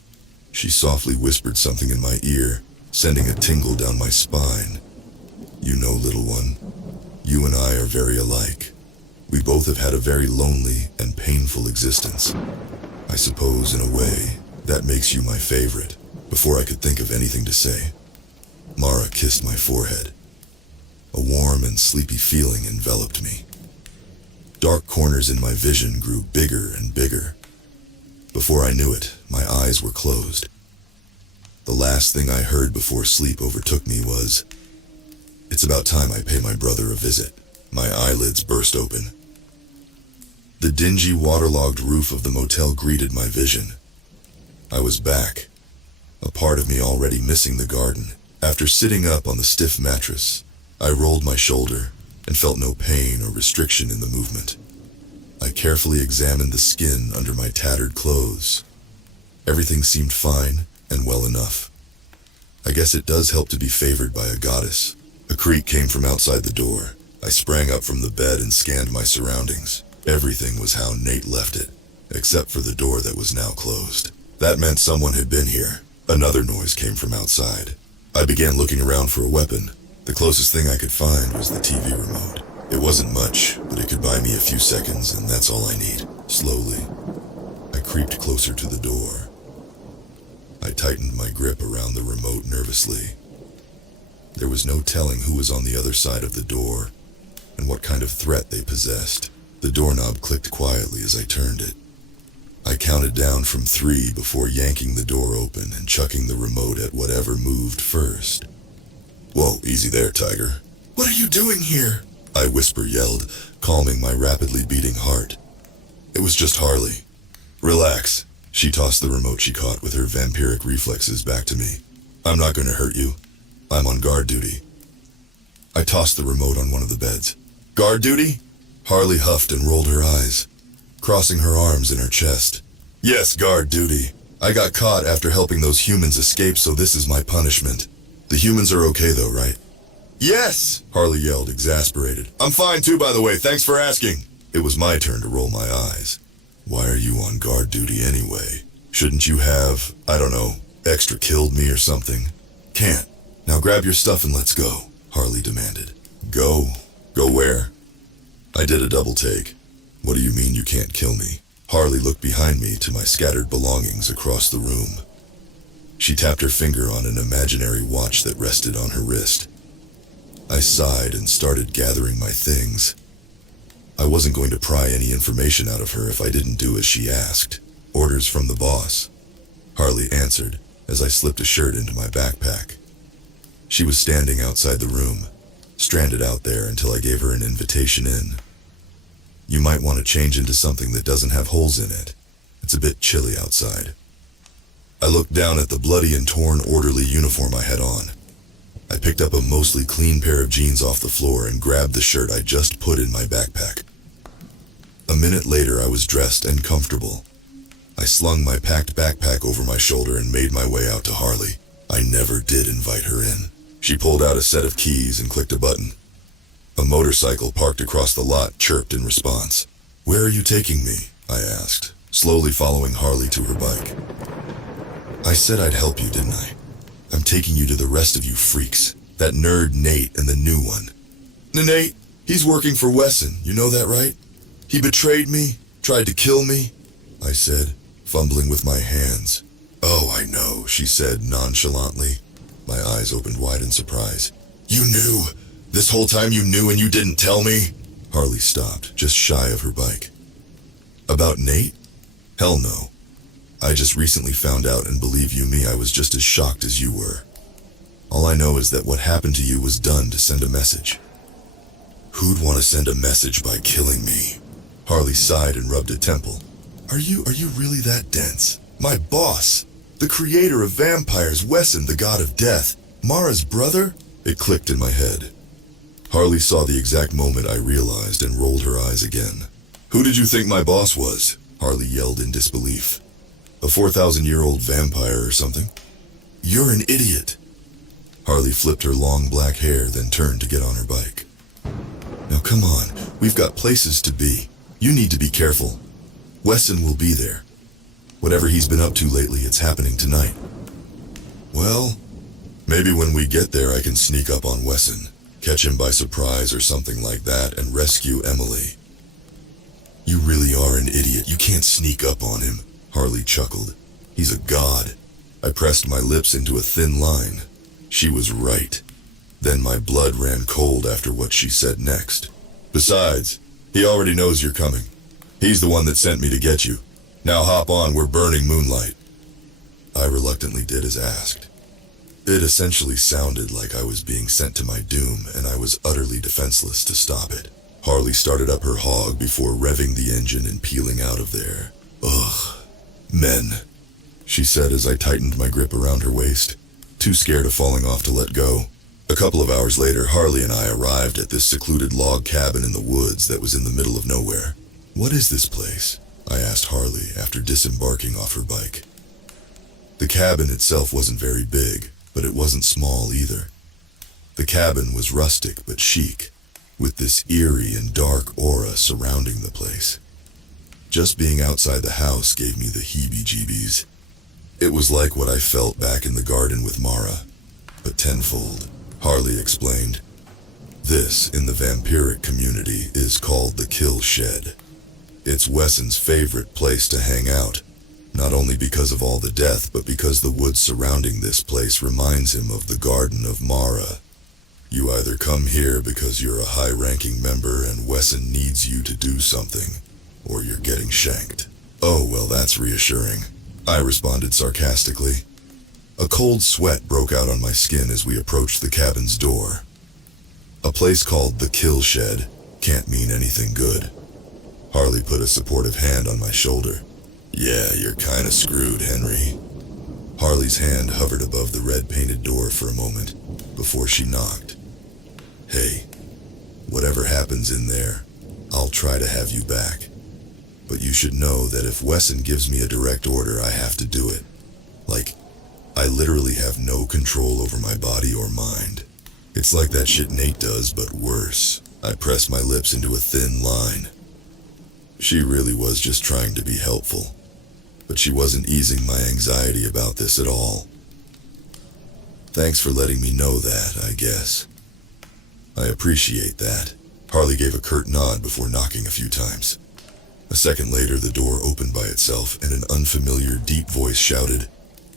She softly whispered something in my ear, sending a tingle down my spine. "You know, little one, you and I are very alike. We both have had a very lonely and painful existence. I suppose, in a way, that makes you my favorite." Before I could think of anything to say, Mara kissed my forehead. A warm and sleepy feeling enveloped me. Dark corners in my vision grew bigger and bigger. Before I knew it, my eyes were closed. The last thing I heard before sleep overtook me was, "It's about time I pay my brother a visit." My eyelids burst open. The dingy, waterlogged roof of the motel greeted my vision. I was back, a part of me already missing the garden. After sitting up on the stiff mattress, I rolled my shoulder and felt no pain or restriction in the movement. I carefully examined the skin under my tattered clothes. Everything seemed fine and well enough. I guess it does help to be favored by a goddess. A creak came from outside the door. I sprang up from the bed and scanned my surroundings. Everything was how Nate left it, except for the door that was now closed. That meant someone had been here. Another noise came from outside. I began looking around for a weapon. The closest thing I could find was the TV remote. It wasn't much, but it could buy me a few seconds, and that's all I need. Slowly, I creeped closer to the door. I tightened my grip around the remote nervously. There was no telling who was on the other side of the door, and what kind of threat they possessed. The doorknob clicked quietly as I turned it. I counted down from 3 before yanking the door open and chucking the remote at whatever moved first. "Whoa, easy there, Tiger." "What are you doing here?" I yelled, calming my rapidly beating heart. "It was just Harley." "Relax." She tossed the remote she caught with her vampiric reflexes back to me. "I'm not going to hurt you. I'm on guard duty." I tossed the remote on one of the beds. "Guard duty?" Harley huffed and rolled her eyes, crossing her arms in her chest. "Yes, guard duty. I got caught after helping those humans escape, so this is my punishment. The humans are okay though, right?" "Yes!" Harley yelled, exasperated. "I'm fine too, by the way. Thanks for asking." It was my turn to roll my eyes. Why are you on guard duty anyway? Shouldn't you have, I don't know, extra killed me or something? Can't. Now grab your stuff and let's go, Harley demanded. Go? Go where? I did a double take. What do you mean you can't kill me? Harley looked behind me to my scattered belongings across the room. She tapped her finger on an imaginary watch that rested on her wrist. I sighed and started gathering my things. I wasn't going to pry any information out of her if I didn't do as she asked. Orders from the boss, Harley answered as I slipped a shirt into my backpack. She was standing outside the room, stranded out there until I gave her an invitation in. You might want to change into something that doesn't have holes in it. It's a bit chilly outside. I looked down at the bloody and torn orderly uniform I had on. I picked up a mostly clean pair of jeans off the floor and grabbed the shirt I just put in my backpack. A minute later, I was dressed and comfortable. I slung my packed backpack over my shoulder and made my way out to Harley. I never did invite her in. She pulled out a set of keys and clicked a button. A motorcycle parked across the lot chirped in response. Where are you taking me? I asked, slowly following Harley to her bike. I said I'd help you, didn't I? I'm taking you to the rest of you freaks. That nerd Nate and the new one. Nate, he's working for Wesson, you know that, right? He betrayed me, tried to kill me, I said, fumbling with my hands. Oh, I know, she said nonchalantly. My eyes opened wide in surprise. You knew? This whole time you knew and you didn't tell me? Harley stopped, just shy of her bike. About Nate? Hell no. I just recently found out, and believe you me, I was just as shocked as you were. All I know is that what happened to you was done to send a message. Who'd want to send a message by killing me? Harley sighed and rubbed a temple. Are you really that dense? My boss, the creator of vampires, Wesson, the god of death, Mara's brother? It clicked in my head. Harley saw the exact moment I realized and rolled her eyes again. Who did you think my boss was? Harley yelled in disbelief. A 4,000-year-old vampire or something? You're an idiot. Harley flipped her long black hair, then turned to get on her bike. Now come on, we've got places to be. You need to be careful. Wesson will be there. Whatever he's been up to lately, it's happening tonight. Well, maybe when we get there I can sneak up on Wesson, catch him by surprise or something like that, and rescue Emily. You really are an idiot. You can't sneak up on him, Harley chuckled. He's a god. I pressed my lips into a thin line. She was right. Then my blood ran cold after what she said next. Besides, he already knows you're coming. He's the one that sent me to get you. Now hop on, we're burning moonlight. I reluctantly did as asked. It essentially sounded like I was being sent to my doom, and I was utterly defenseless to stop it. Harley started up her hog before revving the engine and peeling out of there. Ugh. Men, she said as I tightened my grip around her waist, too scared of falling off to let go. A couple of hours later, Harley and I arrived at this secluded log cabin in the woods that was in the middle of nowhere. What is this place? I asked Harley after disembarking off her bike. The cabin itself wasn't very big, but it wasn't small either. The cabin was rustic but chic, with this eerie and dark aura surrounding the place. Just being outside the house gave me the heebie-jeebies. It was like what I felt back in the garden with Mara, but tenfold, Harley explained. This, in the vampiric community, is called the Kill Shed. It's Wesson's favorite place to hang out, not only because of all the death, but because the woods surrounding this place reminds him of the Garden of Mara. You either come here because you're a high-ranking member and Wesson needs you to do something, or you're getting shanked. Oh, well, that's reassuring, I responded sarcastically. A cold sweat broke out on my skin as we approached the cabin's door. A place called the Kill Shed can't mean anything good. Harley put a supportive hand on my shoulder. Yeah, you're kinda screwed, Henry. Harley's hand hovered above the red-painted door for a moment before she knocked. Hey, whatever happens in there, I'll try to have you back. But you should know that if Wesson gives me a direct order, I have to do it. Like, I literally have no control over my body or mind. It's like that shit Nate does, but worse. I pressed my lips into a thin line. She really was just trying to be helpful, but she wasn't easing my anxiety about this at all. Thanks for letting me know that, I guess. I appreciate that. Harley gave a curt nod before knocking a few times. A second later, the door opened by itself and an unfamiliar, deep voice shouted,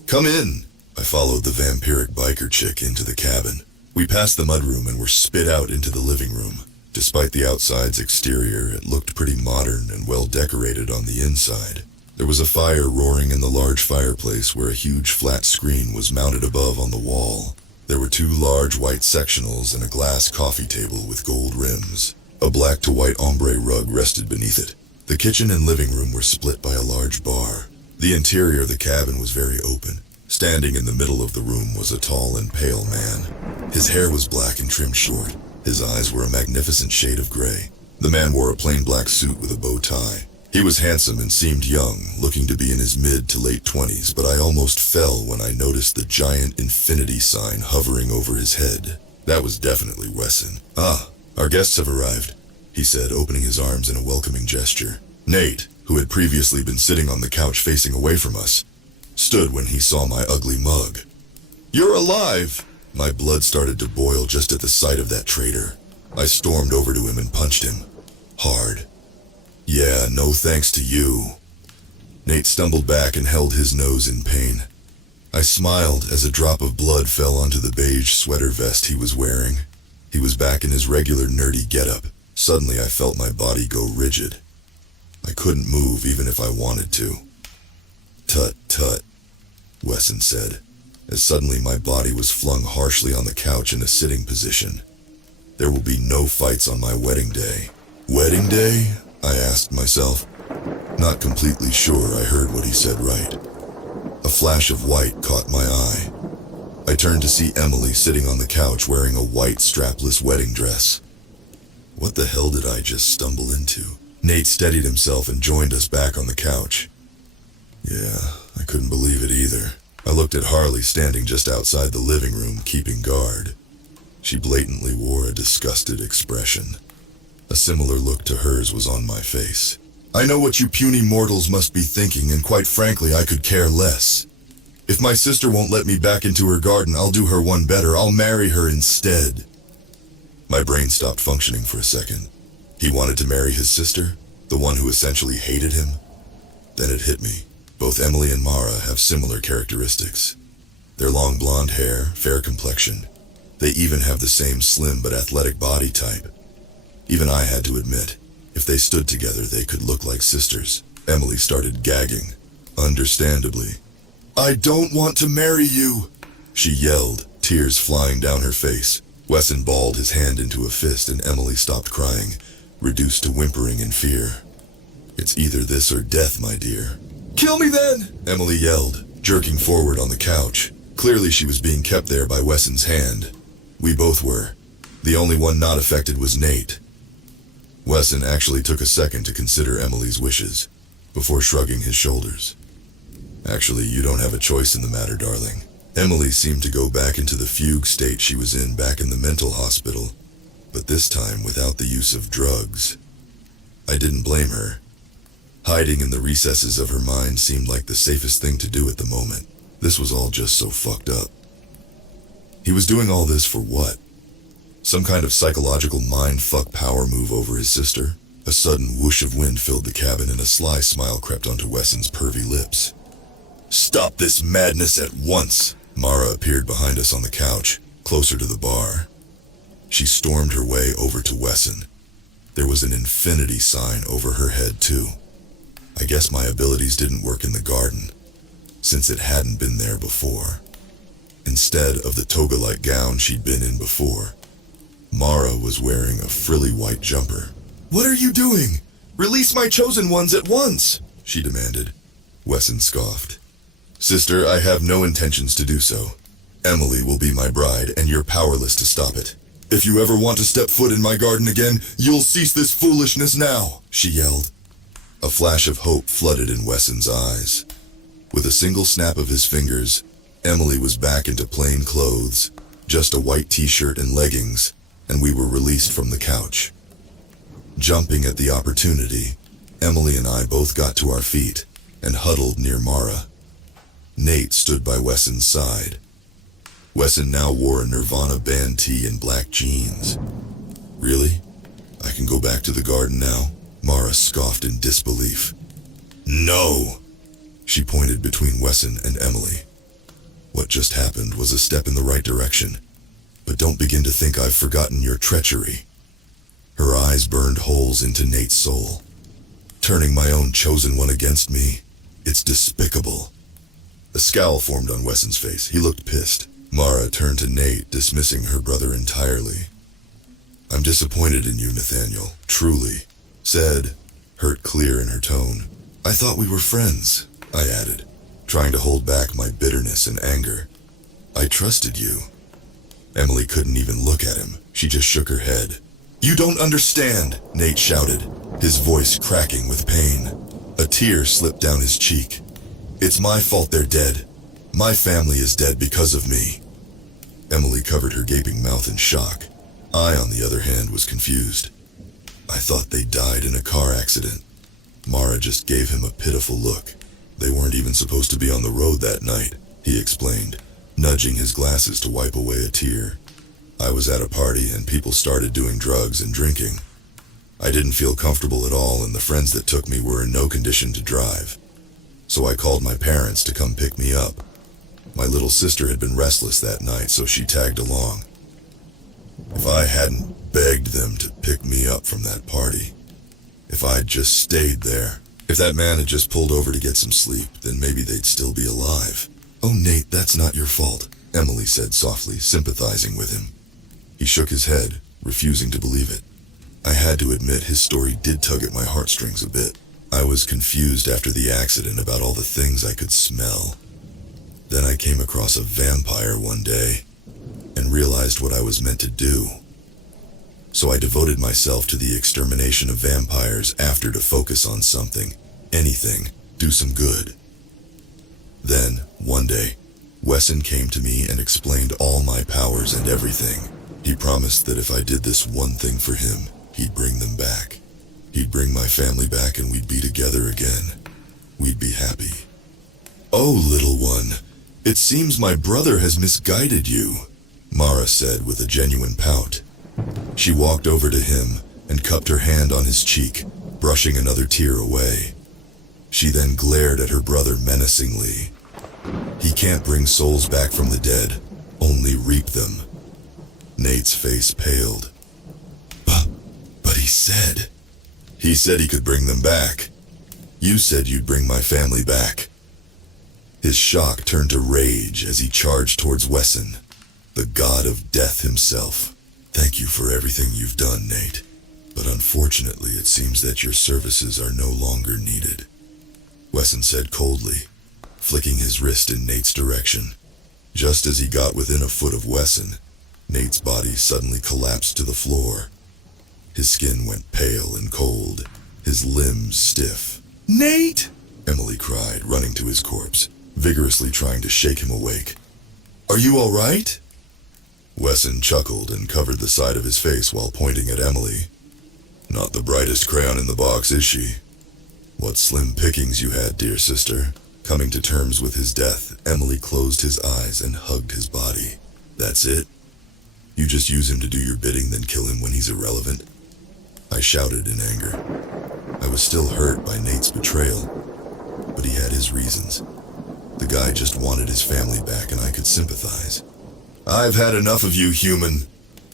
"Come in!" I followed the vampiric biker chick into the cabin. We passed the mudroom and were spit out into the living room. Despite the outside's exterior, it looked pretty modern and well decorated on the inside. There was a fire roaring in the large fireplace where a huge flat screen was mounted above on the wall. There were 2 large white sectionals and a glass coffee table with gold rims. A black to white ombre rug rested beneath it. The kitchen and living room were split by a large bar. The interior of the cabin was very open. Standing in the middle of the room was a tall and pale man. His hair was black and trimmed short. His eyes were a magnificent shade of gray. The man wore a plain black suit with a bow tie. He was handsome and seemed young, looking to be in his mid to late 20s, but I almost fell when I noticed the giant infinity sign hovering over his head. That was definitely Wesson. "Ah, our guests have arrived," he said, opening his arms in a welcoming gesture. Nate, who had previously been sitting on the couch facing away from us, stood when he saw my ugly mug. "You're alive!" My blood started to boil just at the sight of that traitor. I stormed over to him and punched him. Hard. "Yeah, no thanks to you." Nate stumbled back and held his nose in pain. I smiled as a drop of blood fell onto the beige sweater vest he was wearing. He was back in his regular nerdy getup. Suddenly I felt my body go rigid. I couldn't move even if I wanted to. "Tut, tut," Wesson said, as suddenly my body was flung harshly on the couch in a sitting position. "There will be no fights on my wedding day." "Wedding day?" I asked myself. Not completely sure I heard what he said right. A flash of white caught my eye. I turned to see Emily sitting on the couch wearing a white strapless wedding dress. What the hell did I just stumble into? Nate steadied himself and joined us back on the couch. Yeah, I couldn't believe it either. I looked at Harley standing just outside the living room, keeping guard. She blatantly wore a disgusted expression. A similar look to hers was on my face. "I know what you puny mortals must be thinking, and quite frankly, I could care less. If my sister won't let me back into her garden, I'll do her one better. I'll marry her instead." My brain stopped functioning for a second. He wanted to marry his sister, the one who essentially hated him? Then it hit me. Both Emily and Mara have similar characteristics. Their long blonde hair, fair complexion. They even have the same slim but athletic body type. Even I had to admit, if they stood together, they could look like sisters. Emily started gagging, understandably. "I don't want to marry you," she yelled, tears flying down her face. Wesson balled his hand into a fist and Emily stopped crying, reduced to whimpering in fear. "It's either this or death, my dear." "Kill me then!" Emily yelled, jerking forward on the couch. Clearly she was being kept there by Wesson's hand. We both were. The only one not affected was Nate. Wesson actually took a second to consider Emily's wishes, before shrugging his shoulders. "Actually, you don't have a choice in the matter, darling." Emily seemed to go back into the fugue state she was in back in the mental hospital, but this time without the use of drugs. I didn't blame her. Hiding in the recesses of her mind seemed like the safest thing to do at the moment. This was all just so fucked up. He was doing all this for what? Some kind of psychological mind-fuck power move over his sister? A sudden whoosh of wind filled the cabin and a sly smile crept onto Wesson's pervy lips. "Stop this madness at once!" Mara appeared behind us on the couch, closer to the bar. She stormed her way over to Wesson. There was an infinity sign over her head, too. I guess my abilities didn't work in the garden, since it hadn't been there before. Instead of the toga-like gown she'd been in before, Mara was wearing a frilly white jumper. "What are you doing? Release my chosen ones at once!" she demanded. Wesson scoffed. "Sister, I have no intentions to do so. Emily will be my bride, and you're powerless to stop it. If you ever want to step foot in my garden again, you'll cease this foolishness now," she yelled. A flash of hope flooded in Wesson's eyes. With a single snap of his fingers, Emily was back into plain clothes, just a white t-shirt and leggings, and we were released from the couch. Jumping at the opportunity, Emily and I both got to our feet and huddled near Mara. Nate stood by Wesson's side. Wesson now wore a Nirvana band tee and black jeans. Really? I can go back to the garden now? Mara scoffed in disbelief. No! She pointed between Wesson and Emily. What just happened was a step in the right direction, but don't begin to think I've forgotten your treachery. Her eyes burned holes into Nate's soul. Turning my own chosen one against me, it's despicable. A scowl formed on Wesson's face. He looked pissed. Mara turned to Nate, dismissing her brother entirely. I'm disappointed in you, Nathaniel, truly, said, hurt clear in her tone. I thought we were friends, I added, trying to hold back my bitterness and anger. I trusted you. Emily couldn't even look at him. She just shook her head. You don't understand, Nate shouted, his voice cracking with pain. A tear slipped down his cheek. It's my fault they're dead. My family is dead because of me. Emily covered her gaping mouth in shock. I, on the other hand, was confused. I thought they died in a car accident. Mara just gave him a pitiful look. They weren't even supposed to be on the road that night, he explained, nudging his glasses to wipe away a tear. I was at a party and people started doing drugs and drinking. I didn't feel comfortable at all and the friends that took me were in no condition to drive. So I called my parents to come pick me up. My little sister had been restless that night, so she tagged along. If I hadn't begged them to pick me up from that party, if I'd just stayed there, if that man had just pulled over to get some sleep, then maybe they'd still be alive. Oh, Nate, that's not your fault, Emily said softly, sympathizing with him. He shook his head, refusing to believe it. I had to admit his story did tug at my heartstrings a bit. I was confused after the accident about all the things I could smell. Then I came across a vampire one day and realized what I was meant to do. So I devoted myself to the extermination of vampires after to focus on something, anything, do some good. Then, one day, Wesson came to me and explained all my powers and everything. He promised that if I did this one thing for him, he'd bring them back. He'd bring my family back and we'd be together again. We'd be happy. Oh, little one, it seems my brother has misguided you, Mara said with a genuine pout. She walked over to him and cupped her hand on his cheek, brushing another tear away. She then glared at her brother menacingly. He can't bring souls back from the dead, only reap them. Nate's face paled. But he said he could bring them back. You said you'd bring my family back. His shock turned to rage as he charged towards Wesson, the god of death himself. Thank you for everything you've done, Nate. But unfortunately, it seems that your services are no longer needed, Wesson said coldly, flicking his wrist in Nate's direction. Just as he got within a foot of Wesson, Nate's body suddenly collapsed to the floor. His skin went pale and cold, his limbs stiff. Nate! Emily cried, running to his corpse, vigorously trying to shake him awake. Are you all right? Wesson chuckled and covered the side of his face while pointing at Emily. Not the brightest crayon in the box, is she? What slim pickings you had, dear sister. Coming to terms with his death, Emily closed his eyes and hugged his body. That's it? You just use him to do your bidding, then kill him when he's irrelevant? I shouted in anger. I was still hurt by Nate's betrayal, but he had his reasons. The guy just wanted his family back and I could sympathize. I've had enough of you, human,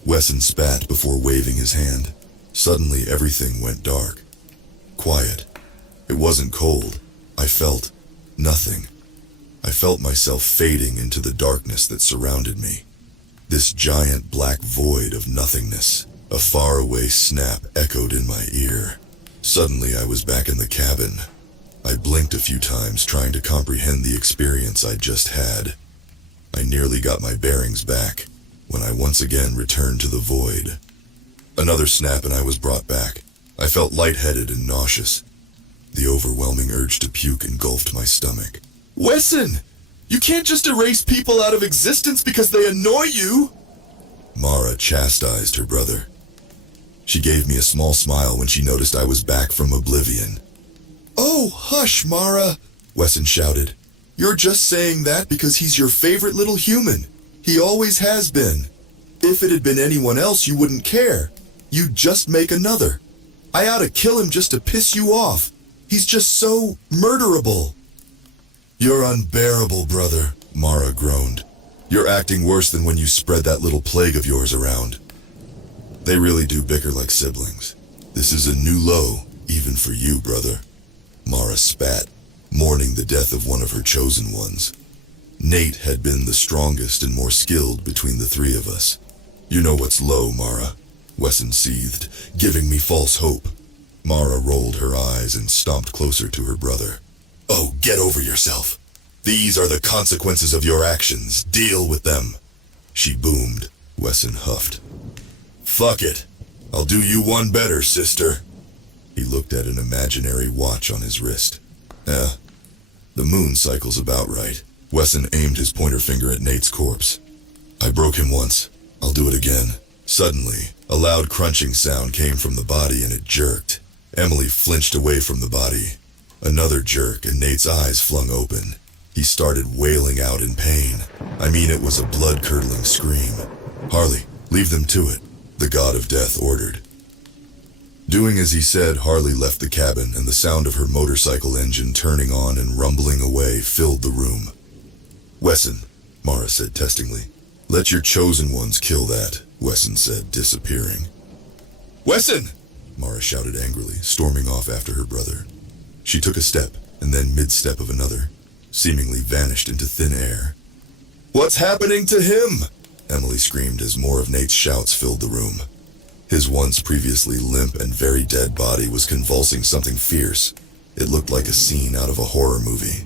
Wesson spat before waving his hand. Suddenly everything went dark. Quiet. It wasn't cold. I felt nothing. I felt myself fading into the darkness that surrounded me. This giant black void of nothingness. A faraway snap echoed in my ear. Suddenly I was back in the cabin. I blinked a few times trying to comprehend the experience I'd just had. I nearly got my bearings back when I once again returned to the void. Another snap and I was brought back. I felt lightheaded and nauseous. The overwhelming urge to puke engulfed my stomach. Wesson! You can't just erase people out of existence because they annoy you! Mara chastised her brother. She gave me a small smile when she noticed I was back from oblivion. Oh, hush, Mara, Wesson shouted. You're just saying that because he's your favorite little human. He always has been. If it had been anyone else, you wouldn't care. You'd just make another. I ought to kill him just to piss you off. He's just so murderable. You're unbearable, brother, Mara groaned. You're acting worse than when you spread that little plague of yours around. They really do bicker like siblings. This is a new low, even for you, brother. Mara spat, mourning the death of one of her chosen ones. Nate had been the strongest and more skilled between the three of us. You know what's low, Mara, Wesson seethed, giving me false hope. Mara rolled her eyes and stomped closer to her brother. Oh, get over yourself. These are the consequences of your actions. Deal with them. She boomed. Wesson huffed. Fuck it. I'll do you one better, sister. He looked at an imaginary watch on his wrist. The moon cycle's about right. Wesson aimed his pointer finger at Nate's corpse. I broke him once. I'll do it again. Suddenly, a loud crunching sound came from the body and it jerked. Emily flinched away from the body. Another jerk and Nate's eyes flung open. He started wailing out in pain. I mean, it was a blood-curdling scream. Harley, leave them to it, the god of death ordered. Doing as he said, Harley left the cabin and the sound of her motorcycle engine turning on and rumbling away filled the room. Wesson, Mara said testingly. Let your chosen ones kill that, Wesson said, disappearing. Wesson! Mara shouted angrily, storming off after her brother. She took a step, and then mid-step of another, seemingly vanished into thin air. What's happening to him? Emily screamed as more of Nate's shouts filled the room. His once previously limp and very dead body was convulsing something fierce. It looked like a scene out of a horror movie.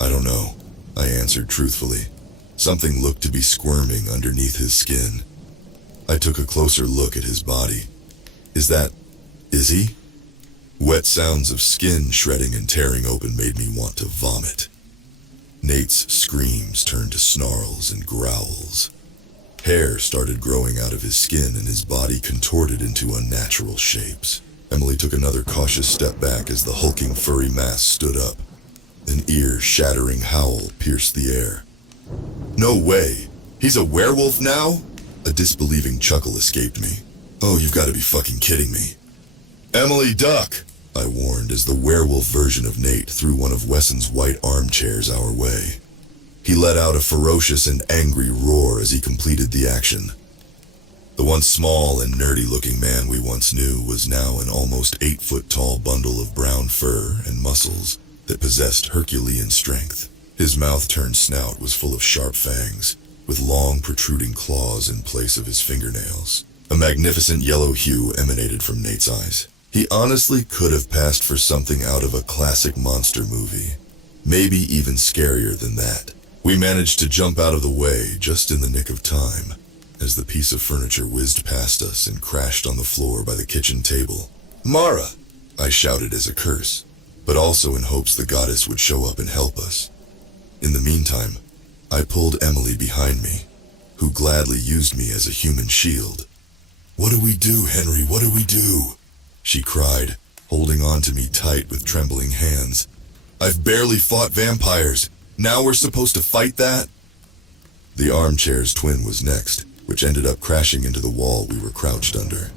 I don't know, I answered truthfully. Something looked to be squirming underneath his skin. I took a closer look at his body. Is he? Wet sounds of skin shredding and tearing open made me want to vomit. Nate's screams turned to snarls and growls. Hair started growing out of his skin and his body contorted into unnatural shapes. Emily took another cautious step back as the hulking furry mass stood up. An ear-shattering howl pierced the air. No way! He's a werewolf now? A disbelieving chuckle escaped me. Oh, you've got to be fucking kidding me. Emily, duck! I warned as the werewolf version of Nate threw one of Wesson's white armchairs our way. He let out a ferocious and angry roar as he completed the action. The once small and nerdy-looking man we once knew was now an almost 8-foot-tall bundle of brown fur and muscles that possessed Herculean strength. His mouth-turned snout was full of sharp fangs, with long protruding claws in place of his fingernails. A magnificent yellow hue emanated from Nate's eyes. He honestly could have passed for something out of a classic monster movie. Maybe even scarier than that. We managed to jump out of the way just in the nick of time, as the piece of furniture whizzed past us and crashed on the floor by the kitchen table. Mara! I shouted as a curse, but also in hopes the goddess would show up and help us. In the meantime, I pulled Emily behind me, who gladly used me as a human shield. What do we do, Henry? What do we do? She cried, holding on to me tight with trembling hands. I've barely fought vampires. Now we're supposed to fight that? The armchair's twin was next, which ended up crashing into the wall we were crouched under.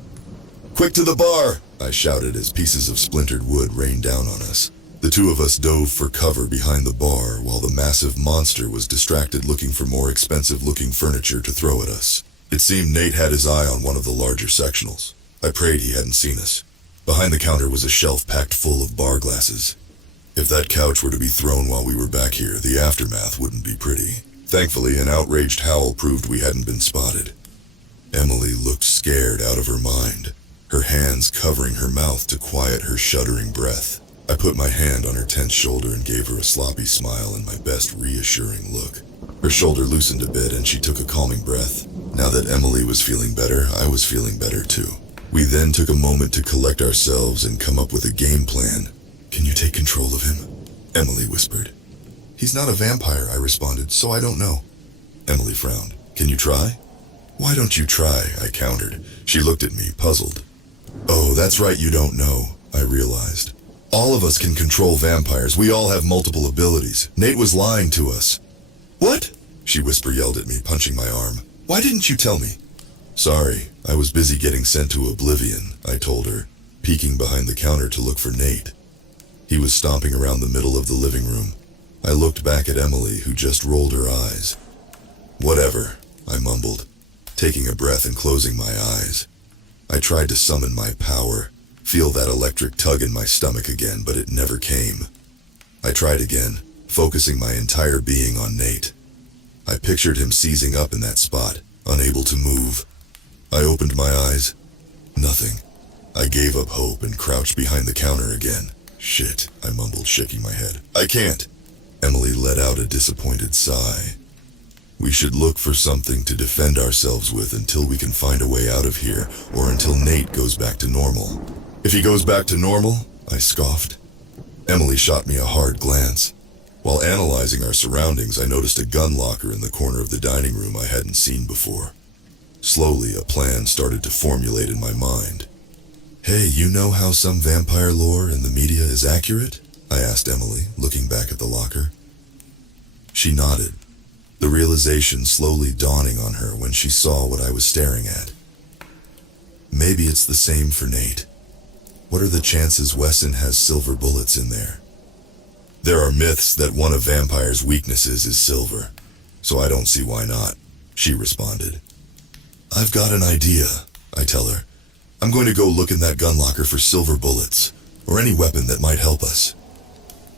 Quick to the bar! I shouted as pieces of splintered wood rained down on us. The two of us dove for cover behind the bar while the massive monster was distracted looking for more expensive-looking furniture to throw at us. It seemed Nate had his eye on one of the larger sectionals. I prayed he hadn't seen us. Behind the counter was a shelf packed full of bar glasses. If that couch were to be thrown while we were back here, the aftermath wouldn't be pretty. Thankfully, an outraged howl proved we hadn't been spotted. Emily looked scared out of her mind, her hands covering her mouth to quiet her shuddering breath. I put my hand on her tense shoulder and gave her a sloppy smile and my best reassuring look. Her shoulder loosened a bit and she took a calming breath. Now that Emily was feeling better, I was feeling better too. We then took a moment to collect ourselves and come up with a game plan. Can you take control of him? Emily whispered. He's not a vampire, I responded, so I don't know. Emily frowned. Can you try? Why don't you try? I countered. She looked at me, puzzled. Oh, that's right, you don't know, I realized. All of us can control vampires. We all have multiple abilities. Nate was lying to us. What? She yelled at me, punching my arm. Why didn't you tell me? Sorry, I was busy getting sent to oblivion, I told her, peeking behind the counter to look for Nate. He was stomping around the middle of the living room. I looked back at Emily, who just rolled her eyes. Whatever, I mumbled, taking a breath and closing my eyes. I tried to summon my power, feel that electric tug in my stomach again, but it never came. I tried again, focusing my entire being on Nate. I pictured him seizing up in that spot, unable to move. I opened my eyes. Nothing. I gave up hope and crouched behind the counter again. Shit, I mumbled, shaking my head. I can't. Emily let out a disappointed sigh. We should look for something to defend ourselves with until we can find a way out of here, or until Nate goes back to normal. If he goes back to normal? I scoffed. Emily shot me a hard glance. While analyzing our surroundings, I noticed a gun locker in the corner of the dining room I hadn't seen before. Slowly, a plan started to formulate in my mind. Hey, you know how some vampire lore in the media is accurate? I asked Emily, looking back at the locker. She nodded, the realization slowly dawning on her when she saw what I was staring at. Maybe it's the same for Nate. What are the chances Wesson has silver bullets in there? There are myths that one of vampire's weaknesses is silver, so I don't see why not, she responded. I've got an idea, I tell her. I'm going to go look in that gun locker for silver bullets, or any weapon that might help us.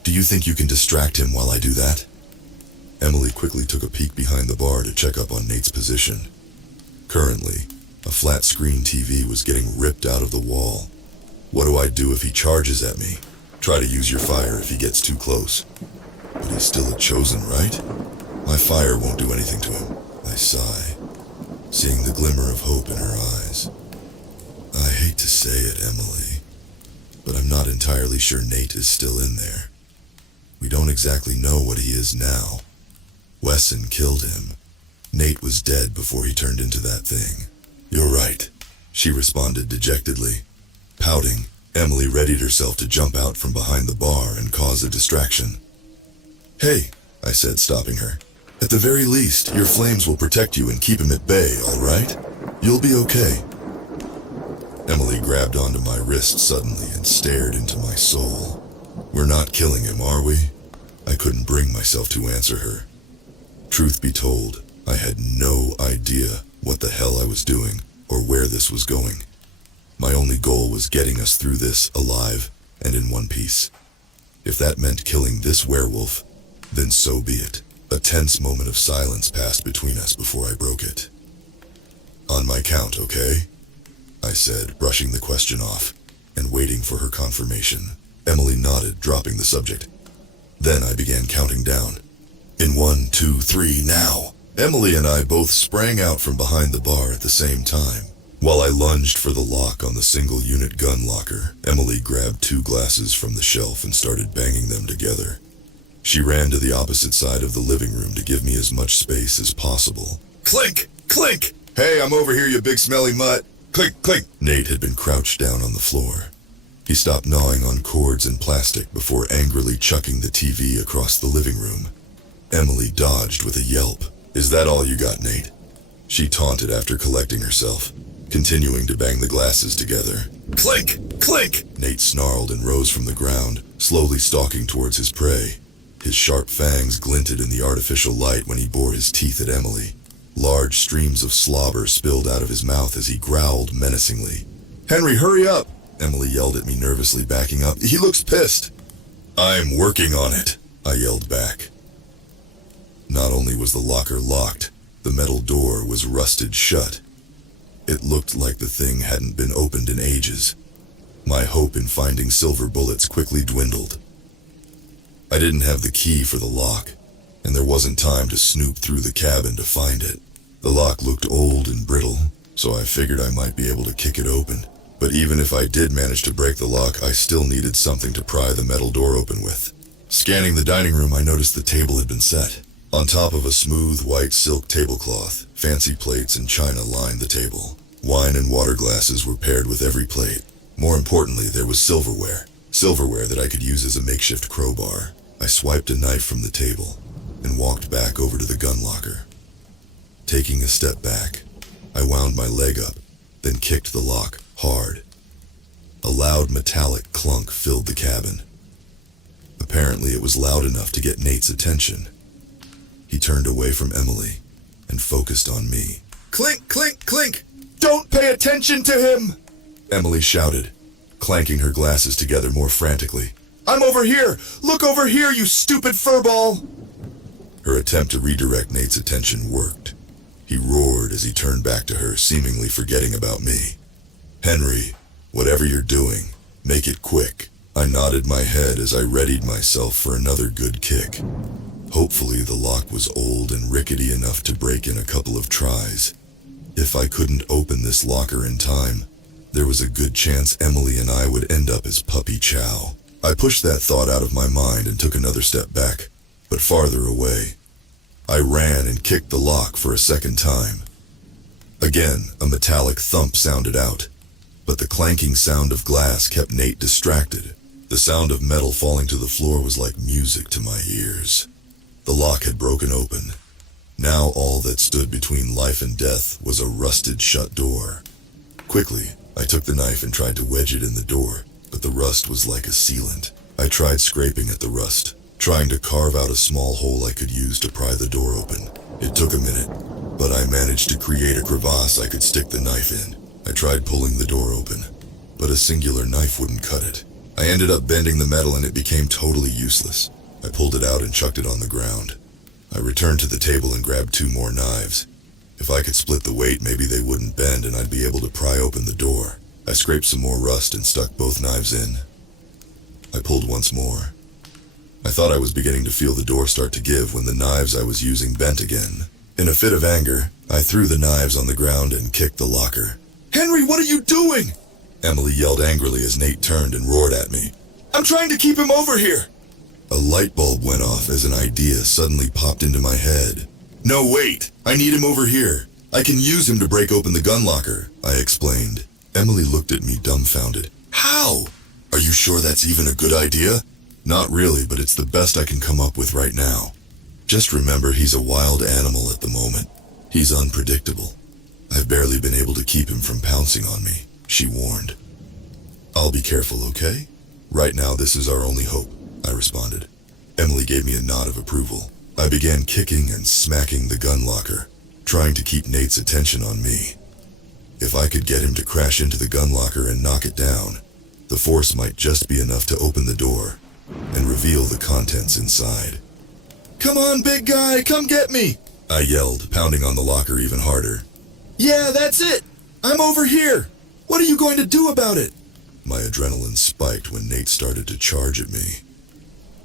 Do you think you can distract him while I do that? Emily quickly took a peek behind the bar to check up on Nate's position. Currently, a flat-screen TV was getting ripped out of the wall. What do I do if he charges at me? Try to use your fire if he gets too close. But he's still a chosen, right? My fire won't do anything to him. I sigh, seeing the glimmer of hope in her eyes. I hate to say it, Emily, but I'm not entirely sure Nate is still in there. We don't exactly know what he is now. Wesson killed him. Nate was dead before he turned into that thing. You're right, she responded dejectedly. Pouting, Emily readied herself to jump out from behind the bar and cause a distraction. Hey, I said, stopping her. At the very least, your flames will protect you and keep him at bay, all right? You'll be okay. Emily grabbed onto my wrist suddenly and stared into my soul. We're not killing him, are we? I couldn't bring myself to answer her. Truth be told, I had no idea what the hell I was doing or where this was going. My only goal was getting us through this alive and in one piece. If that meant killing this werewolf, then so be it. A tense moment of silence passed between us before I broke it. On my count, okay? I said, brushing the question off and waiting for her confirmation. Emily nodded, dropping the subject. Then I began counting down. In 1, 2, 3, now! Emily and I both sprang out from behind the bar at the same time. While I lunged for the lock on the single-unit gun locker, Emily grabbed 2 glasses from the shelf and started banging them together. She ran to the opposite side of the living room to give me as much space as possible. Clink! Clink! Hey, I'm over here, you big smelly mutt! Clink! Clink! Nate had been crouched down on the floor. He stopped gnawing on cords and plastic before angrily chucking the TV across the living room. Emily dodged with a yelp. Is that all you got, Nate? She taunted after collecting herself, continuing to bang the glasses together. Clink! Clink! Nate snarled and rose from the ground, slowly stalking towards his prey. His sharp fangs glinted in the artificial light when he bore his teeth at Emily. Large streams of slobber spilled out of his mouth as he growled menacingly. Henry, hurry up! Emily yelled at me, nervously backing up. He looks pissed. I'm working on it, I yelled back. Not only was the locker locked, the metal door was rusted shut. It looked like the thing hadn't been opened in ages. My hope in finding silver bullets quickly dwindled. I didn't have the key for the lock, and there wasn't time to snoop through the cabin to find it. The lock looked old and brittle, so I figured I might be able to kick it open. But even if I did manage to break the lock, I still needed something to pry the metal door open with. Scanning the dining room, I noticed the table had been set. On top of a smooth white silk tablecloth, fancy plates and china lined the table. Wine and water glasses were paired with every plate. More importantly, there was silverware. silverware that I could use as a makeshift crowbar. I swiped a knife from the table and walked back over to the gun locker. Taking a step back, I wound my leg up, then kicked the lock hard. A loud metallic clunk filled the cabin. Apparently it was loud enough to get Nate's attention. He turned away from Emily and focused on me. "Clink, clink, clink! Don't pay attention to him!" Emily shouted, clanking her glasses together more frantically. "I'm over here! Look over here, you stupid furball!" Her attempt to redirect Nate's attention worked. He roared as he turned back to her, seemingly forgetting about me. "Henry, whatever you're doing, make it quick." I nodded my head as I readied myself for another good kick. Hopefully the lock was old and rickety enough to break in a couple of tries. If I couldn't open this locker in time, there was a good chance Emily and I would end up as puppy chow. I pushed that thought out of my mind and took another step back, but farther away. I ran and kicked the lock for a second time. Again, a metallic thump sounded out, but the clanking sound of glass kept Nate distracted. The sound of metal falling to the floor was like music to my ears. The lock had broken open. Now all that stood between life and death was a rusted shut door. Quickly, I took the knife and tried to wedge it in the door, but the rust was like a sealant. I tried scraping at the rust, trying to carve out a small hole I could use to pry the door open. It took a minute, but I managed to create a crevasse I could stick the knife in. I tried pulling the door open, but a singular knife wouldn't cut it. I ended up bending the metal and it became totally useless. I pulled it out and chucked it on the ground. I returned to the table and grabbed 2 more knives. If I could split the weight, maybe they wouldn't bend and I'd be able to pry open the door. I scraped some more rust and stuck both knives in. I pulled once more. I thought I was beginning to feel the door start to give when the knives I was using bent again. In a fit of anger, I threw the knives on the ground and kicked the locker. "Henry, what are you doing?" Emily yelled angrily as Nate turned and roared at me. "I'm trying to keep him over here." A light bulb went off as an idea suddenly popped into my head. "No, wait! I need him over here. I can use him to break open the gun locker," I explained. Emily looked at me dumbfounded. "How? Are you sure that's even a good idea?" "Not really, but it's the best I can come up with right now. Just remember he's a wild animal at the moment. He's unpredictable. I've barely been able to keep him from pouncing on me," she warned. "I'll be careful, okay? Right now this is our only hope," I responded. Emily gave me a nod of approval. I began kicking and smacking the gun locker, trying to keep Nate's attention on me. If I could get him to crash into the gun locker and knock it down, the force might just be enough to open the door and reveal the contents inside. "Come on, big guy, come get me!" I yelled, pounding on the locker even harder. "Yeah, that's it! I'm over here! What are you going to do about it?" My adrenaline spiked when Nate started to charge at me.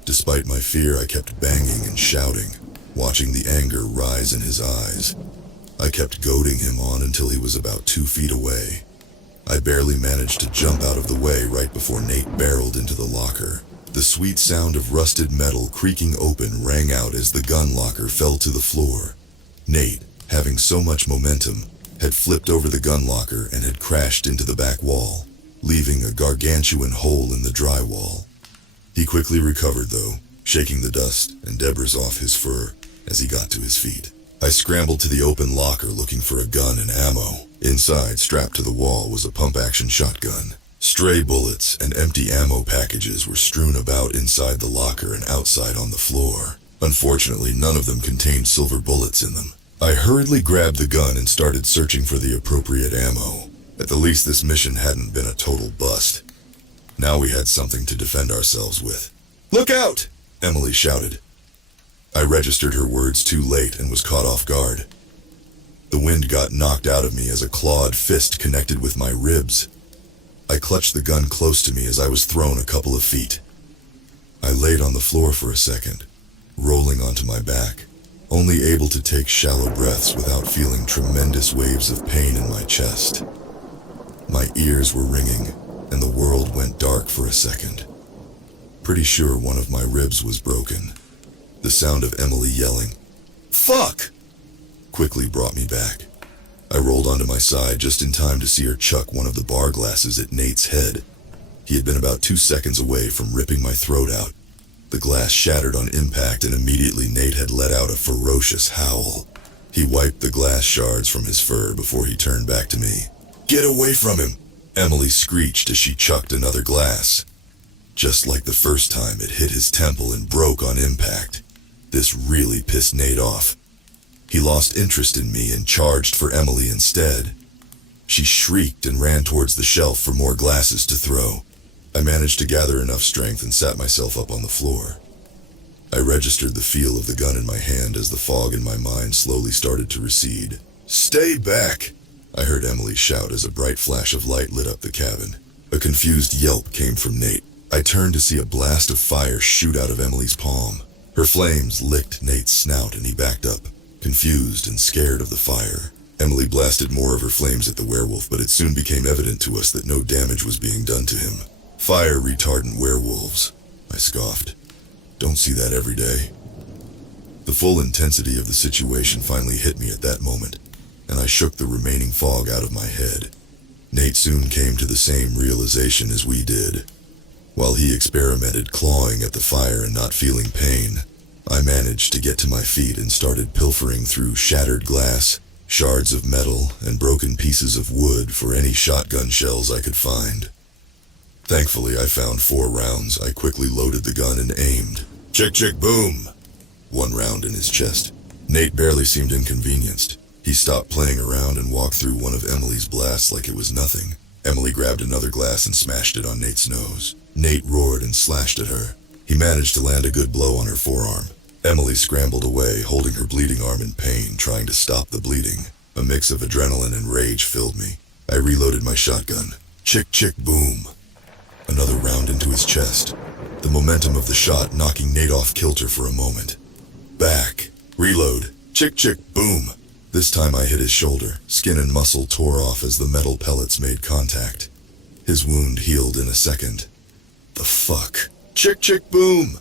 Despite my fear, I kept banging and shouting, watching the anger rise in his eyes. I kept goading him on until he was about 2 feet away. I barely managed to jump out of the way right before Nate barreled into the locker. The sweet sound of rusted metal creaking open rang out as the gun locker fell to the floor. Nate, having so much momentum, had flipped over the gun locker and had crashed into the back wall, leaving a gargantuan hole in the drywall. He quickly recovered though, shaking the dust and debris off his fur as he got to his feet. I scrambled to the open locker looking for a gun and ammo. Inside, strapped to the wall, was a pump-action shotgun. Stray bullets and empty ammo packages were strewn about inside the locker and outside on the floor. Unfortunately, none of them contained silver bullets in them. I hurriedly grabbed the gun and started searching for the appropriate ammo. At the least, this mission hadn't been a total bust. Now we had something to defend ourselves with. "Look out!" Emily shouted. I registered her words too late and was caught off guard. The wind got knocked out of me as a clawed fist connected with my ribs. I clutched the gun close to me as I was thrown a couple of feet. I laid on the floor for a second, rolling onto my back, only able to take shallow breaths without feeling tremendous waves of pain in my chest. My ears were ringing, and the world went dark for a second. Pretty sure one of my ribs was broken. The sound of Emily yelling, "Fuck!" quickly brought me back. I rolled onto my side just in time to see her chuck one of the bar glasses at Nate's head. He had been about 2 seconds away from ripping my throat out. The glass shattered on impact, and immediately Nate had let out a ferocious howl. He wiped the glass shards from his fur before he turned back to me. "Get away from him!" Emily screeched as she chucked another glass. Just like the first time, it hit his temple and broke on impact. This really pissed Nate off. He lost interest in me and charged for Emily instead. She shrieked and ran towards the shelf for more glasses to throw. I managed to gather enough strength and sat myself up on the floor. I registered the feel of the gun in my hand as the fog in my mind slowly started to recede. "Stay back!" I heard Emily shout as a bright flash of light lit up the cabin. A confused yelp came from Nate. I turned to see a blast of fire shoot out of Emily's palm. Her flames licked Nate's snout and he backed up, confused and scared of the fire. Emily blasted more of her flames at the werewolf, but it soon became evident to us that no damage was being done to him. "Fire retardant werewolves," I scoffed. "Don't see that every day." The full intensity of the situation finally hit me at that moment, and I shook the remaining fog out of my head. Nate soon came to the same realization as we did. While he experimented clawing at the fire and not feeling pain, I managed to get to my feet and started pilfering through shattered glass, shards of metal, and broken pieces of wood for any shotgun shells I could find. Thankfully, I found 4 rounds. I quickly loaded the gun and aimed. Chick, chick, boom! 1 round in his chest. Nate barely seemed inconvenienced. He stopped playing around and walked through one of Emily's blasts like it was nothing. Emily grabbed another glass and smashed it on Nate's nose. Nate roared and slashed at her. He managed to land a good blow on her forearm. Emily scrambled away, holding her bleeding arm in pain, trying to stop the bleeding. A mix of adrenaline and rage filled me. I reloaded my shotgun. Chick, chick, boom! Another round into his chest. The momentum of the shot knocking Nate off kilter for a moment. Back. Reload. Chick, chick, boom! This time I hit his shoulder. Skin and muscle tore off as the metal pellets made contact. His wound healed in a second. The fuck? Chick, chick, boom!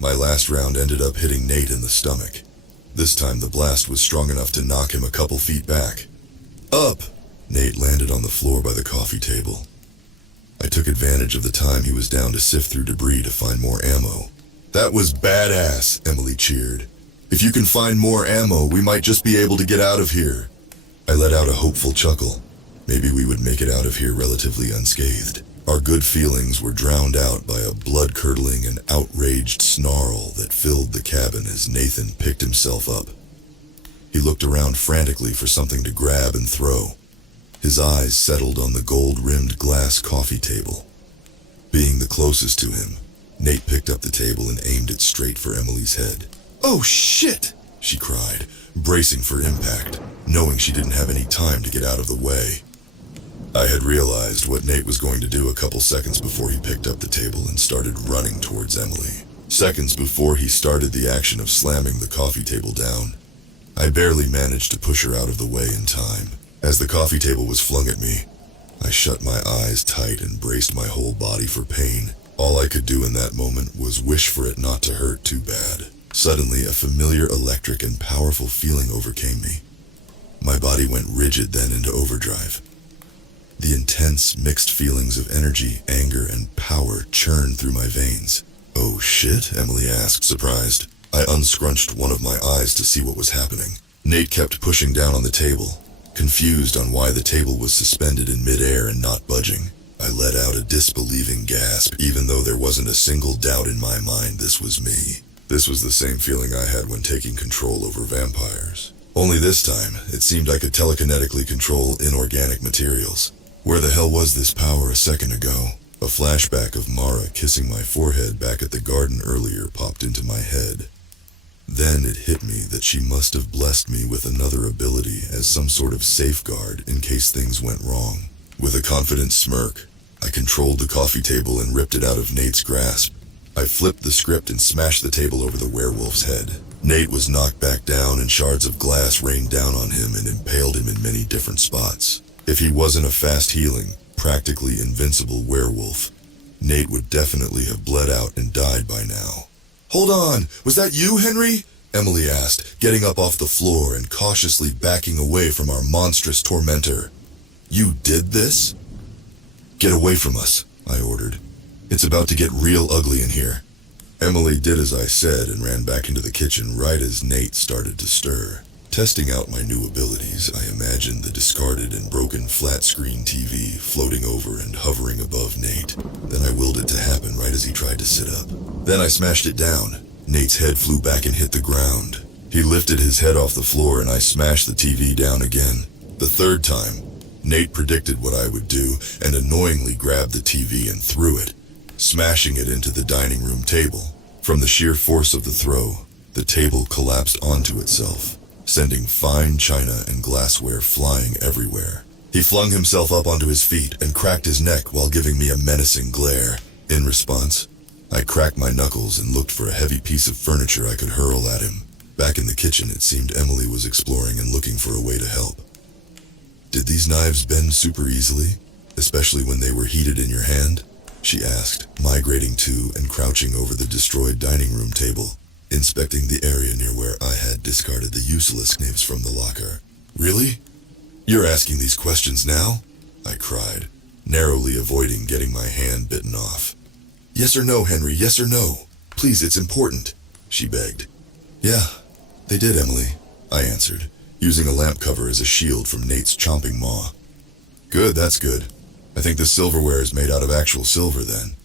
My last round ended up hitting Nate in the stomach. This time the blast was strong enough to knock him a couple feet back. Up! Nate landed on the floor by the coffee table. I took advantage of the time he was down to sift through debris to find more ammo. "That was badass," Emily cheered. "If you can find more ammo, we might just be able to get out of here." I let out a hopeful chuckle. Maybe we would make it out of here relatively unscathed. Our good feelings were drowned out by a blood-curdling and outraged snarl that filled the cabin as Nathan picked himself up. He looked around frantically for something to grab and throw. His eyes settled on the gold-rimmed glass coffee table. Being the closest to him, Nate picked up the table and aimed it straight for Emily's head. "Oh shit!" she cried, bracing for impact, knowing she didn't have any time to get out of the way. I had realized what Nate was going to do a couple seconds before he picked up the table and started running towards Emily. Seconds before he started the action of slamming the coffee table down, I barely managed to push her out of the way in time. As the coffee table was flung at me, I shut my eyes tight and braced my whole body for pain. All I could do in that moment was wish for it not to hurt too bad. Suddenly, a familiar electric and powerful feeling overcame me. My body went rigid, then into overdrive. The intense, mixed feelings of energy, anger, and power churned through my veins. "Oh shit?" Emily asked, surprised. I unscrunched one of my eyes to see what was happening. Nate kept pushing down on the table, confused on why the table was suspended in midair and not budging. I let out a disbelieving gasp, even though there wasn't a single doubt in my mind this was me. This was the same feeling I had when taking control over vampires. Only this time, it seemed I could telekinetically control inorganic materials. Where the hell was this power a second ago? A flashback of Mara kissing my forehead back at the garden earlier popped into my head. Then it hit me that she must have blessed me with another ability as some sort of safeguard in case things went wrong. With a confident smirk, I controlled the coffee table and ripped it out of Nate's grasp. I flipped the script and smashed the table over the werewolf's head. Nate was knocked back down and shards of glass rained down on him and impaled him in many different spots. If he wasn't a fast-healing, practically invincible werewolf, Nate would definitely have bled out and died by now. "Hold on, was that you, Henry?" Emily asked, getting up off the floor and cautiously backing away from our monstrous tormentor. "You did this?" "Get away from us," I ordered. "It's about to get real ugly in here." Emily did as I said and ran back into the kitchen right as Nate started to stir. Testing out my new abilities, I imagined the discarded and broken flat-screen TV floating over and hovering above Nate. Then I willed it to happen right as he tried to sit up. Then I smashed it down. Nate's head flew back and hit the ground. He lifted his head off the floor and I smashed the TV down again. The third time, Nate predicted what I would do and annoyingly grabbed the TV and threw it, smashing it into the dining room table. From the sheer force of the throw, the table collapsed onto itself, sending fine china and glassware flying everywhere. He flung himself up onto his feet and cracked his neck while giving me a menacing glare. In response, I cracked my knuckles and looked for a heavy piece of furniture I could hurl at him. Back in the kitchen, it seemed Emily was exploring and looking for a way to help. "Did these knives bend super easily, especially when they were heated in your hand?" she asked, migrating to and crouching over the destroyed dining room table, inspecting the area near where I had discarded the useless knives from the locker. "Really? You're asking these questions now?" I cried, narrowly avoiding getting my hand bitten off. "Yes or no, Henry, yes or no? Please, it's important," she begged. "Yeah, they did, Emily," I answered, using a lamp cover as a shield from Nate's chomping maw. "Good, that's good. I think the silverware is made out of actual silver then."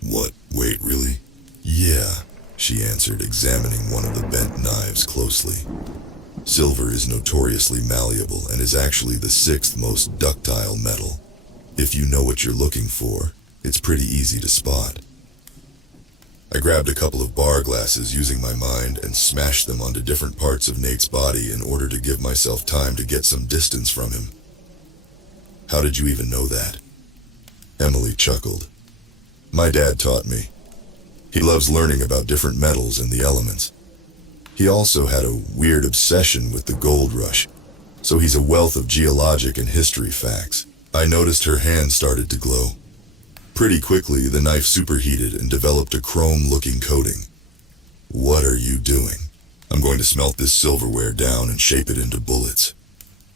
"What? Wait, really?" "Yeah," she answered, examining one of the bent knives closely. "Silver is notoriously malleable and is actually the sixth most ductile metal. If you know what you're looking for, it's pretty easy to spot." I grabbed a couple of bar glasses using my mind and smashed them onto different parts of Nate's body in order to give myself time to get some distance from him. "How did you even know that?" Emily chuckled. "My dad taught me. He loves learning about different metals and the elements. He also had a weird obsession with the gold rush, so he's a wealth of geologic and history facts." I noticed her hand started to glow. Pretty quickly, the knife superheated and developed a chrome-looking coating. "What are you doing?" "I'm going to smelt this silverware down and shape it into bullets."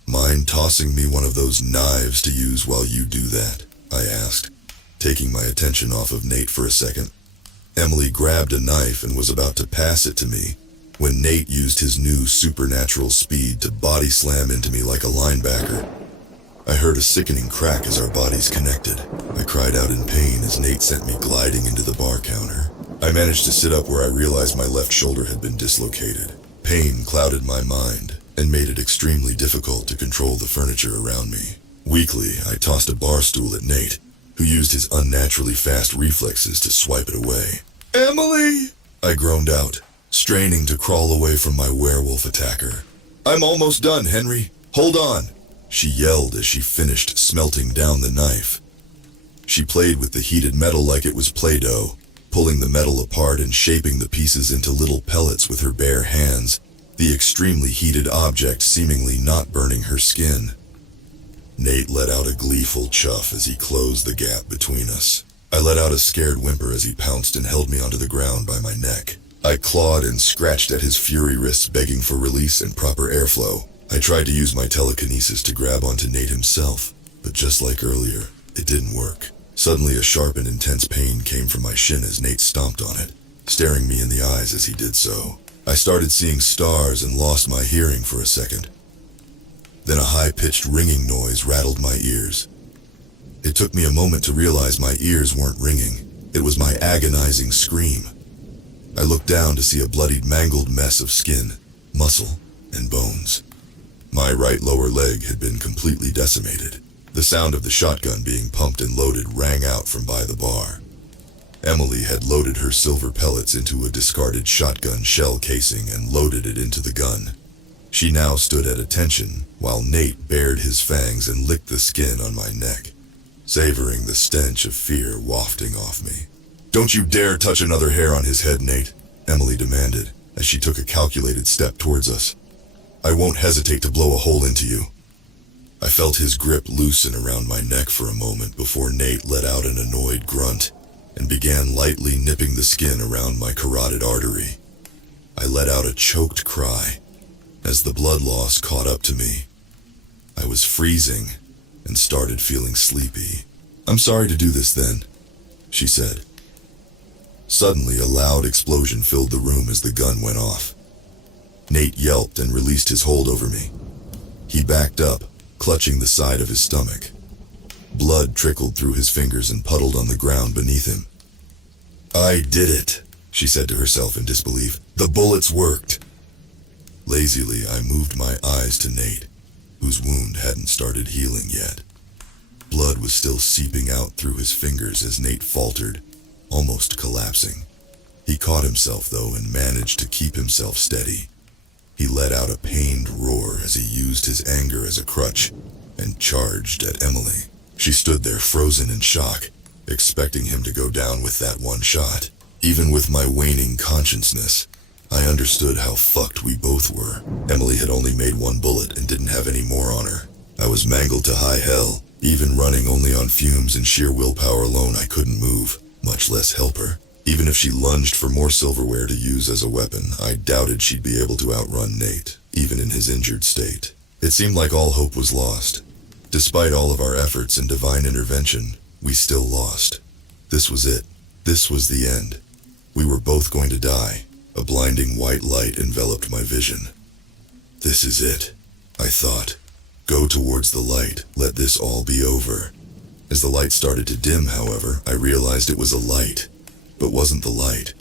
"Mind tossing me one of those knives to use while you do that?" I asked, taking my attention off of Nate for a second. Emily grabbed a knife and was about to pass it to me when Nate used his new supernatural speed to body slam into me like a linebacker. I heard a sickening crack as our bodies connected. I cried out in pain as Nate sent me gliding into the bar counter. I managed to sit up where I realized my left shoulder had been dislocated. Pain clouded my mind and made it extremely difficult to control the furniture around me. Weakly, I tossed a bar stool at Nate, who used his unnaturally fast reflexes to swipe it away. "Emily!" I groaned out, straining to crawl away from my werewolf attacker. "I'm almost done, Henry. Hold on!" she yelled as she finished smelting down the knife. She played with the heated metal like it was Play-Doh, pulling the metal apart and shaping the pieces into little pellets with her bare hands, the extremely heated object seemingly not burning her skin. Nate let out a gleeful chuff as he closed the gap between us. I let out a scared whimper as he pounced and held me onto the ground by my neck. I clawed and scratched at his fury wrists, begging for release and proper airflow. I tried to use my telekinesis to grab onto Nate himself, but just like earlier, it didn't work. Suddenly a sharp and intense pain came from my shin as Nate stomped on it, staring me in the eyes as he did so. I started seeing stars and lost my hearing for a second. Then a high-pitched ringing noise rattled my ears. It took me a moment to realize my ears weren't ringing. It was my agonizing scream. I looked down to see a bloodied, mangled mess of skin, muscle, and bones. My right lower leg had been completely decimated. The sound of the shotgun being pumped and loaded rang out from by the bar. Emily had loaded her silver pellets into a discarded shotgun shell casing and loaded it into the gun. She now stood at attention while Nate bared his fangs and licked the skin on my neck, savoring the stench of fear wafting off me. "Don't you dare touch another hair on his head, Nate," Emily demanded as she took a calculated step towards us. "I won't hesitate to blow a hole into you." I felt his grip loosen around my neck for a moment before Nate let out an annoyed grunt and began lightly nipping the skin around my carotid artery. I let out a choked cry as the blood loss caught up to me. I was freezing and started feeling sleepy. "I'm sorry to do this then," she said. Suddenly, a loud explosion filled the room as the gun went off. Nate yelped and released his hold over me. He backed up, clutching the side of his stomach. Blood trickled through his fingers and puddled on the ground beneath him. "I did it," she said to herself in disbelief. "The bullets worked." Lazily, I moved my eyes to Nate, whose wound hadn't started healing yet. Blood was still seeping out through his fingers as Nate faltered, almost collapsing. He caught himself, though, and managed to keep himself steady. He let out a pained roar as he used his anger as a crutch and charged at Emily. She stood there frozen in shock, expecting him to go down with that one shot. Even with my waning consciousness, I understood how fucked we both were. Emily had only made one bullet and didn't have any more on her. I was mangled to high hell. Even running only on fumes and sheer willpower alone, I couldn't move, much less help her. Even if she lunged for more silverware to use as a weapon, I doubted she'd be able to outrun Nate, even in his injured state. It seemed like all hope was lost. Despite all of our efforts and divine intervention, we still lost. This was it. This was the end. We were both going to die. A blinding white light enveloped my vision. This is it, I thought. Go towards the light. Let this all be over. As the light started to dim, however, I realized it was a light. But wasn't the light.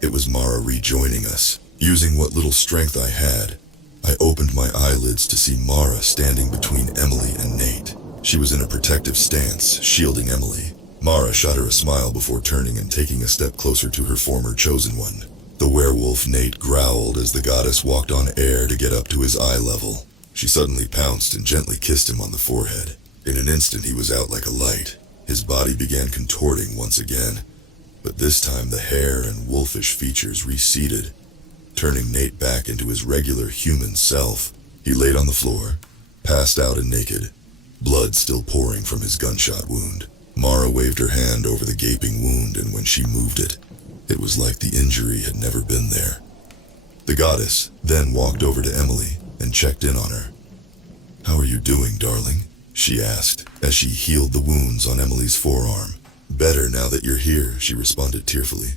It was Mara rejoining us. Using what little strength I had, I opened my eyelids to see Mara standing between Emily and Nate. She was in a protective stance, shielding Emily. Mara shot her a smile before turning and taking a step closer to her former chosen one. The werewolf Nate growled as the goddess walked on air to get up to his eye level. She suddenly pounced and gently kissed him on the forehead. In an instant he was out like a light. His body began contorting once again, but this time the hair and wolfish features receded, turning Nate back into his regular human self. He laid on the floor, passed out and naked, blood still pouring from his gunshot wound. Mara waved her hand over the gaping wound, and when she moved it, it was like the injury had never been there. The goddess then walked over to Emily and checked in on her. "How are you doing, darling?" she asked, as she healed the wounds on Emily's forearm. "Better now that you're here," she responded tearfully.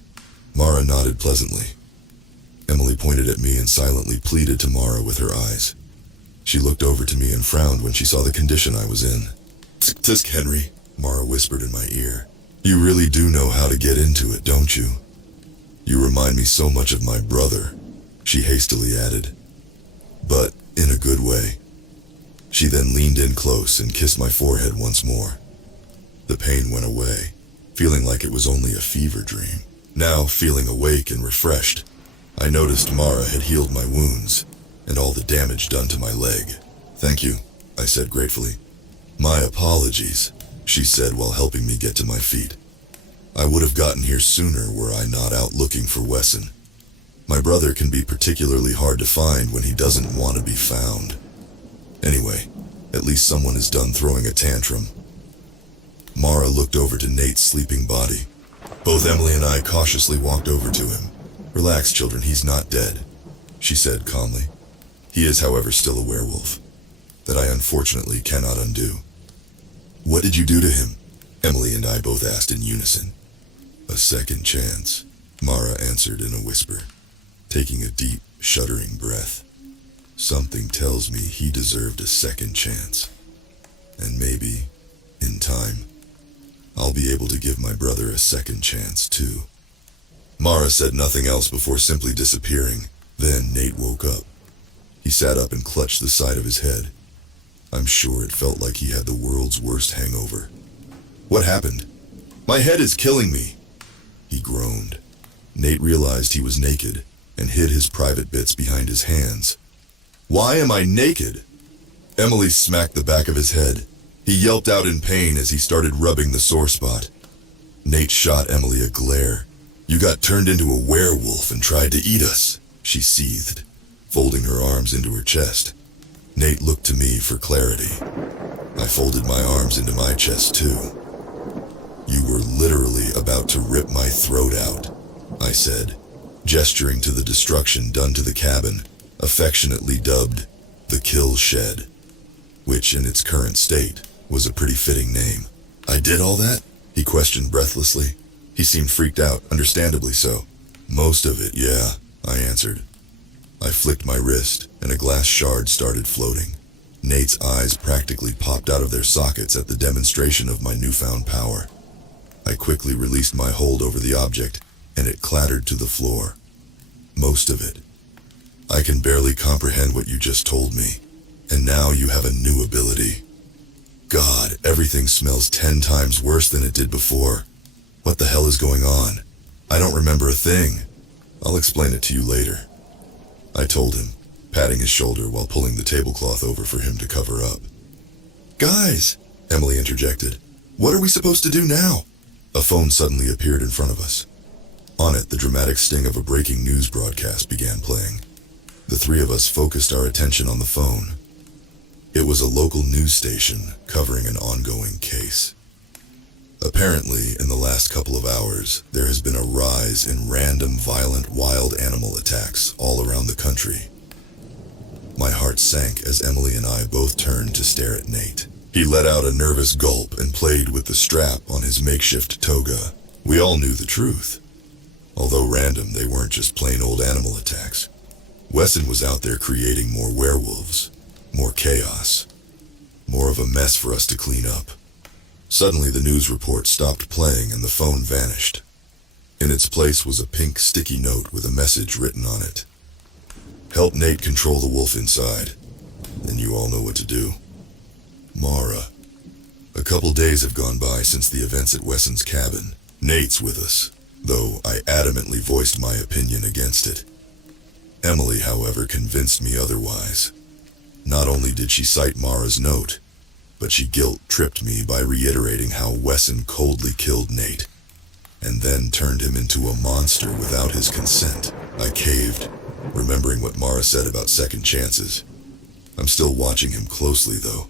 Mara nodded pleasantly. Emily pointed at me and silently pleaded to Mara with her eyes. She looked over to me and frowned when she saw the condition I was in. "Tisk, Henry," Mara whispered in my ear. "You really do know how to get into it, don't you? You remind me so much of my brother," she hastily added. "But in a good way." She then leaned in close and kissed my forehead once more. The pain went away, feeling like it was only a fever dream. Now, feeling awake and refreshed, I noticed Mara had healed my wounds and all the damage done to my leg. "Thank you," I said gratefully. "My apologies," she said while helping me get to my feet. "I would have gotten here sooner were I not out looking for Wesson. My brother can be particularly hard to find when he doesn't want to be found. Anyway, at least someone is done throwing a tantrum." Mara looked over to Nate's sleeping body. Both Emily and I cautiously walked over to him. "Relax, children, he's not dead," she said calmly. "He is, however, still a werewolf. That I unfortunately cannot undo." "What did you do to him?" Emily and I both asked in unison. "A second chance," Mara answered in a whisper, taking a deep, shuddering breath. "Something tells me he deserved a second chance. And maybe, in time, I'll be able to give my brother a second chance, too." Mara said nothing else before simply disappearing. Then Nate woke up. He sat up and clutched the side of his head. I'm sure it felt like he had the world's worst hangover. "What happened?" "My head is killing me," he groaned. Nate realized he was naked and hid his private bits behind his hands. "Why am I naked?" Emily smacked the back of his head. He yelped out in pain as he started rubbing the sore spot. Nate shot Emily a glare. "You got turned into a werewolf and tried to eat us," she seethed, folding her arms into her chest. Nate looked to me for clarity. I folded my arms into my chest too. "You were literally about to rip my throat out," I said, gesturing to the destruction done to the cabin, affectionately dubbed the Kill Shed, which in its current state was a pretty fitting name. "I did all that?" he questioned breathlessly. He seemed freaked out, understandably so. Most of it, yeah, I answered. I flicked my wrist, and a glass shard started floating. Nate's eyes practically popped out of their sockets at the demonstration of my newfound power. I quickly released my hold over the object, and it clattered to the floor. Most of it. I can barely comprehend what you just told me, and now you have a new ability. God, everything smells 10 times worse than it did before. What the hell is going on? I don't remember a thing. I'll explain it to you later, I told him, patting his shoulder while pulling the tablecloth over for him to cover up. Guys, Emily interjected, what are we supposed to do now? A phone suddenly appeared in front of us. On it, the dramatic sting of a breaking news broadcast began playing. The three of us focused our attention on the phone. It was a local news station covering an ongoing case. Apparently, in the last couple of hours, there has been a rise in random, violent, wild animal attacks all around the country. My heart sank as Emily and I both turned to stare at Nate. He let out a nervous gulp and played with the strap on his makeshift toga. We all knew the truth. Although random, they weren't just plain old animal attacks. Wesson was out there creating more werewolves, more chaos, more of a mess for us to clean up. Suddenly the news report stopped playing and the phone vanished. In its place was a pink sticky note with a message written on it. Help Nate control the wolf inside. And you all know what to do. Mara. A couple days have gone by since the events at Wesson's cabin. Nate's with us, though I adamantly voiced my opinion against it. Emily, however, convinced me otherwise. Not only did she cite Mara's note, but she guilt-tripped me by reiterating how Wesson coldly killed Nate, and then turned him into a monster without his consent. I caved, remembering what Mara said about second chances. I'm still watching him closely, though.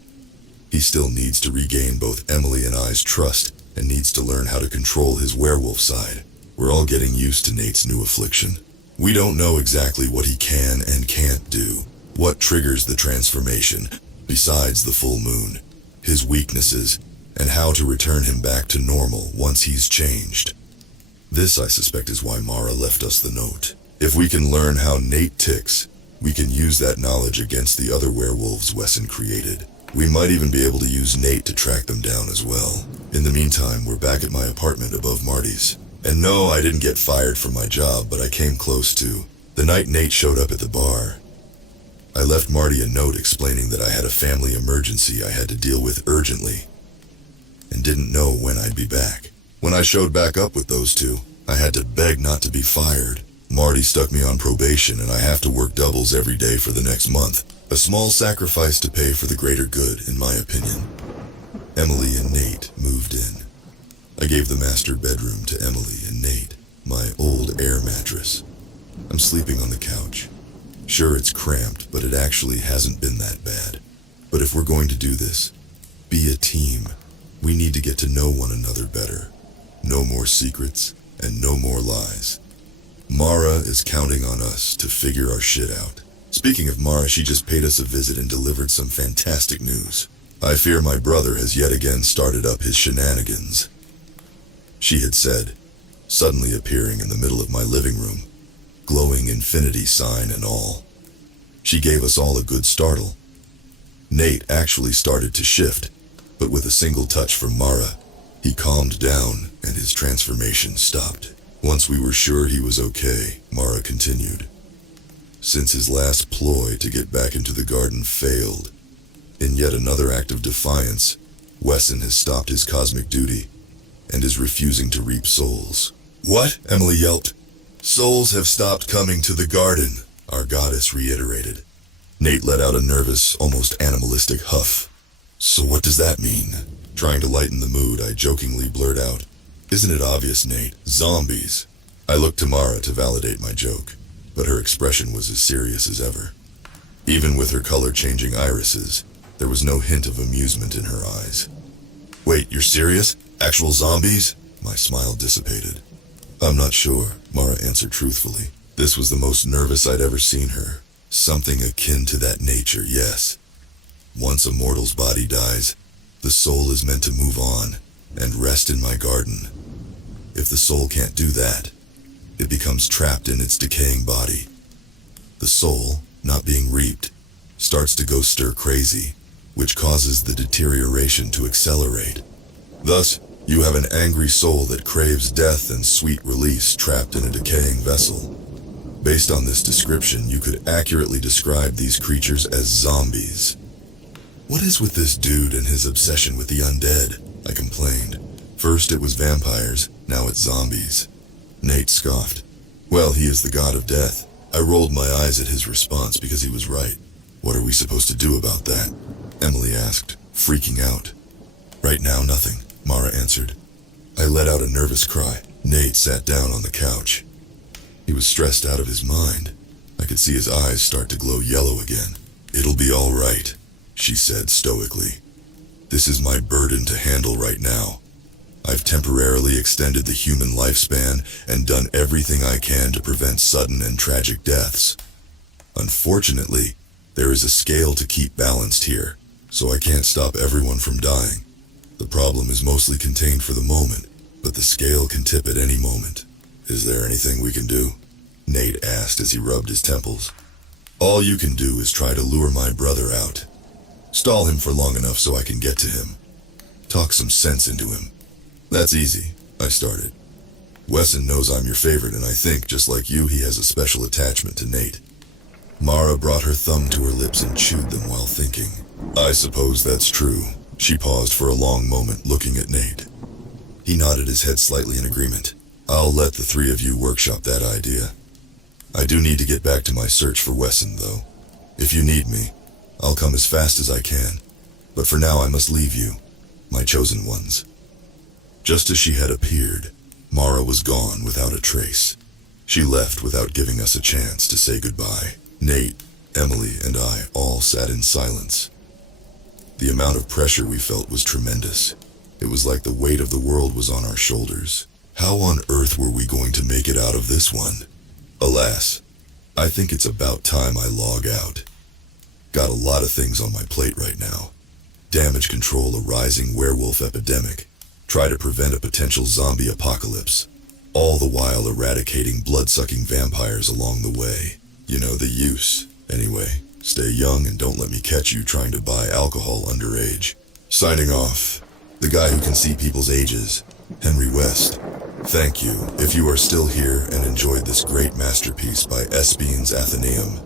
He still needs to regain both Emily and I's trust, and needs to learn how to control his werewolf side. We're all getting used to Nate's new affliction. We don't know exactly what he can and can't do, what triggers the transformation, besides the full moon, his weaknesses, and how to return him back to normal once he's changed. This, I suspect, is why Mara left us the note. If we can learn how Nate ticks, we can use that knowledge against the other werewolves Wesson created. We might even be able to use Nate to track them down as well. In the meantime, we're back at my apartment above Marty's. And no, I didn't get fired from my job, but I came close to. The night Nate showed up at the bar, I left Marty a note explaining that I had a family emergency I had to deal with urgently, and didn't know when I'd be back. When I showed back up with those two, I had to beg not to be fired. Marty stuck me on probation and I have to work doubles every day for the next month. A small sacrifice to pay for the greater good, in my opinion. Emily and Nate moved in. I gave the master bedroom to Emily and Nate, my old air mattress. I'm sleeping on the couch. Sure, it's cramped, but it actually hasn't been that bad. But if we're going to do this, be a team, we need to get to know one another better. No more secrets, and no more lies. Mara is counting on us to figure our shit out. Speaking of Mara, she just paid us a visit and delivered some fantastic news. I fear my brother has yet again started up his shenanigans, she had said, suddenly appearing in the middle of my living room, glowing infinity sign and all. She gave us all a good startle. Nate actually started to shift, but with a single touch from Mara, he calmed down and his transformation stopped. Once we were sure he was okay, Mara continued. Since his last ploy to get back into the garden failed, in yet another act of defiance, Wesson has stopped his cosmic duty and is refusing to reap souls. What? Emily yelped. Souls have stopped coming to the garden, our goddess reiterated. Nate let out a nervous, almost animalistic huff. So what does that mean? Trying to lighten the mood, I jokingly blurred out, Isn't it obvious, Nate? Zombies. I looked to Mara to validate my joke, but her expression was as serious as ever. Even with her color-changing irises, there was no hint of amusement in her eyes. Wait, you're serious? Actual zombies? My smile dissipated. I'm not sure, Mara answered truthfully. This was the most nervous I'd ever seen her. Something akin to that nature, yes. Once a mortal's body dies, the soul is meant to move on and rest in my garden. If the soul can't do that, it becomes trapped in its decaying body. The soul, not being reaped, starts to go stir crazy, which causes the deterioration to accelerate. Thus, you have an angry soul that craves death and sweet release trapped in a decaying vessel. Based on this description, you could accurately describe these creatures as zombies. What is with this dude and his obsession with the undead? I complained. First it was vampires, now it's zombies. Nate scoffed. Well, he is the god of death. I rolled my eyes at his response because he was right. What are we supposed to do about that? Emily asked, freaking out. Right now, nothing, Mara answered. I let out a nervous cry. Nate sat down on the couch. He was stressed out of his mind. I could see his eyes start to glow yellow again. It'll be all right, she said stoically. This is my burden to handle right now. I've temporarily extended the human lifespan and done everything I can to prevent sudden and tragic deaths. Unfortunately, there is a scale to keep balanced here, so I can't stop everyone from dying. The problem is mostly contained for the moment, but the scale can tip at any moment. Is there anything we can do? Nate asked as he rubbed his temples. All you can do is try to lure my brother out. Stall him for long enough so I can get to him. Talk some sense into him. That's easy, I started. Wesson knows I'm your favorite, and I think, just like you, he has a special attachment to Nate. Mara brought her thumb to her lips and chewed them while thinking. I suppose that's true. She paused for a long moment, looking at Nate. He nodded his head slightly in agreement. I'll let the three of you workshop that idea. I do need to get back to my search for Wesson, though. If you need me, I'll come as fast as I can. But for now I must leave you, my chosen ones. Just as she had appeared, Mara was gone without a trace. She left without giving us a chance to say goodbye. Nate, Emily, and I all sat in silence. The amount of pressure we felt was tremendous. It was like the weight of the world was on our shoulders. How on earth were we going to make it out of this one? Alas, I think it's about time I log out. Got a lot of things on my plate right now. Damage control a rising werewolf epidemic. Try to prevent a potential zombie apocalypse. All the while eradicating blood-sucking vampires along the way. You know the use. Anyway, stay young and don't let me catch you trying to buy alcohol underage. Signing off. The guy who can see people's ages. Henry West. Thank you if you are still here and enjoyed this great masterpiece by Espions Athenaeum.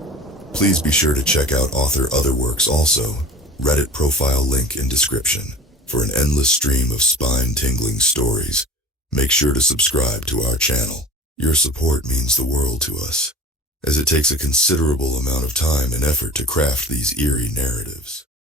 Please be sure to check out author other works also. Reddit profile link in description. For an endless stream of spine-tingling stories, make sure to subscribe to our channel. Your support means the world to us, as it takes a considerable amount of time and effort to craft these eerie narratives.